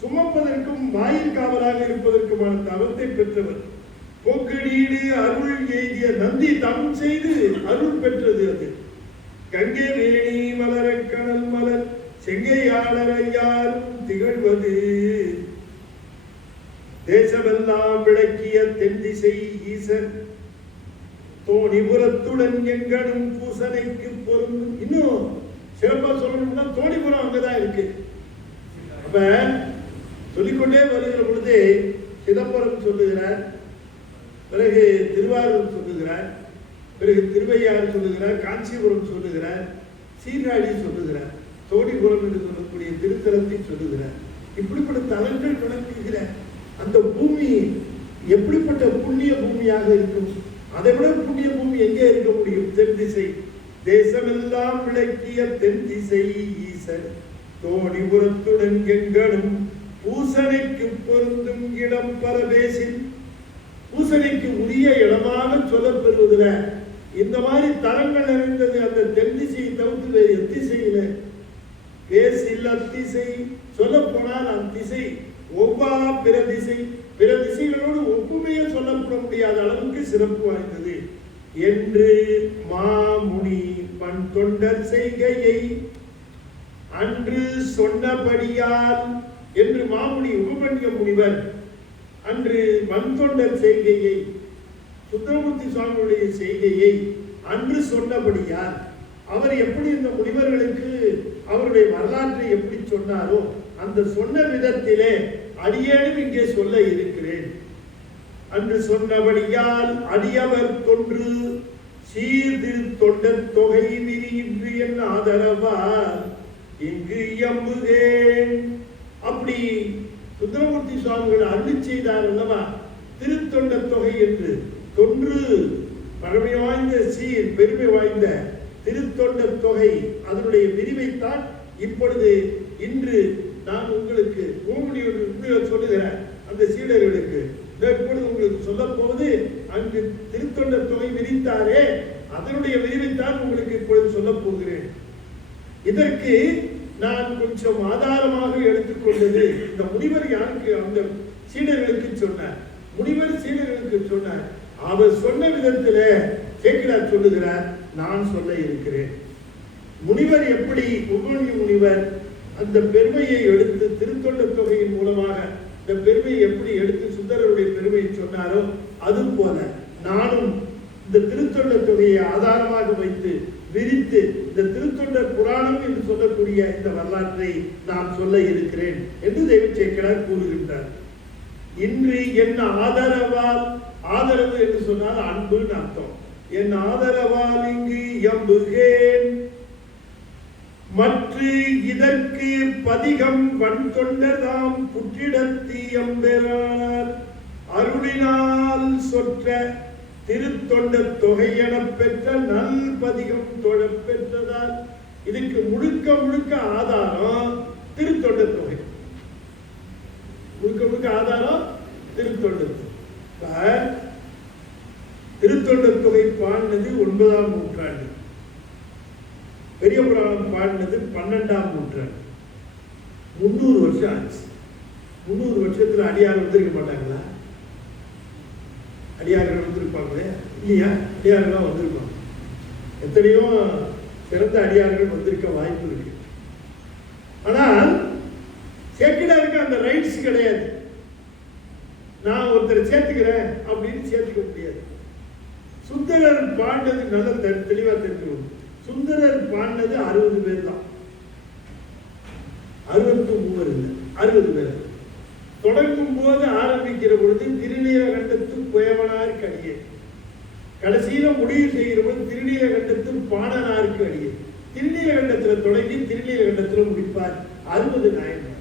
சுமப்பதற்கும் வாயில் காவலாக இருப்பதற்குமான தவத்தை பெற்றவர். போக்கடீடு அருள் எய்திய நந்தி தவம் செய்து அருள் பெற்றது அது. கங்கை வேணி மலர கணல் மலர் செங்கையாளரையாரும் திகழ்வது. தேசமெல்லாம் விளக்கிய தென்திசை ஈசன் தோணிபுரத்துடன் எங்கனும் பூசனைக்கு பொருந்தும். இன்னும் சிறப்பா சொல்லணும்னா தோணிபுரம் அங்கதான் இருக்கு. அப்ப சொல்லிக்கொண்டே வருகிற பொழுது சிதம்பரம் சொல்லுகிறார், பிறகு திருவாரூர் சொல்லுகிறார், பிறகு திருவையாறு சொல்லுகிறார், காஞ்சிபுரம் சொல்லுகிறார், சீர்காழி சொல்லுகிறார், தோணிபுரம் என்று சொல்லக்கூடிய திருத்தலத்தை சொல்லுகிறார். இப்படிப்பட்ட தலங்கள் நடக்குகிற அந்த பூமி எப்படிப்பட்ட புண்ணிய பூமியாக இருக்கும்? அதை விட புண்ணிய பூமி எங்கே இருக்க முடியும்? தென் திசை. தேசமெல்லாம் விளக்கிய தென் திசை ஈசன் தோணிபுரத்துடன் எங்கனும் பூசனைக்கு பொருந்தும் இடம் பரவேசில். பூசனைக்கு உரிய இடமாக சொல்லப்பெறுவதில் இந்த மாதிரி தரங்கள் நிறைந்தது அந்த தென் திசையை தவிர்த்து வேறு எத்திசையில பேசில் அத்திசை சொல்ல போனால் அத்திசை ஒவ்வா பிற திசை, பிற திசைகளோடு ஒப்புமையே சொல்லப்பட முடியாத அளவுக்கு சிறப்பு வாய்ந்தது என்று மாமுனி பண் தொண்டர் செய்கையை அன்று சொன்னபடியால் என்று மாமுனி உபமன்ய முனிவர் அன்று மண்தொண்டர் செய்கையை, சுந்தரமூர்த்தி சுவாமியுடைய செய்கையை அன்று சொன்னபடியால் அவர் எப்படி இந்த முனிவர்களுக்கு அவருடைய வரலாற்றை எப்படி சொன்னாரோ அந்த சொன்ன விதத்திலே அடியேனும் இங்கே சொல்ல இருக்கிறேன். அன்று சொன்னபடியால் அடியவர் தொன்று சீர்திரு தொண்ட தொகை விரியின்று என் ஆதரவால் இங்கு எம்புகேன். அப்படி சுந்தரமூர்த்தி சுவாமிகள் அருளி செய்தார் அல்லவா திருத்தொண்ட தொகை என்று. தொன்று பழமை வாய்ந்த சீர் பெருமை வாய்ந்த திருத்தொண்ட தொகை அதனுடைய விரிவைத்தான் இப்பொழுது இன்று நான் உங்களுக்கு சொல்லுகிறேன். அந்த சீடர்களுக்கு இப்பொழுது உங்களுக்கு சொல்ல போவது அங்கு திருத்தொண்ட தொகை விரித்தாரே அதனுடைய விரிவைத்தான் உங்களுக்கு இப்பொழுது சொல்ல போகிறேன். இதற்கு நான் கொஞ்சம் ஆதாரமாக எடுத்துக்கொண்டது இந்த முனிவர் யாருக்கு அந்த சீடர்களுக்கு சொன்னார். முனிவர் சீடர்களுக்கு சொன்னார். அவர் சொன்ன விதத்துல சேக்கிழார் சொல்லுகிறார், நான் சொல்ல இருக்கிறேன். முனிவர் எப்படி உபமன்ய முனிவர் அந்த பெருமையை எடுத்து திருத்தொண்ட தொகையின் மூலமாக இந்த பெருமையை எப்படி எடுத்து சுந்தரருடைய பெருமையை சொன்னாரோ அது போல நானும் இந்த திருத்தொண்ட தொகையை ஆதாரமாக வைத்து விரித்து இந்த திருத்தொண்டர் புராணம் என்று சொல்லக்கூடிய இந்த வரலாற்றை நான் சொல்ல இருக்கிறேன் என்று தெய்வ சேக்கிழார் கூறுகின்றார். இன்று என்ன ஆதரவால், ஆதரவு என்று சொன்னால் அன்புன்னு அர்த்தம். என் ஆதரவால் இங்கு எம்புகேன் மற்ற இதற்கு பதிகம் வன் தொண்டர்தாம் புற்றிடத்தி எம்பெறார் அருளினால் சொற்ற திருத்தொண்ட தொகை என பெற்ற நல் பதிகம் தொழ பெற்றதால் இதுக்கு முழுக்க முழுக்க ஆதாரம் திருத்தொண்ட தொகை. முழுக்க முழுக்க ஆதாரம் திருத்தொண்ட தொகை. திருத்தொண்ட தொகை பாடினது 9ஆம் நூற்றாண்டு, பெரிய புராணம் பாடினது 12ஆம் நூற்றாண்டு. 300 வருஷம் ஆச்சு. 300 வருஷத்துல அடியார் வந்திருக்க மாட்டாங்களா? அடியார்கள் வந்திருப்பாங்களே இல்லையா? அடியார்கள் வந்திருப்பாங்க. எத்தனையோ சிறந்த அடியார்கள் வந்திருக்க வாய்ப்பு இருக்கு. ஆனால் சேக்கிழாருக்கு அந்த ரைட்ஸ் கிடையாது. நான் ஒருத்தரை சேர்த்துக்கிறேன் அப்படின்னு சேர்த்துக்க முடியாது. சுந்தரர் பாண்டது நல்ல தெளிவா தெரிஞ்சுக்கணும். சுந்தரர் பாண்டது 60 பேர் தான், 63 இல்லை, 60 பேர். தொடங்கும் போது ஆரம்பிக்கிற பொழுது திருநீலகண்டத்து குயவனாருக்கு அடியே, கடைசியில முடிவு செய்கிற பொழுது திருநீலகண்டத்து பாணனாருக்கு அடியே. திருநீலகண்டத்துல தொடங்கி திருநீலகண்டத்துல முடிப்பார் 60 நாயன்மார்.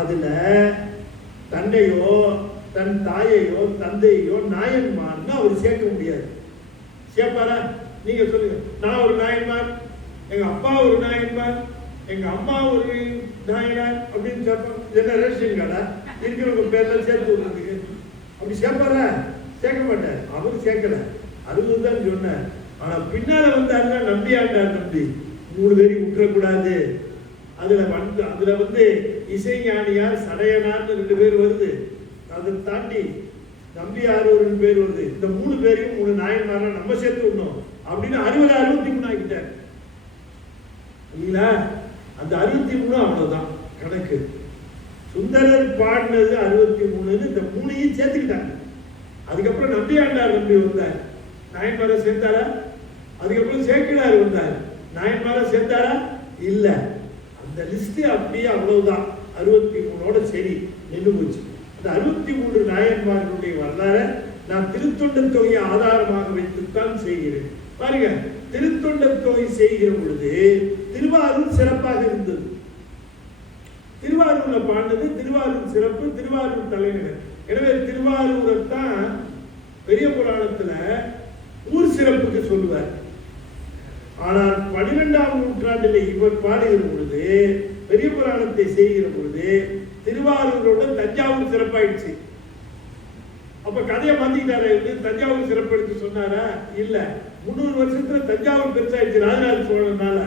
அதுல தன்னையோ தன் தாயையோ தந்தையோ நாயன்மார்னு அவர் சேர்க்க முடியாது. சேர்ப்பாரா? நீங்க சொல்லுங்க. நான் ஒரு நாயன்மார், எங்க அப்பா ஒரு நாயன்மார், எங்க அம்மா ஒரு நாயனார் அப்படின்னு சேர்ப்பாங்க. என்ன ரேஷன் கடை இருக்கிறவங்க பேர்ல சேர்த்து விடுறதுக்கு அப்படி சேர்ப்பாரா? சேர்க்க மாட்டார். அவர் சேர்க்கல. 60 தான் சொன்னார். ஆனா பின்னால வந்தாருன்னா நம்பியாண்டார் நம்பி 3 பேரையும் விட்டுறக்கூடாது. அதுல வந்து இசைஞானியார் சடையனார்னு 2 பேர் வருது. அதை தாண்டி நம்பியார் ஒரு 2 பேர் வருது. இந்த 3 பேரையும் 3 நாயன்மாரை நம்ம சேர்த்து விடணும் அப்படின்னு 60 63 ஆகிட்டார் இல்லைங்களா? அந்த 63 அவ்வளவுதான் கணக்கு. சுந்தரர் பாடினது 63, இந்த 3ஐயும் சேர்த்துக்கிட்டாங்க. அதுக்கப்புறம் நம்பியாண்டார் நம்பி வந்தார், நாயன்மாரை சேர்த்தாரா? அதுக்கப்புறம் சேக்கிழார் வந்தார், நாயன்மாரை சேர்த்தாரா? இல்ல. அந்த லிஸ்ட் அப்படியே அவ்வளவுதான், 63ஓட சரி நின்று போச்சு. அந்த 63 நாயன்மார்களுடைய வரலாறு நான் திருத்தொண்டர் தொகையை ஆதாரமாக வைத்துத்தான் செய்கிறேன். பாருங்க, திருத்தொண்டர் தொகை செய்கிற பொழுது திருவாரூர் சிறப்பாக இருந்தது. திருவாரூர்ல பாண்டது திருவாரூர் சிறப்பு, திருவாரூர் தலைநகர். எனவே திருவாரூரைத்தான் பெரிய புராணத்துல ஊர் சிறப்புக்கு சொல்லுவார். ஆனால் 12ஆம் நூற்றாண்டில் இவர் பாடுகிற பொழுது, பெரிய புராணத்தை செய்கிற பொழுது திருவாரூரோட தஞ்சாவூர் சிறப்பாயிடுச்சு. அப்ப கதையை மாத்திக்கிட்டாரு. தஞ்சாவூர் சிறப்பு எடுத்து சொன்னாரா? இல்ல. 300 வருஷத்துல தஞ்சாவூர் பெருசாயிடுச்சு ராஜராஜ சோழனால.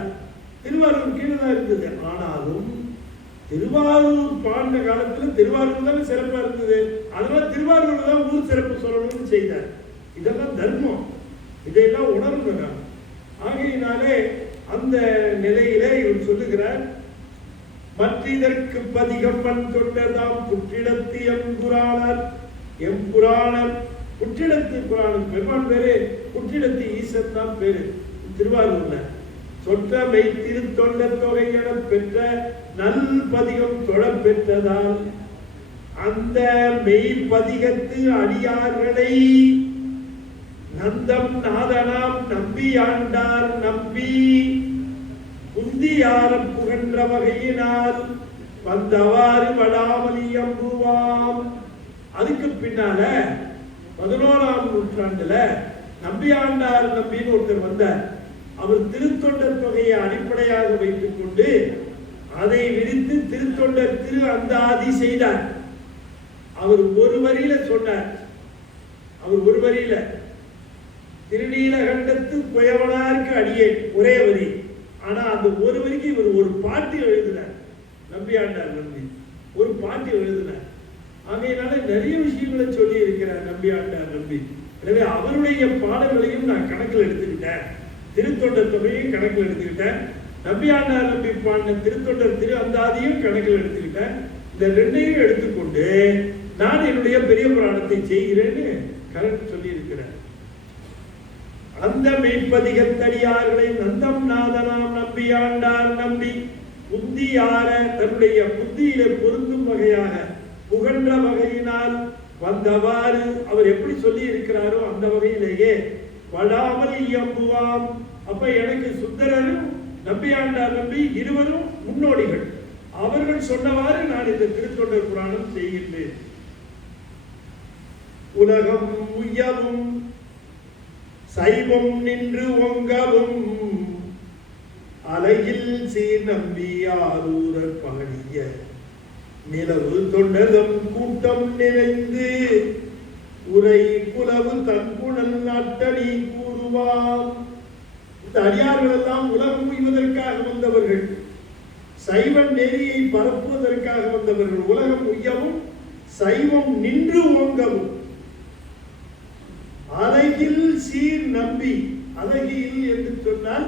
திருவாரூர் கீழே தான் இருந்தது. ஆனாலும் திருவாரூர் பாண்ட காலத்துல திருவாரூர் தான் சிறப்பா இருந்தது. அதனால திருவாரூர் தான் ஊர் சிறப்பு சொல்லணும்னு செய்தார். இதெல்லாம் தர்மம், இதையெல்லாம் உணர்வுங்க. ஆகையினாலே அந்த நிலையிலே இவர் சொல்லுகிறார், மற்றதற்கு பதிகம் மண் தொண்டதாம் புற்றிடத்து எம்புராணர். எம்புராணர் புற்றிடத்து புராணம் பெருமான் பேரு, புற்றிடத்து ஈசன் தான் பேரு திருவாரூர்ல. சொற்ற மெய் திருத்தொண்ட தொகை என பெற்ற நல் பதிகம் தொழ பெற்றதால் அந்த மெய் பதிகத்து அடியார்களை நந்தம் நாதனாம் நம்பி ஆண்டார் நம்பி குந்தியார புகன்ற வகையினால் வந்தவாறு வடாமலி அம்புவாம். அதுக்கு பின்னால 11ஆம் நூற்றாண்டுல நம்பி ஆண்டார் நம்பின்னு ஒருத்தர் வந்தார். அவர் திருத்தொண்டர் தொகையை அடிப்படையாக வைத்துக் கொண்டு அதை விரித்து திருத்தொண்டர் திரு அந்தாதி செய்தார். அவர் ஒரு வரியில சொன்னார். அவர் ஒரு வரியில திருநீலகண்டத்து குயவனாருக்கு அடியே ஒரே வரி. ஆனா அந்த ஒரு வரிக்கு இவர் ஒரு பாட்டு எழுதினார். நம்பியாண்டார் நம்பி ஒரு பாட்டு எழுதினார். ஆகையினால நிறைய விஷயங்களை சொல்லி இருக்கிறார் நம்பியாண்டார் நம்பி. எனவே அவருடைய பாடல்களையும் நான் கணக்கில் எடுத்துக்கிட்டேன், திருத்தொண்டர் தொகையும் கணக்கில் எடுத்துக்கிட்டேன், நம்பியாண்டார் நம்பி பாடின திருத்தொண்டர் திரு அந்தாதியும் கணக்கில் எடுத்துக்கிட்டேன். இந்த 2ஐயும் எடுத்துக்கொண்டு நான் என்னுடைய பெரிய புராணத்தை செய்கிறேன்னு கரெக்ட் சொல்லி இருக்கிறேன். அந்த மெய்ப்பதிகத்தடியார்களை நந்தம் நாதனாம் நம்பியாண்டார் நம்பி புத்தியார தன்னுடைய புத்தியிலே பொருந்தும் வகையாக புகன்ற வகையினால் வந்தவாறு அவர் எப்படி சொல்லி இருக்கிறாரோ அந்த வகையிலேயே வடாமல் இயம்புவாம். அப்ப எனக்கு சுந்தரரும் நம்பியாண்டார் நம்பி இருவரும் முன்னோடிகள். அவர்கள் சொன்னவாறு நான் இந்த திருத்தொண்டர் புராணம் செய்கின்றேன். உலகம் உய்யவும் சைவம் நின்று ஒங்கவும் அலையில் சீர் நம்பியாரூரர் பாடிய நிலவு தொண்டதம் கூட்டம் நிறைந்து உரை புலவு தன்புணல் நாட்டடி கூறுவாம். இந்த அடியார்கள் எல்லாம் உலகம் உய்வதற்காக வந்தவர்கள், சைவ நெறியை பரப்புவதற்காக வந்தவர்கள். உலகம் உய்யவும் சைவம் நின்று ஓங்கவும் அழகில் சீர் நம்பி. அழகில் என்று சொன்னால்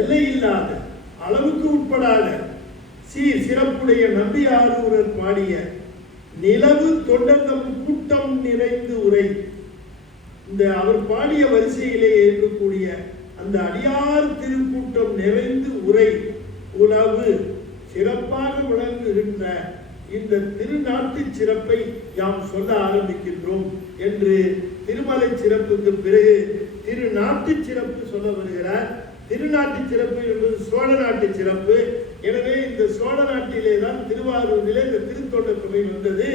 எல்லை இல்லாத, அளவுக்கு உட்படாத சீர் சிறப்புடைய நம்பியாரூரர் பாடிய நிலவு தொண்டர்தம் கூட்டம் நிறைந்து உரை. இந்த அவர் பாடிய வரிசையிலே இருக்கக்கூடிய அந்த அடியார் திருக்கூட்டம் நிறைந்து உரை உலவு சிறப்பாக விளங்குகின்ற இந்த திருநாட்டு சிறப்பை யாம் சொல்ல ஆரம்பிக்கின்றோம் என்று திருமலை சிறப்புக்கு பிறகு திருநாட்டு சிறப்பு சொல்ல வருகிறார். திருநாட்டு சிறப்பு என்பது சோழ நாட்டு சிறப்பு. எனவே இந்த சோழ நாட்டிலே தான் திருவாரூரிலே இந்த திருத்தொண்டர் தொகை வந்தது.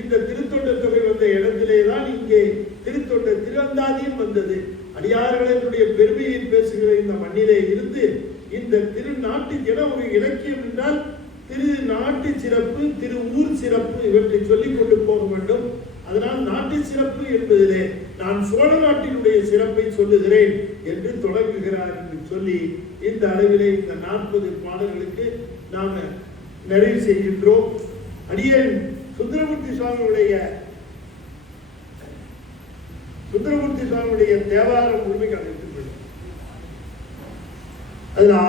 இந்த திருத்தொண்டர் தொகை வந்த இடத்திலே தான் இங்கே திருத்தொண்டர் திருவந்தாதியும் வந்தது. அடியார்களுடைய பெருமையை பேசுகிற இந்த மண்ணிலே இருந்து இந்த திருநாட்டு என ஒரு இலக்கியம் என்றால் திரு நாட்டு சிறப்பு, திரு ஊர் சிறப்பு இவற்றை சொல்லிக் கொண்டு போக வேண்டும். அதனால் நாட்டு சிறப்பு என்பதிலே நான் சோழ நாட்டினுடைய சிறப்பை சொல்லுகிறேன் என்று தொடங்குகிறார் என்று சொல்லி இந்த அளவிலே இந்த 40 பாடல்களுக்கு நாம் நிறைவு செய்கின்றோம். அடியேன் சுந்தரமூர்த்தி சுவாமியுடைய தேவாரம் முழுமைக்கு அழைத்துக் கொள்ளும். அதில்